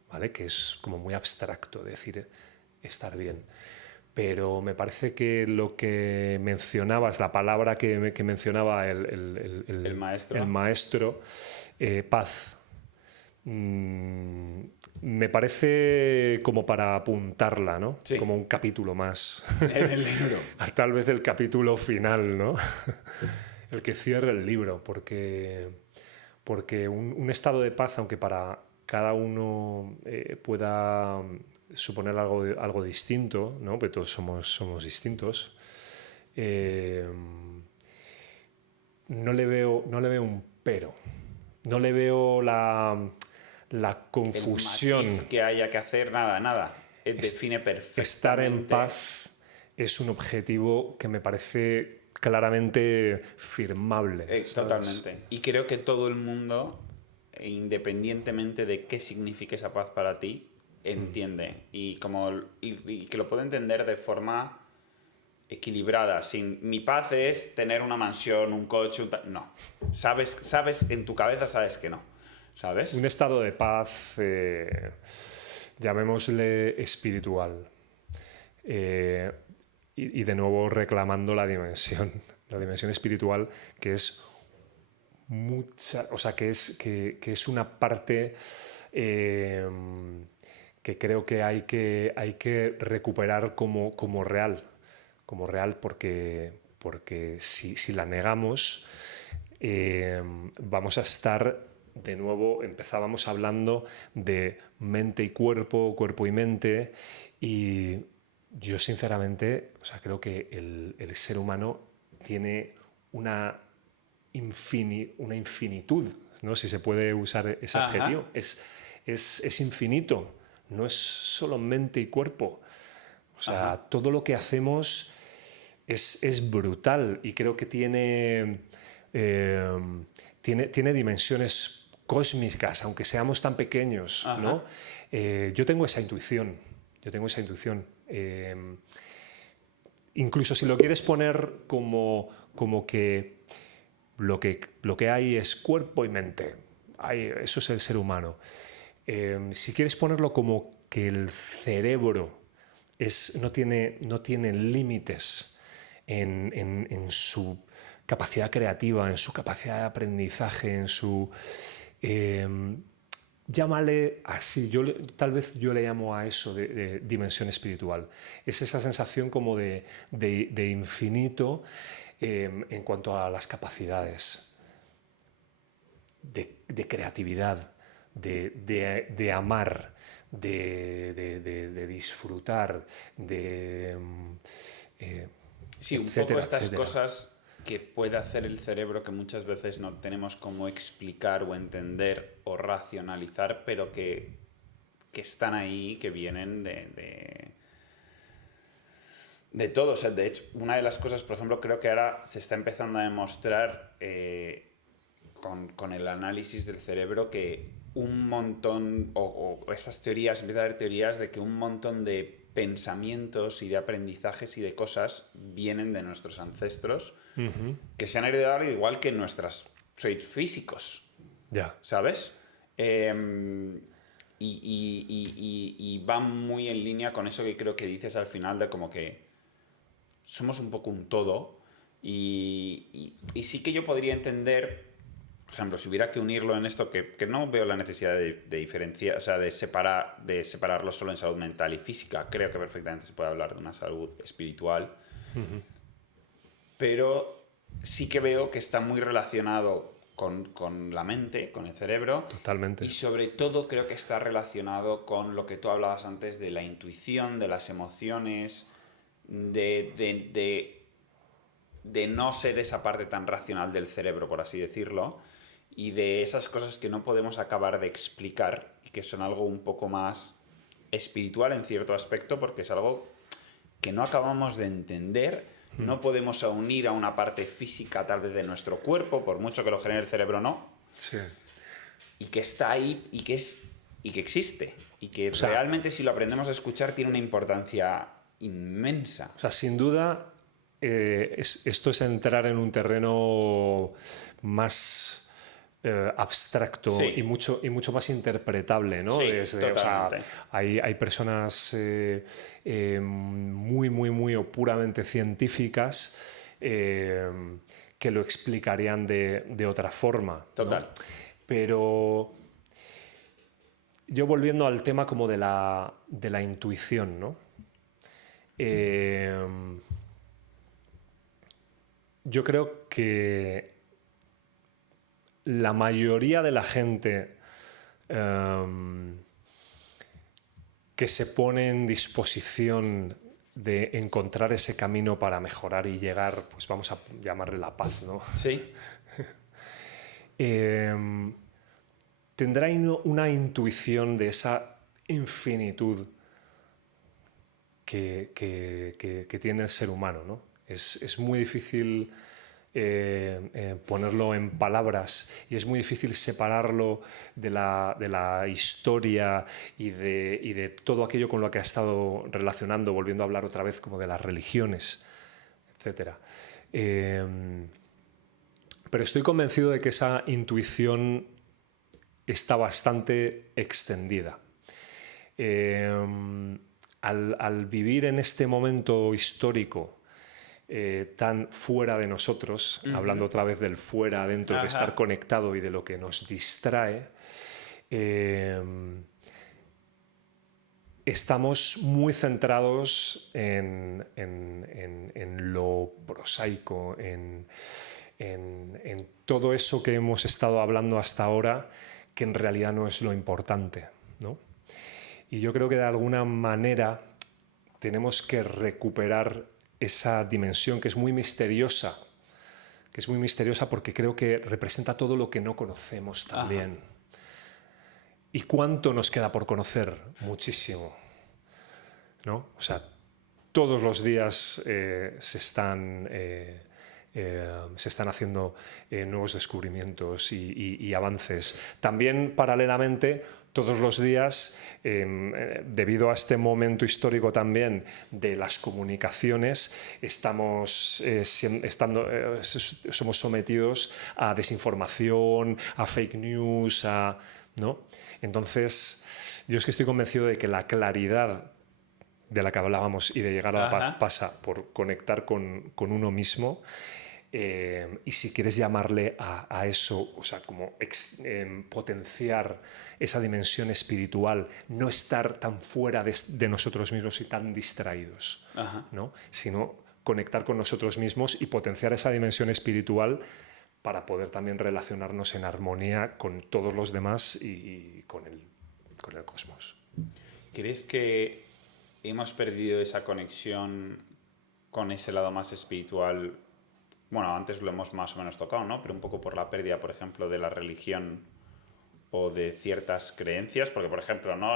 ¿vale? Que es como muy abstracto decir estar bien. Pero me parece que lo que mencionabas, la palabra que mencionaba el maestro, paz, me parece como para apuntarla, ¿no? Sí. Como un capítulo más. En el libro. Tal vez el capítulo final, ¿no? El que cierre el libro, porque un estado de paz, aunque para cada uno pueda suponer algo distinto, ¿no? Porque todos somos distintos, no le veo un pero, no le veo la confusión. El matiz que haya que hacer, nada. Define perfectamente. Estar en paz es un objetivo que me parece claramente firmable. Totalmente. Y creo que todo el mundo, independientemente de qué signifique esa paz para ti, entiende. Y que lo puede entender de forma equilibrada. Mi paz es tener una mansión, un coche, no. Sabes, en tu cabeza sabes que no. ¿Sabes? Un estado de paz, llamémosle espiritual. Y de nuevo reclamando la dimensión espiritual, que es mucha, o sea, que es una parte que creo que hay que recuperar como real, porque si la negamos, vamos a estar de nuevo. Empezábamos hablando de mente y cuerpo y mente, y yo sinceramente, o sea, creo que el ser humano tiene una infinitud, ¿no? Si se puede usar ese adjetivo. Es infinito, no es solo mente y cuerpo. O sea, todo lo que hacemos es brutal, y creo que tiene dimensiones cósmicas, aunque seamos tan pequeños, ¿no? Yo tengo esa intuición. Incluso si lo quieres poner como que lo que hay es cuerpo y mente, eso es el ser humano. Si quieres ponerlo como que el cerebro no tiene límites en su capacidad creativa, en su capacidad de aprendizaje, en su... llámale así, tal vez yo le llamo a eso de dimensión espiritual. Es esa sensación como de infinito en cuanto a las capacidades de creatividad, de amar, de disfrutar, sí, un etcétera, poco estas etcétera. cosas que puede hacer el cerebro que muchas veces no tenemos cómo explicar o entender o racionalizar, pero que están ahí, que vienen de todo. O sea, de hecho, una de las cosas, por ejemplo, creo que ahora se está empezando a demostrar con el análisis del cerebro que un montón, o estas teorías, empieza a haber teorías de que un montón de pensamientos y de aprendizajes y de cosas vienen de nuestros ancestros que se han heredado igual que nuestros traits físicos, Ya. ¿sabes? Y va muy en línea con eso que creo que dices al final de como que somos un poco un todo y sí que yo podría entender, por ejemplo, si hubiera que unirlo en esto, que no veo la necesidad de diferenciar, o sea, de separarlo solo en salud mental y física. Creo que perfectamente se puede hablar de una salud espiritual. Pero sí que veo que está muy relacionado con la mente, con el cerebro. Totalmente. Y sobre todo creo que está relacionado con lo que tú hablabas antes de la intuición, de las emociones, de no ser esa parte tan racional del cerebro, por así decirlo, y de esas cosas que no podemos acabar de explicar y que son algo un poco más espiritual en cierto aspecto, porque es algo que no acabamos de entender, no podemos unir a una parte física tal vez de nuestro cuerpo, por mucho que lo genere el cerebro no, Sí. y que está ahí y que existe, y que O sea, realmente si lo aprendemos a escuchar tiene una importancia inmensa. O sea, sin duda, esto es entrar en un terreno más abstracto Sí. y mucho más interpretable, ¿no? Sí, O sea, totalmente. hay personas muy o puramente científicas que lo explicarían de otra forma, ¿no? Total. Pero yo volviendo al tema como de la intuición, ¿no? Yo creo que la mayoría de la gente que se pone en disposición de encontrar ese camino para mejorar y llegar, pues vamos a llamarle la paz, ¿no? Sí. Tendrá una intuición de esa infinitud que tiene el ser humano, ¿no? Es muy difícil ponerlo en palabras y es muy difícil separarlo de la historia y de todo aquello con lo que ha estado relacionando, volviendo a hablar otra vez como de las religiones, etc. Pero estoy convencido de que esa intuición está bastante extendida. Al vivir en este momento histórico tan fuera de nosotros, hablando otra vez del fuera adentro, de estar conectado y de lo que nos distrae, estamos muy centrados en lo prosaico, en todo eso que hemos estado hablando hasta ahora, que en realidad no es lo importante, ¿no? Y yo creo que de alguna manera tenemos que recuperar esa dimensión que es muy misteriosa porque creo que representa todo lo que no conocemos también. ¿Y cuánto nos queda por conocer? Muchísimo, ¿no? O sea, todos los días se están haciendo nuevos descubrimientos y avances. También, paralelamente, todos los días, debido a este momento histórico también de las comunicaciones, somos sometidos a desinformación, a fake news, ¿no? Entonces, yo es que estoy convencido de que la claridad de la que hablábamos y de llegar a la paz Ajá. pasa por conectar con uno mismo. Y si quieres llamarle a eso, o sea, como potenciar esa dimensión espiritual, no estar tan fuera de nosotros mismos y tan distraídos, Ajá. ¿no? Sino conectar con nosotros mismos y potenciar esa dimensión espiritual para poder también relacionarnos en armonía con todos los demás y con el cosmos. ¿Crees que hemos perdido esa conexión con ese lado más espiritual? Bueno, antes lo hemos más o menos tocado, ¿no? Pero un poco por la pérdida, por ejemplo, de la religión o de ciertas creencias, porque, por ejemplo, ¿no?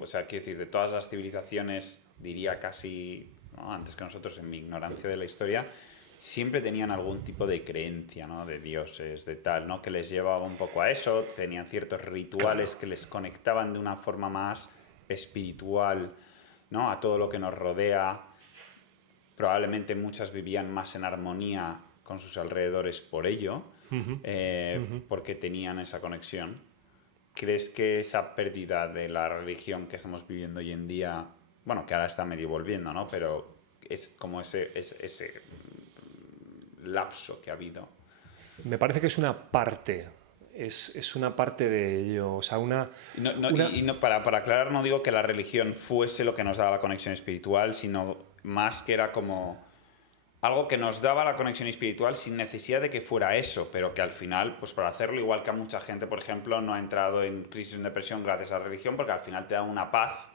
O sea, quiero decir, de todas las civilizaciones, diría casi, ¿no? Antes que nosotros, en mi ignorancia de la historia, siempre tenían algún tipo de creencia, ¿no? De dioses, de tal, ¿no? Que les llevaba un poco a eso, tenían ciertos rituales que les conectaban de una forma más espiritual, ¿no? A todo lo que nos rodea. Probablemente muchas vivían más en armonía con sus alrededores por ello, porque tenían esa conexión. ¿Crees que esa pérdida de la religión que estamos viviendo hoy en día, bueno, que ahora está medio volviendo, ¿no? Pero es como ese lapso que ha habido? Me parece que es una parte, es una parte de ello, o sea, Para aclarar, no digo que la religión fuese lo que nos daba la conexión espiritual, sino más que era como algo que nos daba la conexión espiritual sin necesidad de que fuera eso, pero que al final, pues para hacerlo, igual que a mucha gente, por ejemplo, no ha entrado en crisis o en depresión gracias a la religión, porque al final te da una paz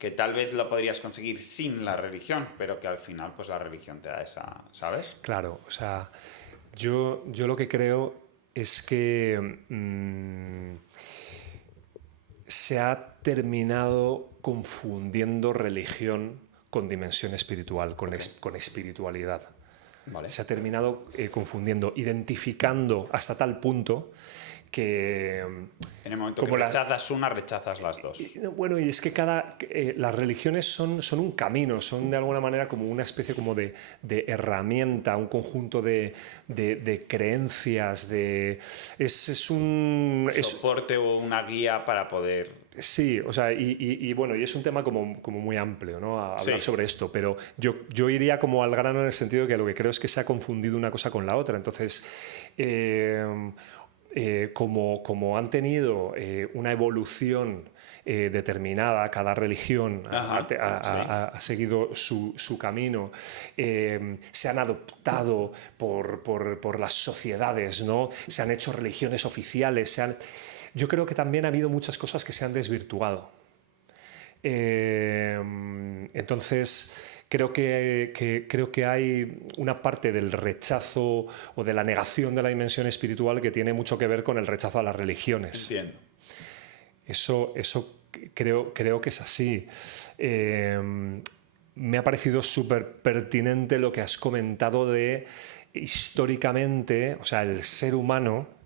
que tal vez lo podrías conseguir sin la religión, pero que al final, pues la religión te da esa, ¿sabes? Claro, o sea, yo lo que creo es que se ha terminado confundiendo religión con dimensión espiritual, con espiritualidad. Vale. Se ha terminado confundiendo, identificando hasta tal punto que... En el momento que rechazas una, rechazas las dos. Bueno, y es que las religiones son un camino, son de alguna manera como una especie como de herramienta, un conjunto de creencias, es un... soporte o una guía para poder... Sí, o sea, bueno, y es un tema como muy amplio, ¿no? Hablar sobre esto, pero yo iría como al grano en el sentido de que lo que creo es que se ha confundido una cosa con la otra. Entonces, como han tenido una evolución determinada, cada religión ha seguido su camino, se han adoptado por las sociedades, ¿no? Se han hecho religiones oficiales, yo creo que también ha habido muchas cosas que se han desvirtuado. Entonces, creo que hay una parte del rechazo o de la negación de la dimensión espiritual que tiene mucho que ver con el rechazo a las religiones. Entiendo. Eso creo que es así. Me ha parecido súper pertinente lo que has comentado de históricamente, o sea, el ser humano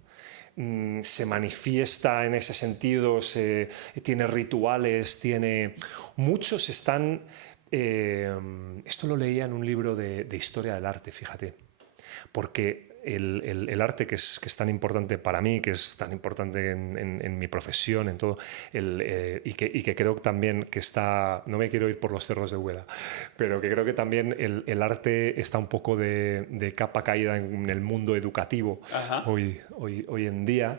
se manifiesta en ese sentido, tiene rituales, muchos están... esto lo leía en un libro de historia del arte, fíjate, porque el arte que es tan importante para mí, que es tan importante en mi profesión, en todo, y que creo también que está, no me quiero ir por los cerros de Úbeda, pero que creo que también el arte está un poco de capa caída en el mundo educativo hoy en día.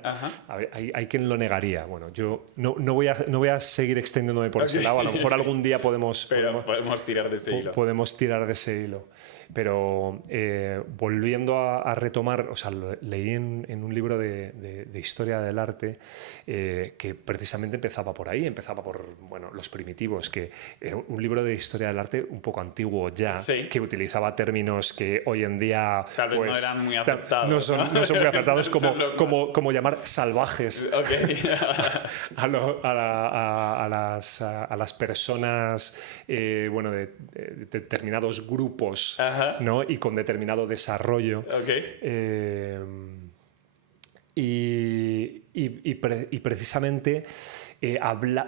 Hay quien lo negaría. Bueno, yo no voy a seguir extendiéndome por ese lado, a lo mejor algún día podemos tirar de ese hilo. Podemos tirar de ese hilo. Pero volviendo a retomar, o sea, leí en un libro de historia del arte que precisamente empezaba por ahí, empezaba por los primitivos, que era un libro de historia del arte un poco antiguo ya, que utilizaba términos que hoy en día tal vez no eran muy aceptados. No son muy acertados, como llamar salvajes a las personas de determinados grupos, ¿no? Y con determinado desarrollo. Y precisamente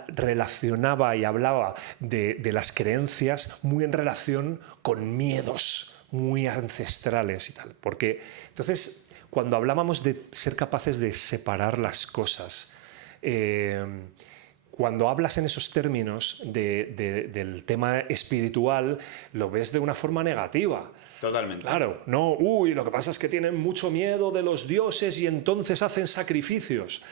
relacionaba y hablaba de las creencias muy en relación con miedos muy ancestrales y tal. Porque entonces, cuando hablábamos de ser capaces de separar las cosas, cuando hablas en esos términos del tema espiritual, lo ves de una forma negativa. Totalmente. Claro, no, lo que pasa es que tienen mucho miedo de los dioses y entonces hacen sacrificios.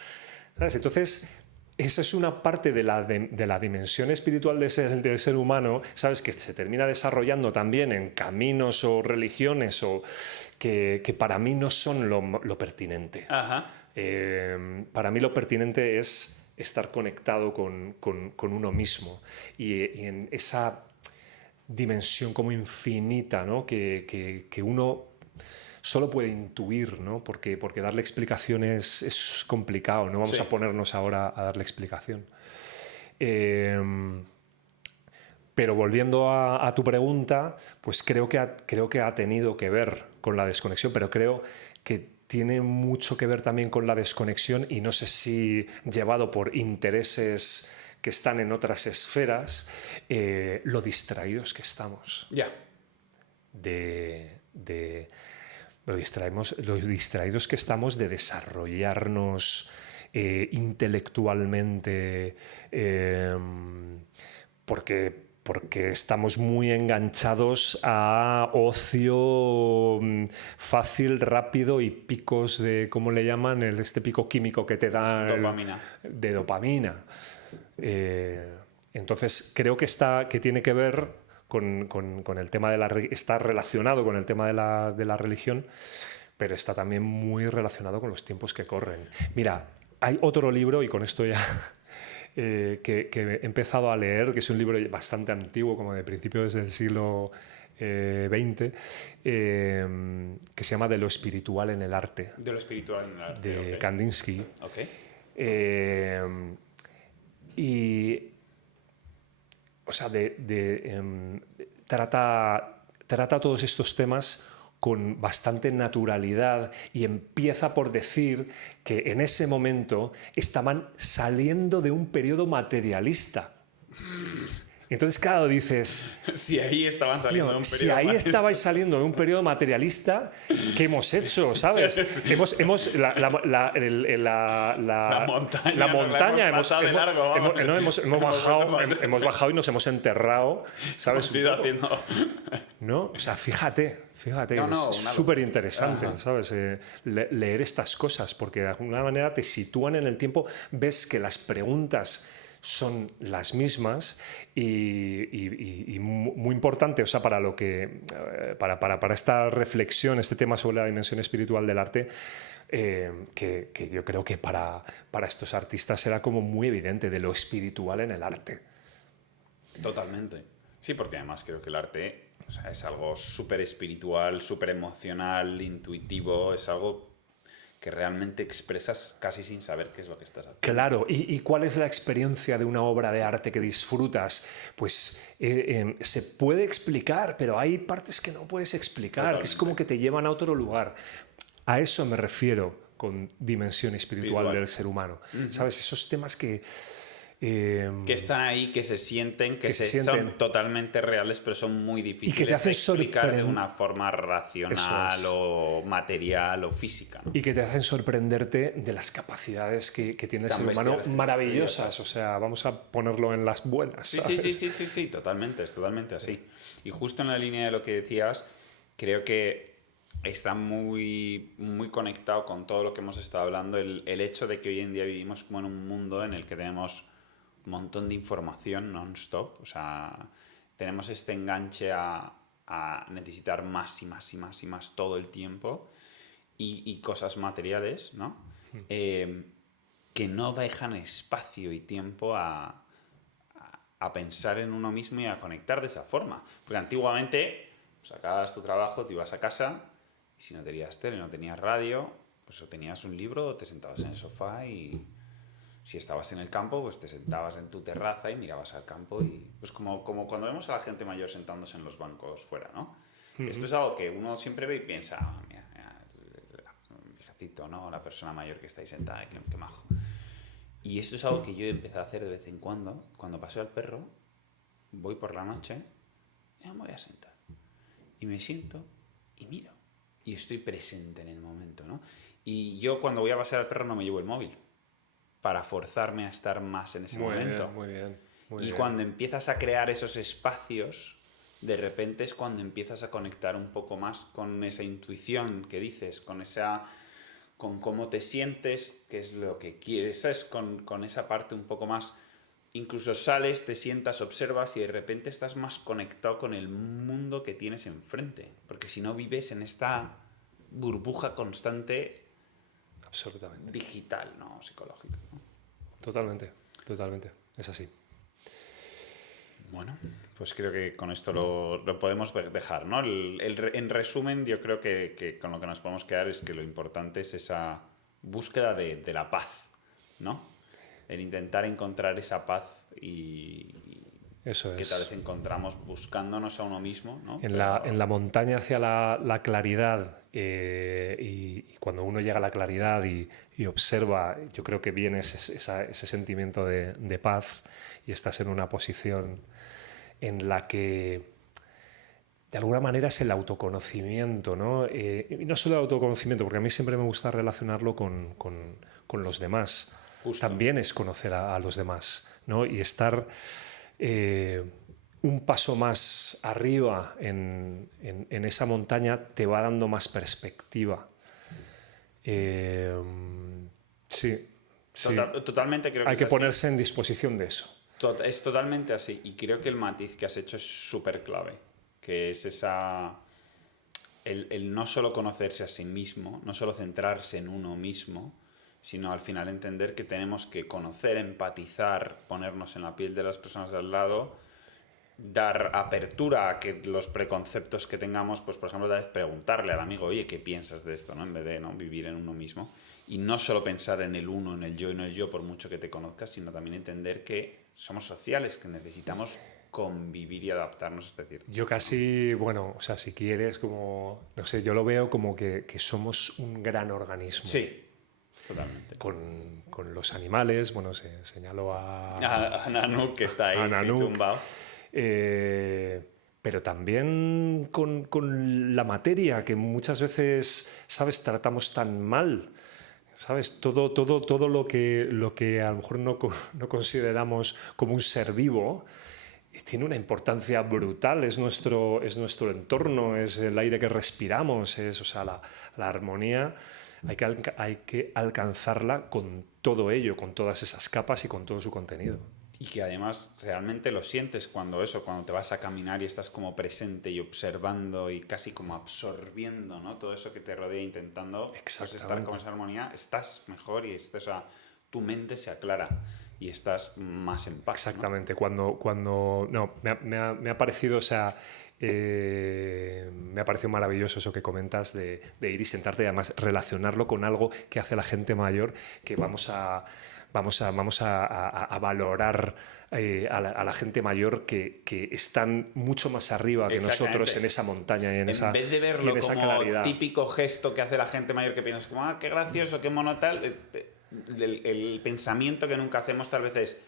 ¿Sabes? Entonces, esa es una parte de la dimensión espiritual del ser humano, ¿sabes? Que se termina desarrollando también en caminos o religiones que para mí no son lo pertinente. Ajá. Para mí lo pertinente es estar conectado con uno mismo y en esa dimensión como infinita, ¿no? que uno solo puede intuir, ¿no? porque darle explicaciones es complicado, no vamos a ponernos ahora a darle explicación. Pero volviendo a tu pregunta, pues creo que ha tenido que ver con la desconexión, pero creo que tiene mucho que ver también con la desconexión y no sé si llevado por intereses que están en otras esferas, lo distraídos que estamos. Ya. Lo distraídos que estamos de desarrollarnos intelectualmente, porque estamos muy enganchados a ocio fácil, rápido y picos de, ¿cómo le llaman? Este pico químico que te da Dopamina. de dopamina. Entonces creo que tiene que ver con el tema está relacionado con el tema de la religión, pero está también muy relacionado con los tiempos que corren. Mira, hay otro libro, y con esto ya que he empezado a leer, que es un libro bastante antiguo, como de principios del siglo XX, que se llama De lo espiritual en el arte. De lo espiritual en el arte. De Okay. Kandinsky. Okay. Y, o sea, trata todos estos temas con bastante naturalidad y empieza por decir que en ese momento estaban saliendo de un periodo materialista. Entonces, claro, dices... Si ahí estaban saliendo de un periodo materialista. Estabais saliendo de un periodo materialista, ¿qué hemos hecho? ¿Sabes? La montaña hemos pasado de largo. hemos bajado y nos hemos enterrado, ¿sabes? Hemos ido haciendo... ¿No? O sea, fíjate, es súper interesante, ¿sabes? Leer estas cosas, porque de alguna manera te sitúan en el tiempo, ves que las preguntas son las mismas y muy importante, o sea, para esta reflexión, este tema sobre la dimensión espiritual del arte, que yo creo que para estos artistas era como muy evidente, de lo espiritual en el arte. Totalmente. Sí, porque además creo que el arte, o sea, es algo súper espiritual, súper emocional, intuitivo, es algo que realmente expresas casi sin saber qué es lo que estás haciendo. Claro, ¿y cuál es la experiencia de una obra de arte que disfrutas? Pues se puede explicar, pero hay partes que no puedes explicar, Totalmente. que es como que te llevan a otro lugar. A eso me refiero con dimensión espiritual del ser humano. ¿Sabes? Esos temas que están ahí, que se sienten, que son totalmente reales, pero son muy difíciles y que te hacen de explicar de una forma racional o material o física, ¿no? Y que te hacen sorprenderte de las capacidades que tiene el ser humano, maravillosas. O sea, vamos a ponerlo en las buenas. Sí, totalmente, es totalmente así. Y justo en la línea de lo que decías, creo que está muy, muy conectado con todo lo que hemos estado hablando, el hecho de que hoy en día vivimos como en un mundo en el que tenemos un montón de información non-stop, o sea, tenemos este enganche a necesitar más y más y más y más todo el tiempo y cosas materiales, ¿no? Que no dejan espacio y tiempo a pensar en uno mismo y a conectar de esa forma. Porque antiguamente, pues acabas tu trabajo, te ibas a casa y si no tenías tele, no tenías radio, pues o tenías un libro o te sentabas en el sofá y... Si estabas en el campo, pues te sentabas en tu terraza y mirabas al campo y pues como cuando vemos a la gente mayor sentándose en los bancos fuera, ¿no? Esto es algo que uno siempre ve y piensa, mira, el hijacito, ¿no? La persona mayor que está ahí sentada, qué majo. Y esto es algo que yo he empezado a hacer de vez en cuando paseo al perro, voy por la noche, ya me voy a sentar. Y me siento y miro. Y estoy presente en el momento, ¿no? Y yo cuando voy a pasear al perro no me llevo el móvil. para forzarme a estar más en ese momento. Muy bien. Y cuando empiezas a crear esos espacios, de repente es cuando empiezas a conectar un poco más con esa intuición que dices, con cómo te sientes, qué es lo que quieres, ¿sabes? Con esa parte un poco más. Incluso sales, te sientas, observas y de repente estás más conectado con el mundo que tienes enfrente. Porque si no vives en esta burbuja constante. Absolutamente. Digital, ¿no? Psicológica, ¿no? Totalmente. Es así. Bueno, pues creo que con esto lo podemos dejar, ¿no? En resumen, yo creo que con lo que nos podemos quedar es que lo importante es esa búsqueda de la paz, ¿no? El intentar encontrar esa paz y Eso que es. tal vez encontramos buscándonos a uno mismo, ¿no? En la montaña hacia la claridad, y cuando uno llega a la claridad y observa, yo creo que viene ese sentimiento de paz y estás en una posición en la que de alguna manera es el autoconocimiento, ¿no? Y no solo el autoconocimiento, porque a mí siempre me gusta relacionarlo con los demás. Justo. También es conocer a los demás, ¿no? Y estar un paso más arriba en esa montaña te va dando más perspectiva. Sí. Totalmente creo que Hay es que así. ponerse en disposición de eso. Es totalmente así. Y creo que el matiz que has hecho es súper clave. Que es el no solo conocerse a sí mismo, no solo centrarse en uno mismo, sino al final entender que tenemos que conocer, empatizar, ponernos en la piel de las personas de al lado, dar apertura a que los preconceptos que tengamos, pues por ejemplo, tal vez preguntarle al amigo, oye, ¿qué piensas de esto? ¿No? En vez de, ¿no?, vivir en uno mismo. Y no solo pensar en el uno, en el yo y no el yo, por mucho que te conozcas, sino también entender que somos sociales, que necesitamos convivir y adaptarnos a este cierto. Yo casi, bueno, o sea, si quieres, como, no sé, yo lo veo como que somos un gran organismo. Sí, totalmente. Con los animales, bueno, señalo A Nanook, que está ahí, sí, Nanook, tumbado. pero también con la materia, que muchas veces, ¿sabes?, tratamos tan mal. ¿Sabes? Todo lo que a lo mejor no consideramos como un ser vivo tiene una importancia brutal. Es nuestro entorno, es el aire que respiramos, o sea, la armonía. Hay que alcanzarla con todo ello, con todas esas capas y con todo su contenido. Y que además realmente lo sientes cuando te vas a caminar y estás como presente y observando y casi como absorbiendo, ¿no?, todo eso que te rodea, intentando pues, estar con esa armonía, estás mejor y tu mente se aclara y estás más en paz. Exactamente. ¿No? Me ha parecido, o sea, me ha parecido maravilloso eso que comentas de ir y sentarte y además relacionarlo con algo que hace la gente mayor, que vamos a valorar a la gente mayor que están mucho más arriba que nosotros en esa montaña y en esa vez de verlo como claridad. Típico gesto que hace la gente mayor, que piensas como, qué gracioso, qué mono tal, el pensamiento que nunca hacemos tal vez es,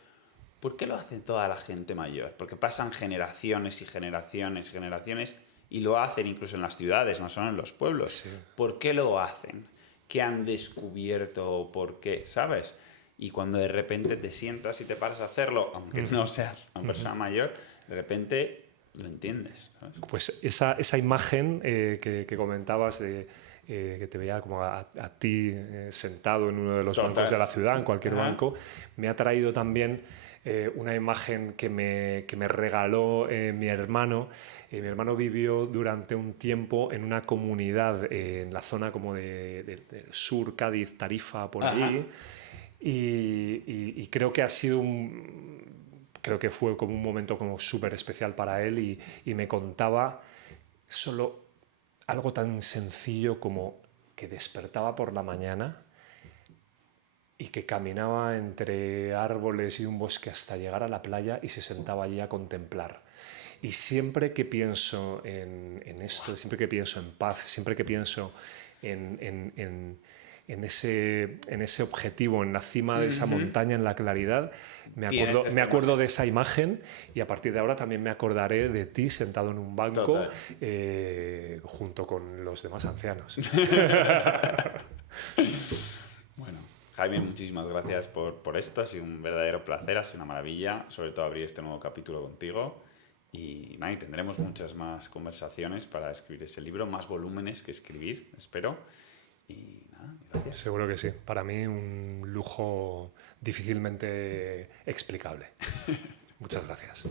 ¿por qué lo hace toda la gente mayor? Porque pasan generaciones y generaciones y generaciones y lo hacen incluso en las ciudades, no solo en los pueblos. Sí. ¿Por qué lo hacen? ¿Qué han descubierto? ¿Por qué? ¿Sabes? Y cuando de repente te sientas y te paras a hacerlo, aunque no seas una persona mayor, de repente lo entiendes, ¿sabes? Pues esa imagen que comentabas de que te veía como a ti sentado en uno de los bancos de la ciudad, en cualquier banco, me ha traído también una imagen que me regaló mi hermano. Mi hermano vivió durante un tiempo en una comunidad en la zona como del sur, Cádiz, Tarifa, por allí. Y creo que creo que fue como un momento como súper especial para él y me contaba solo algo tan sencillo como que despertaba por la mañana y que caminaba entre árboles y un bosque hasta llegar a la playa y se sentaba allí a contemplar. Y siempre que pienso en esto, siempre que pienso en paz, siempre que pienso en ese objetivo, en la cima de esa montaña, en la claridad, me acuerdo de esa imagen y a partir de ahora también me acordaré de ti sentado en un banco junto con los demás ancianos. Bueno, Jaime, muchísimas gracias por esto. Ha sido un verdadero placer, ha sido una maravilla, sobre todo abrir este nuevo capítulo contigo. Y nada, y tendremos muchas más conversaciones para escribir ese libro, más volúmenes que escribir, espero. Y nada, gracias. Seguro que sí. Para mí un lujo difícilmente explicable. Muchas gracias.